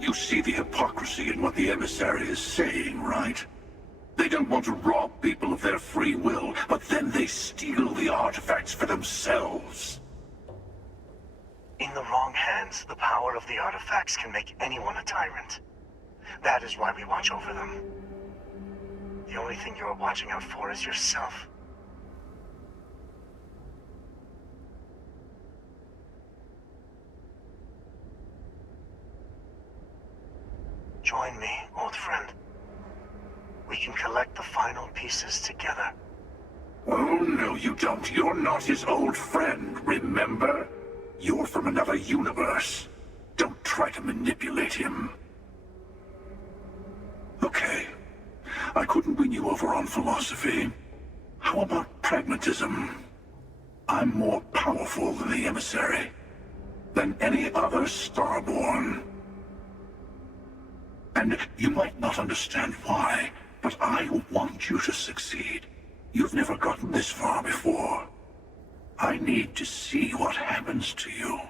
You see the hypocrisy in what the emissary is saying, right? They don't want to rob people of their free will, but then they steal the artifacts for themselves. In the wrong hands, the power of the artifacts can make anyone a tyrant. That is why we watch over them. The only thing you're watching out for is yourself. Join me, old friend. We can collect the final pieces together. Oh, no, you don't. You're not his old friend, remember? You're from another universe. Don't try to manipulate him. Okay. I couldn't win you over on philosophy. How about pragmatism? I'm more powerful than the emissary. Than any other Starborn. And you might not understand why, but I want you to succeed. You've never gotten this far before. I need to see what happens to you.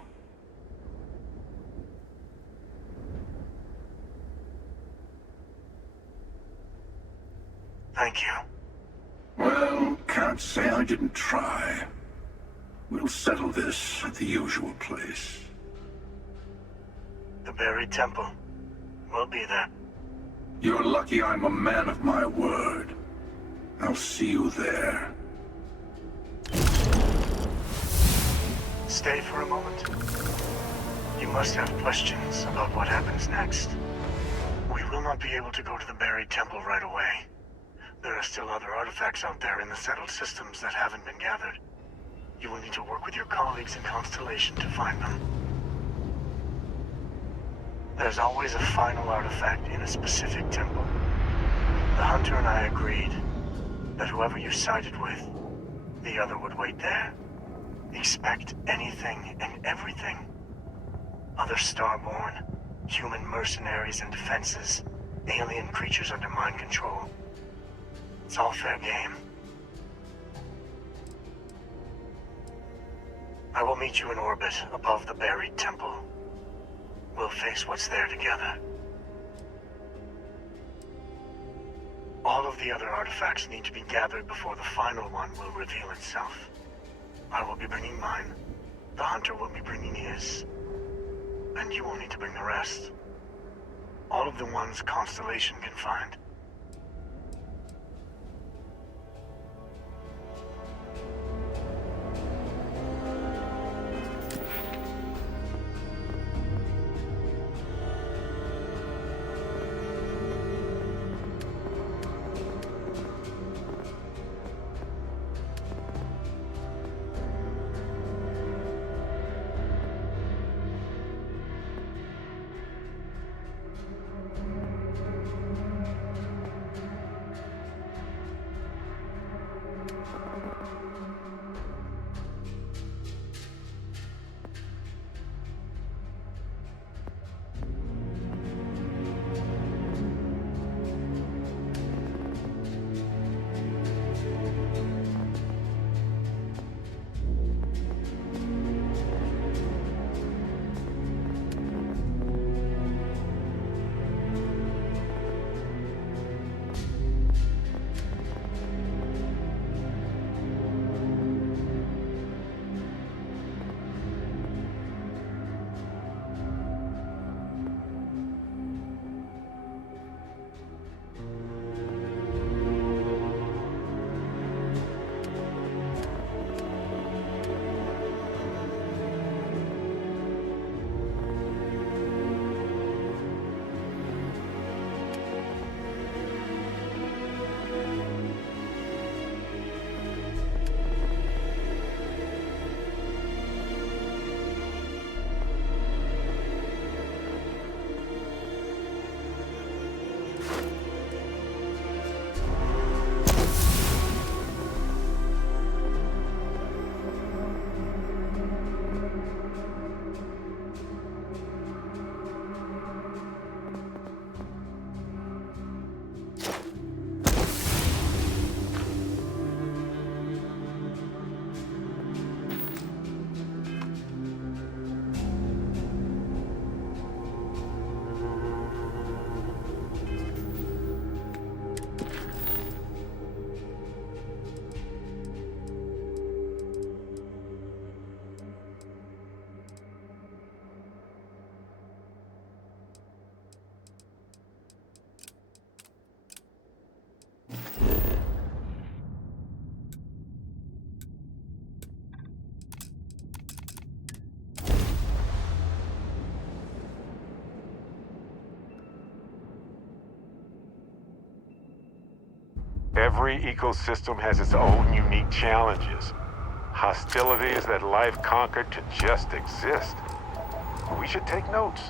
Thank you. Well, can't say I didn't try. We'll settle this at the usual place. The buried temple. We'll be there. You're lucky I'm a man of my word. I'll see you there. Stay for a moment. You must have questions about what happens next. We will not be able to go to the buried temple right away. There are still other artifacts out there in the settled systems that haven't been gathered. You will need to work with your colleagues in Constellation to find them. There's always a final artifact in a specific temple. The Hunter and I agreed that whoever you sided with, the other would wait there. Expect anything and everything. Other Starborn, human mercenaries and defenses, alien creatures under mind control. It's all fair game. I will meet you in orbit above the buried temple. We'll face what's there together. All of the other artifacts need to be gathered before the final one will reveal itself. I will be bringing mine. The Hunter will be bringing his. And you will need to bring the rest. All of the ones Constellation can find. Every ecosystem has its own unique challenges. Hostilities that life conquered to just exist. We should take notes.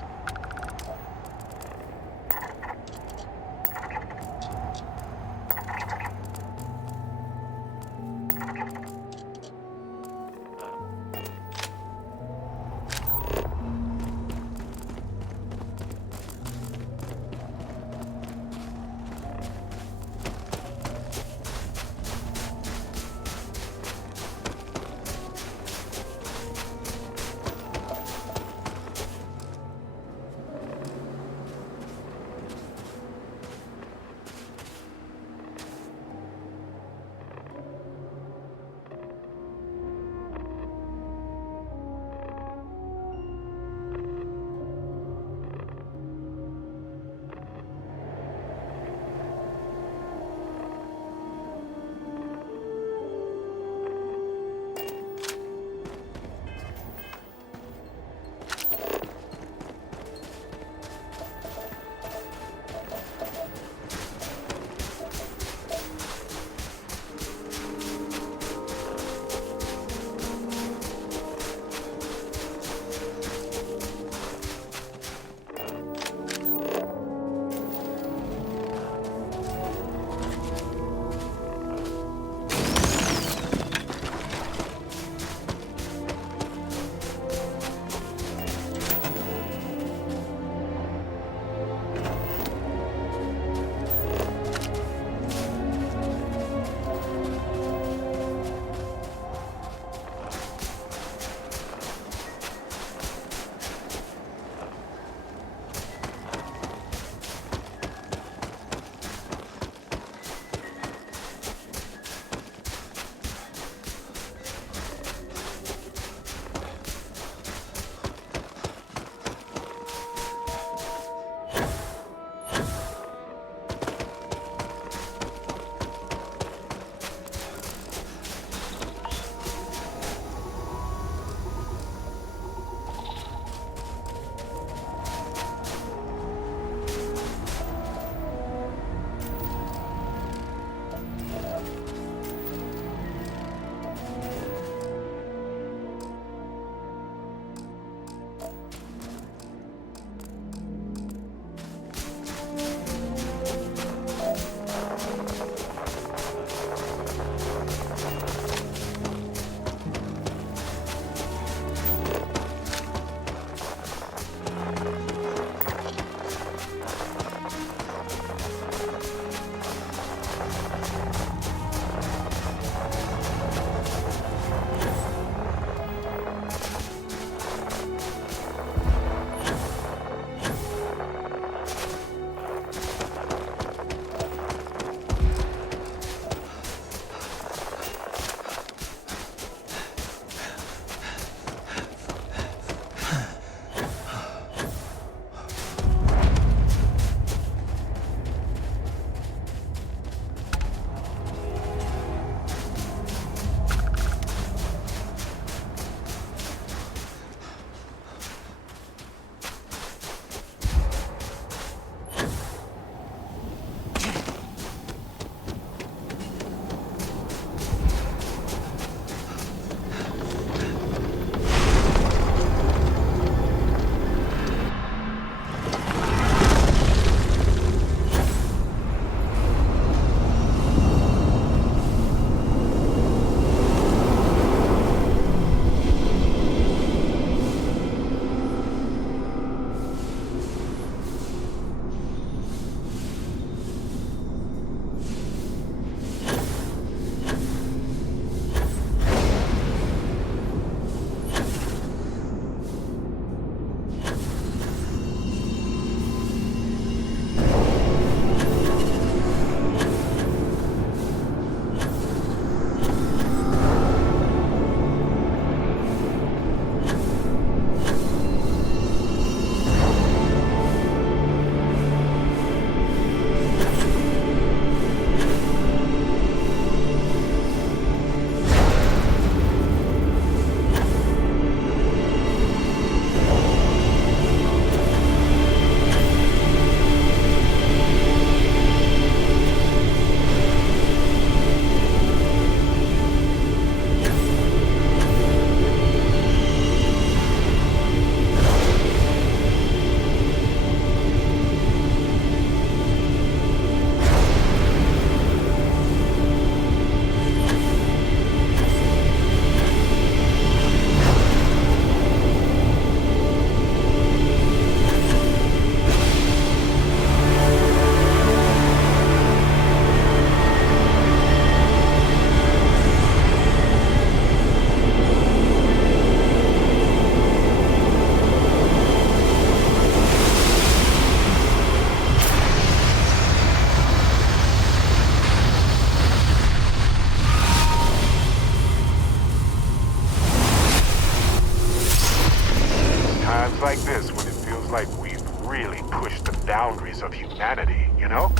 emergence of humanity, you know?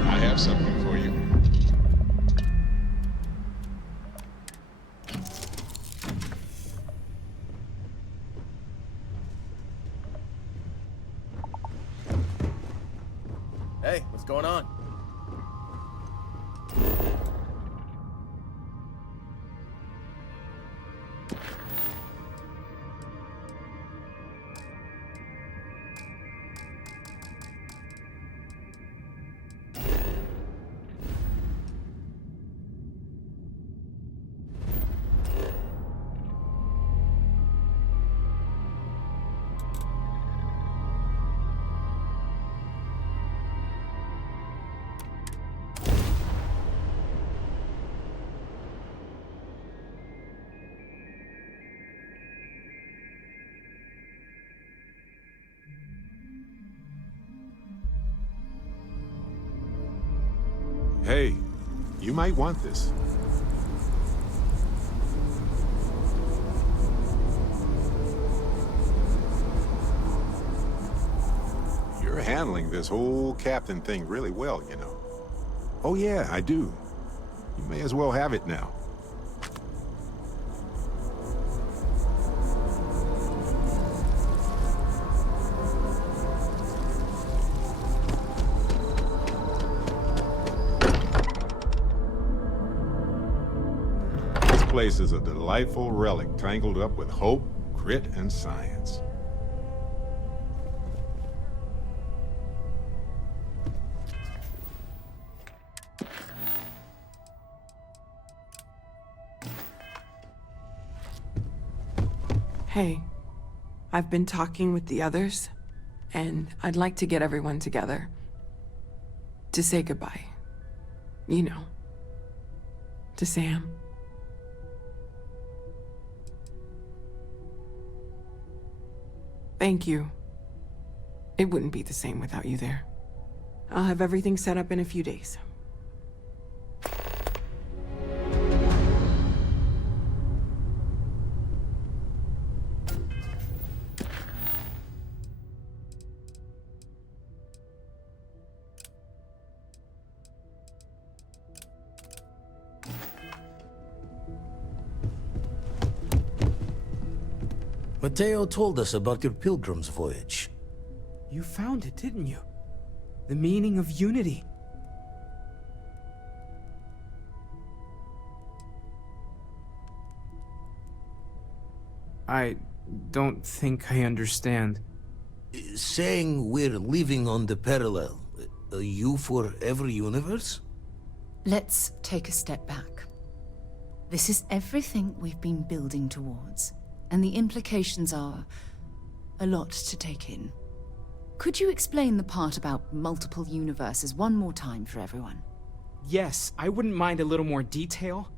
I have something for you. Hey, what's going on? Hey, you might want this. You're handling this whole captain thing really well, you know. Oh yeah, I do. You may as well have it now. This place is a delightful relic tangled up with hope, grit, and science. Hey, I've been talking with the others, and I'd like to get everyone together. To say goodbye. You know. To Sam. Thank you. It wouldn't be the same without you there. I'll have everything set up in a few days. Mateo told us about your pilgrim's voyage. You found it, didn't you? The meaning of unity. I don't think I understand. Saying we're living on the parallel, a you for every universe? Let's take a step back. This is everything we've been building towards, and the implications are a lot to take in. Could you explain the part about multiple universes one more time for everyone? Yes, I wouldn't mind a little more detail.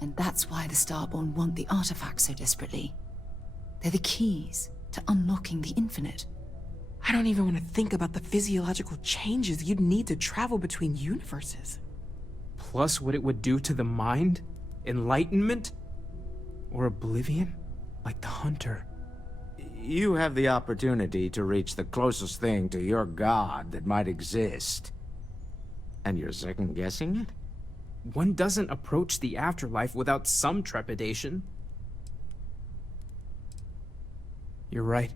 And that's why the Starborn want the artifacts so desperately. They're the keys to unlocking the infinite. I don't even want to think about the physiological changes you'd need to travel between universes. Plus what it would do to the mind? Enlightenment? Or oblivion? Like the Hunter. You have the opportunity to reach the closest thing to your god that might exist. And you're second-guessing it? One doesn't approach the afterlife without some trepidation. You're right.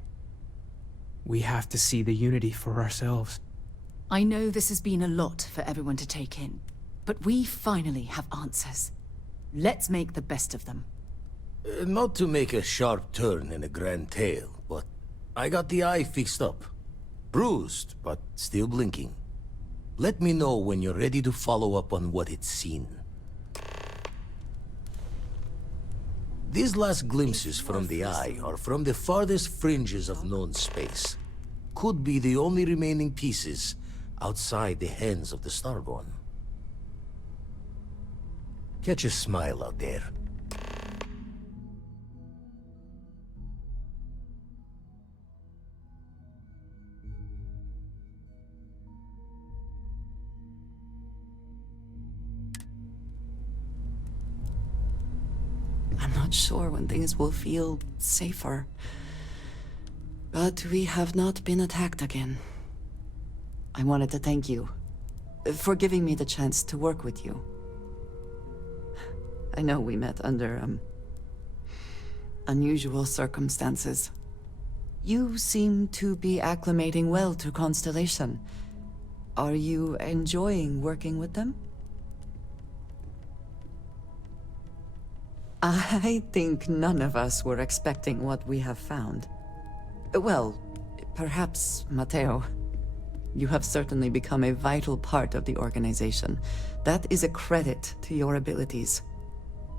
We have to see the unity for ourselves. I know this has been a lot for everyone to take in, but we finally have answers. Let's make the best of them. Not to make a sharp turn in a grand tale, but I got the eye fixed up. Bruised, but still blinking. Let me know when you're ready to follow up on what it's seen. These last glimpses from the Eye are from the farthest fringes of known space. Could be the only remaining pieces outside the hands of the Starborn. Catch a smile out there. I'm not sure when things will feel safer. But we have not been attacked again. I wanted to thank you for giving me the chance to work with you. I know we met under, unusual circumstances. You seem to be acclimating well to Constellation. Are you enjoying working with them? I think none of us were expecting what we have found. Well, perhaps Mateo. You have certainly become a vital part of the organization. That is a credit to your abilities.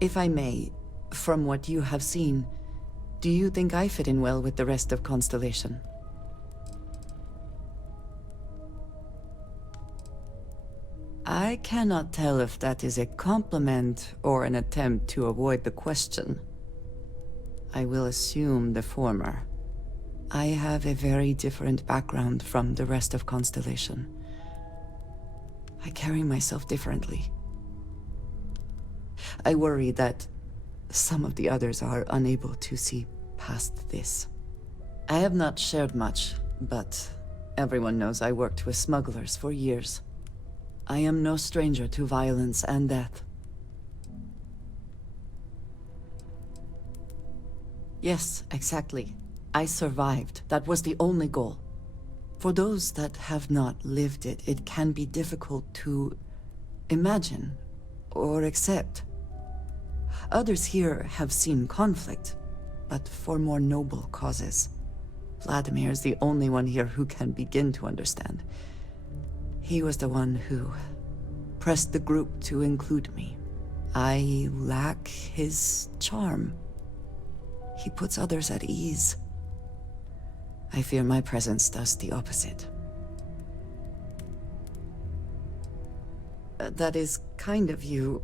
If I may, from what you have seen, do you think I fit in well with the rest of Constellation? I cannot tell if that is a compliment or an attempt to avoid the question. I will assume the former. I have a very different background from the rest of Constellation. I carry myself differently. I worry that some of the others are unable to see past this. I have not shared much, but everyone knows I worked with smugglers for years. I am no stranger to violence and death. Yes, exactly. I survived. That was the only goal. For those that have not lived it, it can be difficult to imagine or accept. Others here have seen conflict, but for more noble causes. Vladimir is the only one here who can begin to understand. He was the one who pressed the group to include me. I lack his charm. He puts others at ease. I fear my presence does the opposite. That is kind of you.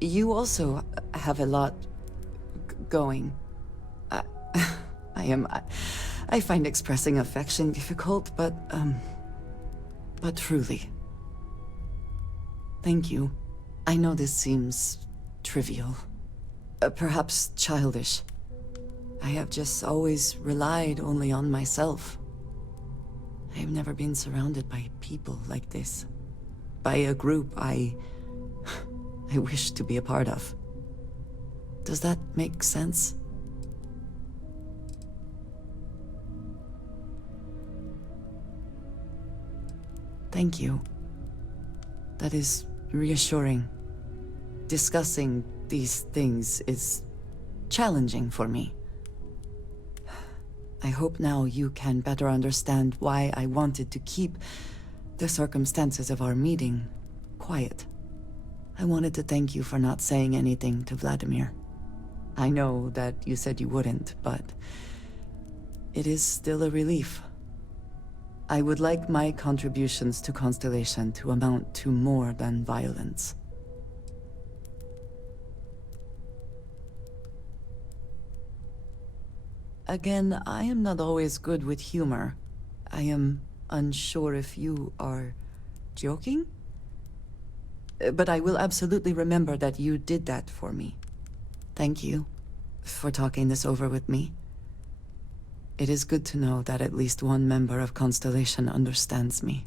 You also have a lot going. I find expressing affection difficult, but truly. Thank you. I know this seems trivial. Perhaps childish. I have just always relied only on myself. I have never been surrounded by people like this. By a group I wish to be a part of. Does that make sense? Thank you. That is reassuring. Discussing these things is challenging for me. I hope now you can better understand why I wanted to keep the circumstances of our meeting quiet. I wanted to thank you for not saying anything to Vladimir. I know that you said you wouldn't, but it is still a relief. I would like my contributions to Constellation to amount to more than violence. Again, I am not always good with humor. I am unsure if you are joking? But I will absolutely remember that you did that for me. Thank you for talking this over with me. It is good to know that at least one member of Constellation understands me.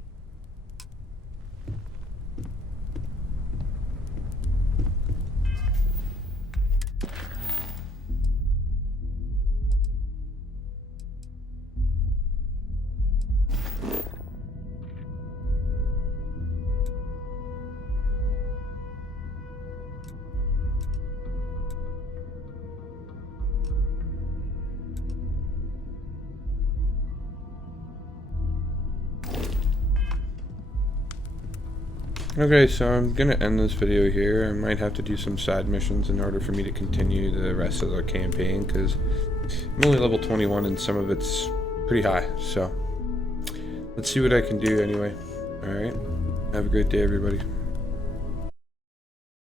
Okay, so I'm gonna end this video here. I might have to do some side missions in order for me to continue the rest of the campaign, because I'm only level 21 and some of it's pretty high. So let's see what I can do anyway. Alright, have a great day, everybody.